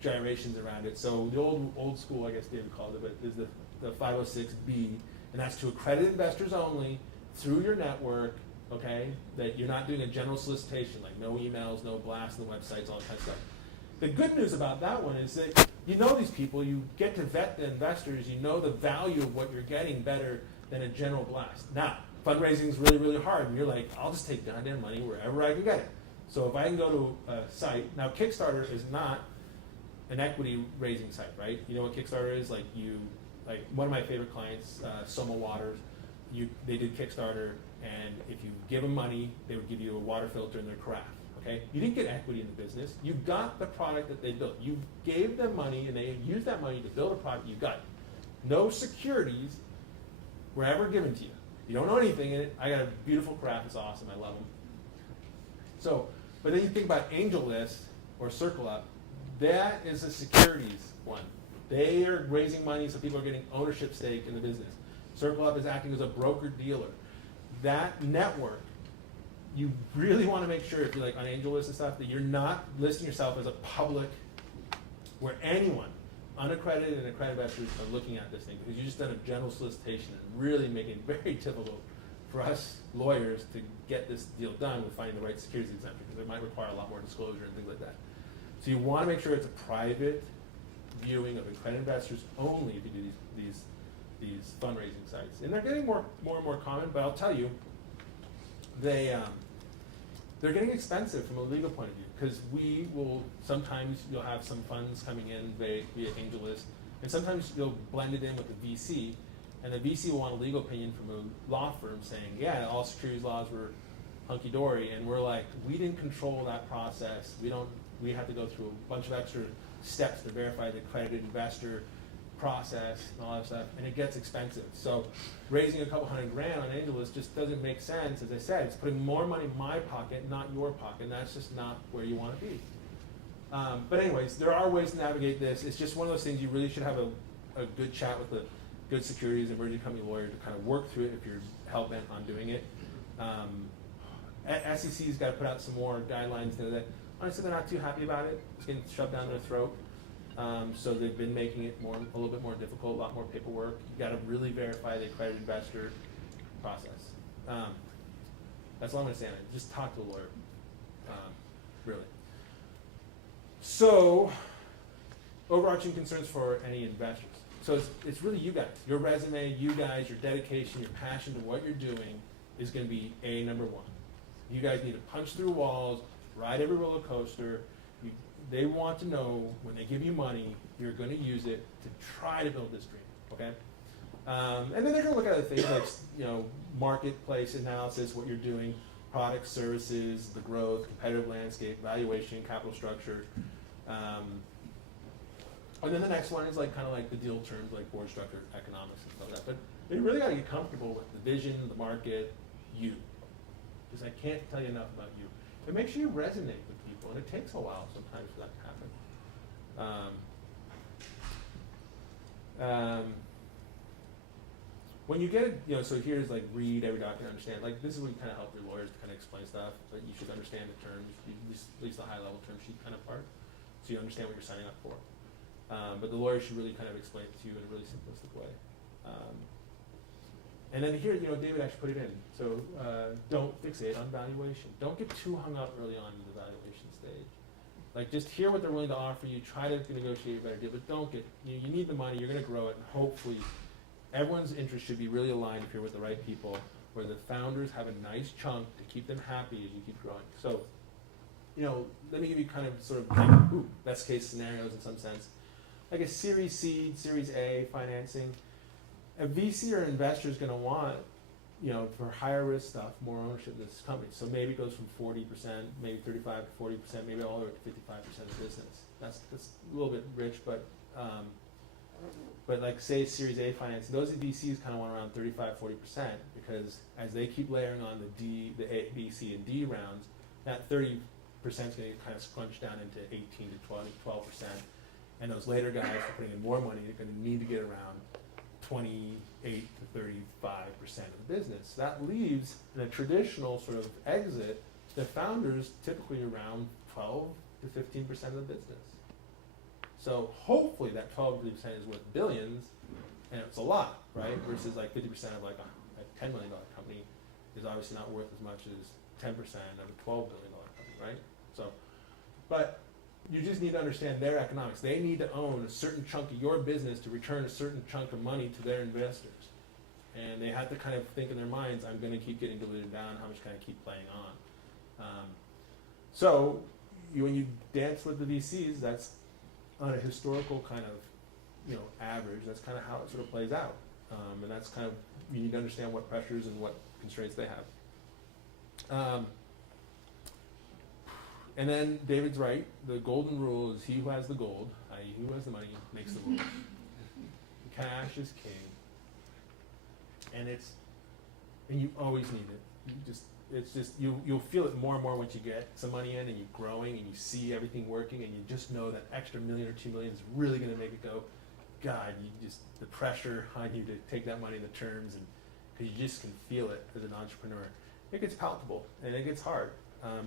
gyrations around it. So the old school, I guess David called it, but is the 506B, and that's to accredited investors only through your network. Okay, that you're not doing a general solicitation, like no emails, no blasts on the websites, all that kind of stuff. The good news about that one is that you know these people, you get to vet the investors, you know the value of what you're getting better than a general blast. Now, fundraising is really, really hard, and you're like, I'll just take goddamn money wherever I can get it. So if I can go to a site, now Kickstarter is not an equity raising site, right? You know what Kickstarter is? Like one of my favorite clients, Soma Waters, they did Kickstarter, and if you give them money, they would give you a water filter in their carafe. okay? You didn't get equity in the business. You got the product that they built. You gave them money, and they used that money to build a product you got. No securities were ever given to you. You don't know anything in it. I got a beautiful craft. It's awesome. I love them. So, but then you think about AngelList or Circle Up. That is a securities one. They are raising money so people are getting ownership stake in the business. Circle Up is acting as a broker-dealer. That network, you really want to make sure, if you're like on AngelList and stuff, that you're not listing yourself as a public, where anyone, unaccredited and accredited investors, are looking at this thing, because you just done a general solicitation and really making it very difficult for us lawyers to get this deal done with finding the right securities exemption, because it might require a lot more disclosure and things like that. So you want to make sure it's a private viewing of accredited investors only if you do these fundraising sites. And they're getting more and more common, but I'll tell you, they're getting expensive from a legal point of view, because we will, sometimes you'll have some funds coming in via AngelList, and sometimes you'll blend it in with the VC, and the VC will want a legal opinion from a law firm saying, yeah, all securities laws were hunky-dory, and we're like, we didn't control that process. We have to go through a bunch of extra steps to verify the accredited investor process and all that stuff, and it gets expensive. So raising a couple $100 grand on AngelList just doesn't make sense. As I said, it's putting more money in my pocket, not your pocket, and that's just not where you want to be. But anyways, there are ways to navigate this. It's just one of those things you really should have a good chat with a good securities and emerging company lawyer to kind of work through it if you're hell-bent on doing it. SEC's got to put out some more guidelines that honestly they're not too happy about it. It's getting shoved down their throat. So they've been making it a little bit more difficult, a lot more paperwork. You got to really verify the accredited investor process. That's all I'm going to say on it. Just talk to a lawyer, really. So, overarching concerns for any investors. So it's really you guys. Your resume, you guys, your dedication, your passion to what you're doing is going to be number one. You guys need to punch through walls, ride every roller coaster. They want to know when they give you money, you're going to use it to try to build this dream, okay? And then they're going to look at other things like, marketplace analysis, what you're doing, products, services, the growth, competitive landscape, valuation, capital structure. And then the next one is kind of like the deal terms, like board structure, economics, and stuff like that. But you really got to get comfortable with the vision, the market, you. Because I can't tell you enough about you. But make sure you resonate with people, and it takes a while sometimes for that to happen. When you get, so here's read every document, understand. This is when you kind of help your lawyers to kind of explain stuff, but you should understand the terms, at least the high level term sheet kind of part, so you understand what you're signing up for. But the lawyer should really kind of explain it to you in a really simplistic way. And then here, David actually put it in. So don't fixate on valuation. Don't get too hung up early on in the valuation stage. Just hear what they're willing to offer you. Try to negotiate a better deal, but don't get. You need the money. You're going to grow it, and hopefully, everyone's interest should be really aligned if you're with the right people, where the founders have a nice chunk to keep them happy as you keep growing. So, let me give you kind of sort of best case scenarios in some sense. Like a Series C, Series A financing. A VC or investor is going to want, for higher risk stuff, more ownership of this company. So maybe it goes from 40%, maybe 35 to 40%, maybe all the way to 55% of the business. That's a little bit rich, but say Series A financing, those VCs kind of want around 35-40%, because as they keep layering on the A, B, C, and D rounds, that 30% is going to get kind of scrunched down into 18 to 12%. And those later guys are putting in more money. They're going to need to get around 28 to 35% of the business. That leaves, in a traditional sort of exit, the founders typically around 12 to 15% of the business. So hopefully that 12 to 15% is worth billions, and it's a lot, right? Versus 50% of a $10 million company is obviously not worth as much as 10% of a $12 billion company, right? So, but you just need to understand their economics. They need to own a certain chunk of your business to return a certain chunk of money to their investors. And they have to kind of think in their minds, I'm going to keep getting diluted down, how much can I keep playing on? So when you dance with the VCs, that's on a historical kind of average, that's kind of how it sort of plays out. And that's kind of, you need to understand what pressures and what constraints they have. And then David's right. The golden rule is he who has the gold, i.e., who has the money, makes the rules. Cash is king, and you always need it. You'll feel it more and more once you get some money in and you're growing and you see everything working and you just know that extra $1 million or $2 million is really going to make it go. God, the pressure on you to take that money in the terms, and because you just can feel it as an entrepreneur. It gets palpable and it gets hard,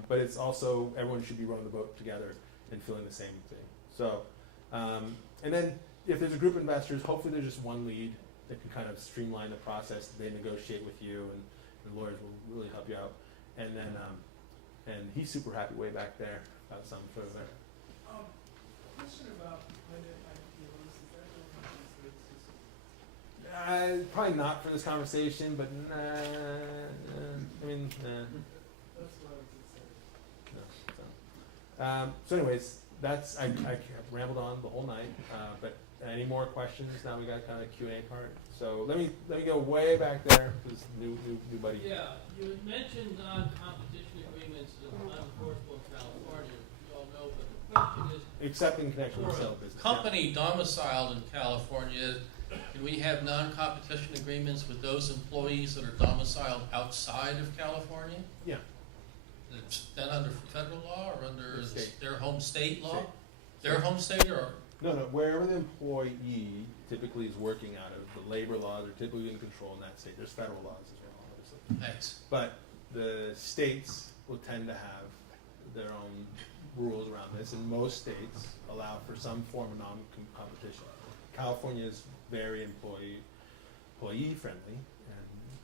but it's also everyone should be rowing the boat together and feeling the same thing. So, and then if there's a group of investors, hopefully there's just one lead that can kind of streamline the process. They negotiate with you, and the lawyers will really help you out. And then, and he's super happy way back there about some sort of there. Question about IPOs, is that Probably not for this conversation, but nah. I mean, nah. That's what I was going to say. No, so anyways, that's I rambled on the whole night. But any more questions? Now we got kind of Q&A part. So let me go way back there. This new buddy. Yeah, you had mentioned non-competition agreements unenforceable in California. You all know, but the question is, Except in connection with for sale a business. company domiciled in California, do we have non-competition agreements with those employees that are domiciled outside of California? Yeah. It's done under federal law or under The state. their home state law? State. Their home state or? No, wherever the employee typically is working out of, the labor laws are typically in control in that state. There's federal laws as well, obviously. Thanks. But the states will tend to have their own rules around this, and most states allow for some form of non-competition. California is very employee friendly,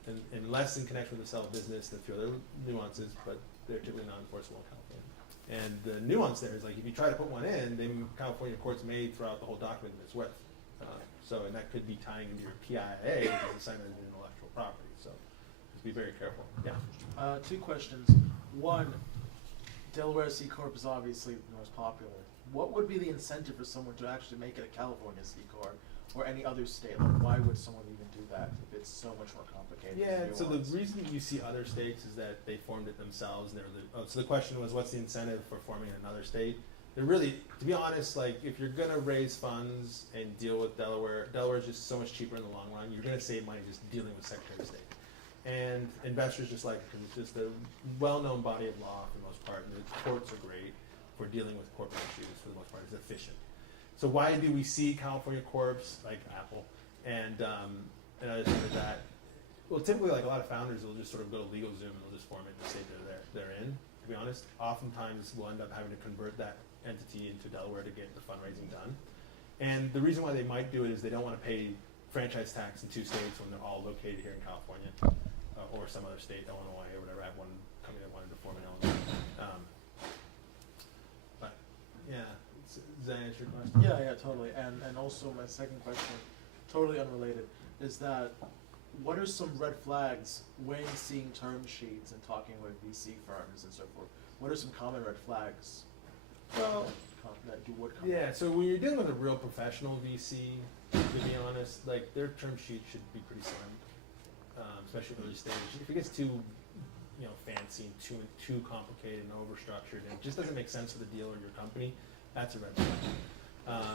and less in connection with the sale of business than a few other nuances, but they're typically non-enforceable in California. And the nuance there is, like, if you try to put one in, then California courts may throw out the whole document that it's with. And that could be tying into your PIA, which is assignment of intellectual property. So just be very careful. Yeah. Two questions. One, Delaware C Corp is obviously the most popular. What would be the incentive for someone to actually make it a California C Corp or any other state? Like, why would someone even do that if it's so much more complicated? Yeah, so the reason you see other states is that they formed it themselves. And so the question was, what's the incentive for forming another state? They're really, to be honest, like, if you're going to raise funds and deal with Delaware is just so much cheaper in the long run. You're going to save money just dealing with Secretary of State. And investors just like it because it's just a well-known body of law for the most part. And the courts are great for dealing with corporate issues for the most part. It's efficient. So why do we see California corps like Apple and other things like that? Well, typically, like, a lot of founders will just sort of go to LegalZoom and they'll just form it and say they're in. To be honest, oftentimes we'll end up having to convert that entity into Delaware to get the fundraising done. And the reason why they might do it is they don't want to pay franchise tax in 2 states when they're all located here in California or some other state, Illinois or whatever. I have one company that wanted to form in Illinois. But yeah, does that answer your question? Yeah, totally. And also my second question, totally unrelated, is that what are some red flags when seeing term sheets and talking with VC firms and so forth? What are some common red flags? Well, that you would come yeah, so when you're dealing with a real professional VC, to be honest, like, their term sheet should be pretty slim, especially early stage. If it gets too, fancy and too complicated and overstructured, and it just doesn't make sense for the deal or your company, that's a red flag.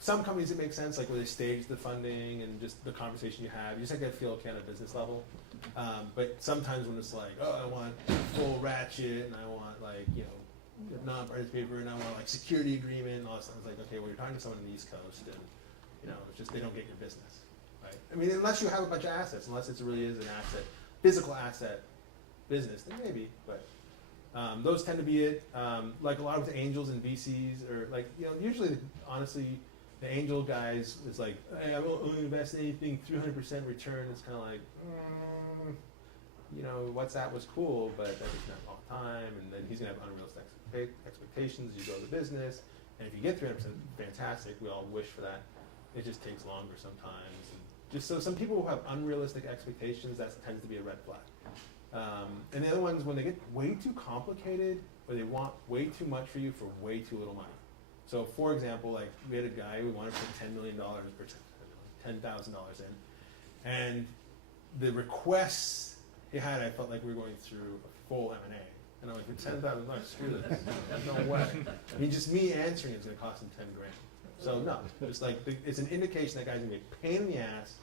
Some companies it makes sense, like where they stage the funding and just the conversation you have. You just have to feel okay on a business level. But sometimes when it's like, oh, I want full ratchet and I want, like, non-participatory, and I want, like, security agreement and all that stuff. It's like, okay, well, you're talking to someone on the East Coast, and it's just they don't get your business, right? I mean, unless you have a bunch of assets, unless it really is an asset, physical asset business, then maybe. But those tend to be it. Like a lot of the angels and VCs, or like, usually, honestly, the angel guys is like, hey, I won't invest in anything 300% return. It's kind of like, WhatsApp was cool, but that was not a long time, and then he's gonna have unrealistic expectations as you grow the business. And if you get 300%, fantastic. We all wish for that. It just takes longer sometimes. And just so some people who have unrealistic expectations, that tends to be a red flag. And the other ones, when they get way too complicated, or they want way too much for you for way too little money. So, for example, like, we had a guy who wanted to put $10 million or $10,000 in, and the requests he had, I felt like we were going through a full M&A. And I'm like, for $10,000, screw this. No way. I mean, just me answering it's gonna cost him $10,000. So no, it's like, it's an indication that guy's gonna be a pain in the ass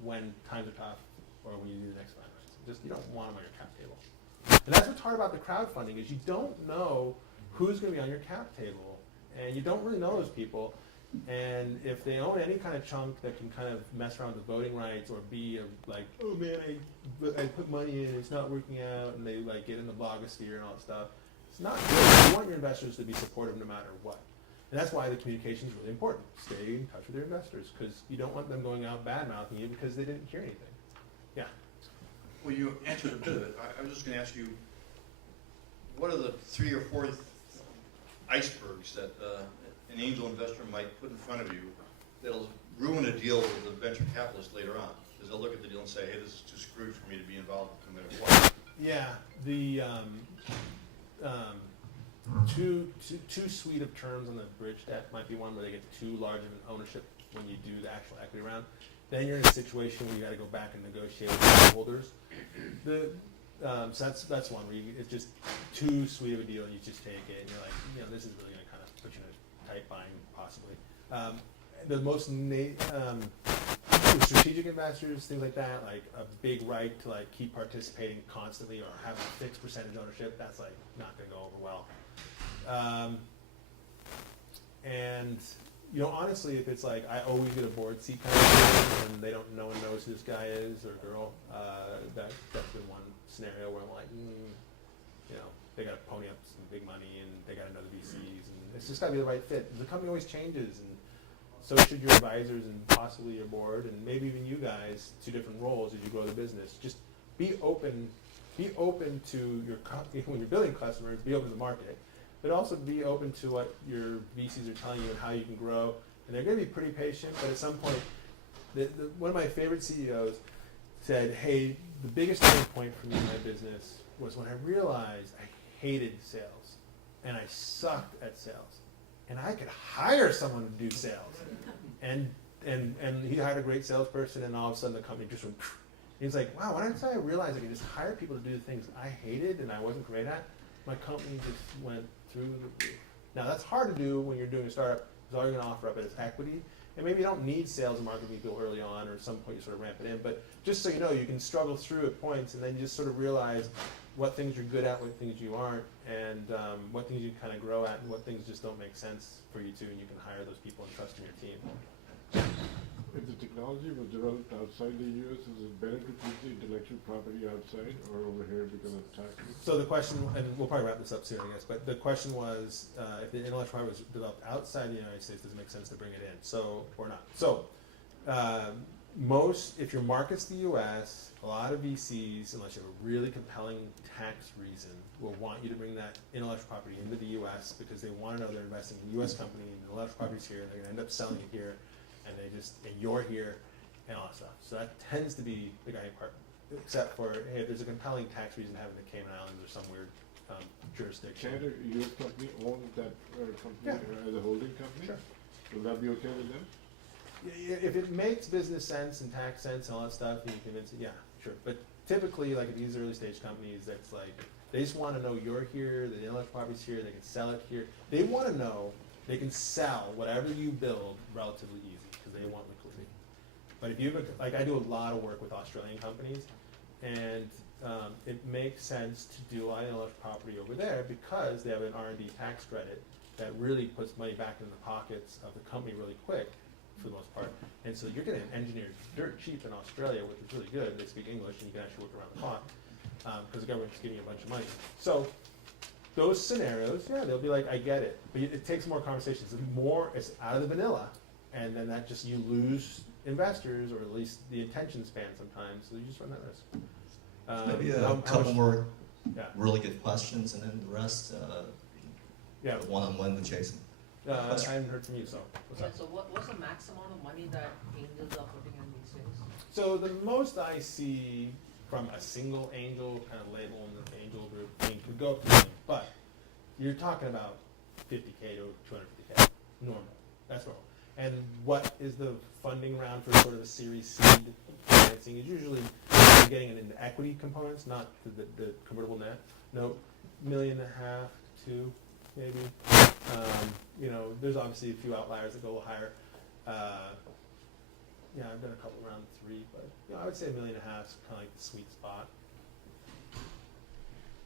when times are tough or when you do the next fundraising. Just, you don't want them on your cap table. And that's what's hard about the crowdfunding is you don't know who's gonna be on your cap table. And you don't really know those people. And if they own any kind of chunk that can kind of mess around with voting rights or be like, oh man, I put money in, it's not working out, and they like get in the blogosphere and all that stuff, it's not good. You want your investors to be supportive no matter what. And that's why the communication is really important. Stay in touch with your investors because you don't want them going out bad-mouthing you because they didn't hear anything. Yeah? Well, you answered a bit of it. I was just going to ask you, what are the 3 or 4 icebergs that an angel investor might put in front of you that'll ruin a deal with the venture capitalist later on? Because they'll look at the deal and say, hey, this is too screwed for me to be involved no matter what. Yeah, the too sweet of terms on the bridge debt might be one where they get too large of an ownership when you do the actual equity round. Then you're in a situation where you got to go back and negotiate with shareholders. So that's one where it's just too sweet of a deal and you just take it and you're like, this is really going to kind of put you in a tight bind possibly. The most strategic investors, things like that, like a big right to like keep participating constantly or have a fixed percentage ownership, that's like not going to go over well. And honestly, if it's like I always get a board seat kind of thing and no one knows who this guy is or girl, that's been one scenario where I'm like, they got to pony up some big money and they got to know the VCs and it's just got to be the right fit. The company always changes and so should your advisors and possibly your board and maybe even you guys to different roles as you grow the business. Just be open to your when you're building customers, be open to the market. But also be open to what your VCs are telling you and how you can grow. And they're going to be pretty patient, but at some point, one of my favorite CEOs said, hey, the biggest turning point for me in my business was when I realized I hated sales and I sucked at sales. And I could hire someone to do sales. And he hired a great salesperson and all of a sudden the company just went, he's like, wow, why didn't I realize I could just hire people to do the things I hated and I wasn't great at? My company just went through the roof. Now that's hard to do when you're doing a startup because all you're going to offer up is equity. And maybe you don't need sales and marketing people early on or at some point you sort of ramp it in. But just so you know, you can struggle through at points and then you just sort of realize what things you're good at, what things you aren't, and what things you kind of grow at and what things just don't make sense for you to, and you can hire those people and trust in your team. If the technology was developed outside the U.S., is it better to keep the intellectual property outside or over here because of taxes? So the question, and we'll probably wrap this up soon, I guess, but the question was, if the intellectual property was developed outside the United States, does it make sense to bring it in? So, or not. So, if your market's the U.S., a lot of VCs, unless you have a really compelling tax reason, will want you to bring that intellectual property into the U.S. because they want to know they're investing in a U.S. company and the intellectual property's here, and they're going to end up selling it here, and you're here, and all that stuff. So that tends to be the guiding part, except for, hey, if there's a compelling tax reason to have it in the Cayman Islands or some weird jurisdiction. Can a U.S. company own that company as a holding company? Sure. Will that be okay with them? If it makes business sense and tax sense and all that stuff, and you convince it, yeah, sure. But typically, like these early stage companies, that's like, they just want to know you're here, the intellectual property's here, they can sell it here. They want to know they can sell whatever you build relatively easy because they want liquidity. But if you, like I do a lot of work with Australian companies, and it makes sense to do a lot of intellectual property over there because they have an R&D tax credit that really puts money back in the pockets of the company really quick, for the most part. And so you're getting engineered dirt cheap in Australia, which is really good. They speak English and you can actually work around the clock because the government's giving you a bunch of money. So those scenarios, yeah, they'll be like, I get it. But it takes more conversations. It's out of the vanilla. And then that just, you lose investors or at least the attention span sometimes. So you just run that risk. Maybe a couple more really good questions and then the rest, one-on-one with Jason. I haven't heard from you, so what's up? So what's the max amount of money that angels are putting in these days? So the most I see from a single angel kind of label in the angel group, could go up to $1 million, but you're talking about $50K to $250K, normal. That's normal. And what is the funding round for sort of a Series seed financing is usually getting it into equity components, not the convertible note. 1.5 million to 2, maybe. You know, there's obviously a few outliers that go a little higher. Yeah, I've done a couple around 3, but you know, I would say 1.5 million is kind of like the sweet spot.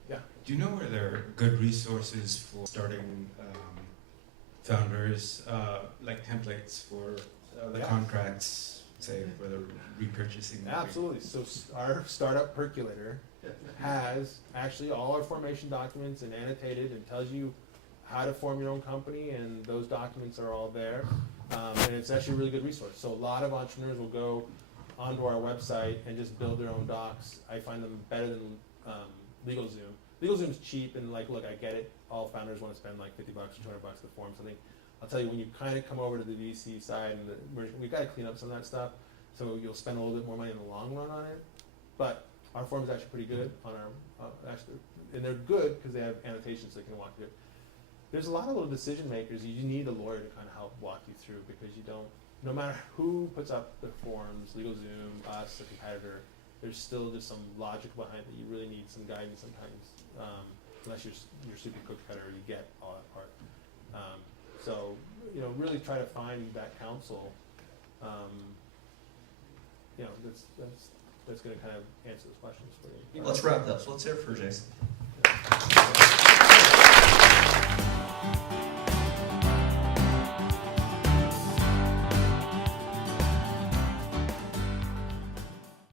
Yeah. Do you know where there are good resources for starting founders, like templates for the contracts, say for the repurchasing? Absolutely. So our startup percolator has actually all our formation documents and annotated and tells you how to form your own company, and those documents are all there. And it's actually a really good resource. So a lot of entrepreneurs will go onto our website and just build their own docs. I find them better than LegalZoom. LegalZoom's cheap, and like, look, I get it. All founders want to spend like $50 or $200 to form something. I'll tell you, when you kind of come over to the VC side, and we've got to clean up some of that stuff, so you'll spend a little bit more money in the long run on it. But our form is actually pretty good on our and they're good because they have annotations that can walk you through. There's a lot of little decision makers you need a lawyer to kind of help walk you through, because you don't, no matter who puts up the forms, LegalZoom, us, a competitor, there's still just some logic behind it. You really need some guidance sometimes, unless you're super cookie cutter, you get all that part. So, you know, really try to find that counsel. You know, that's going to kind of answer those questions for you. Let's wrap this. Let's hear it for Jason.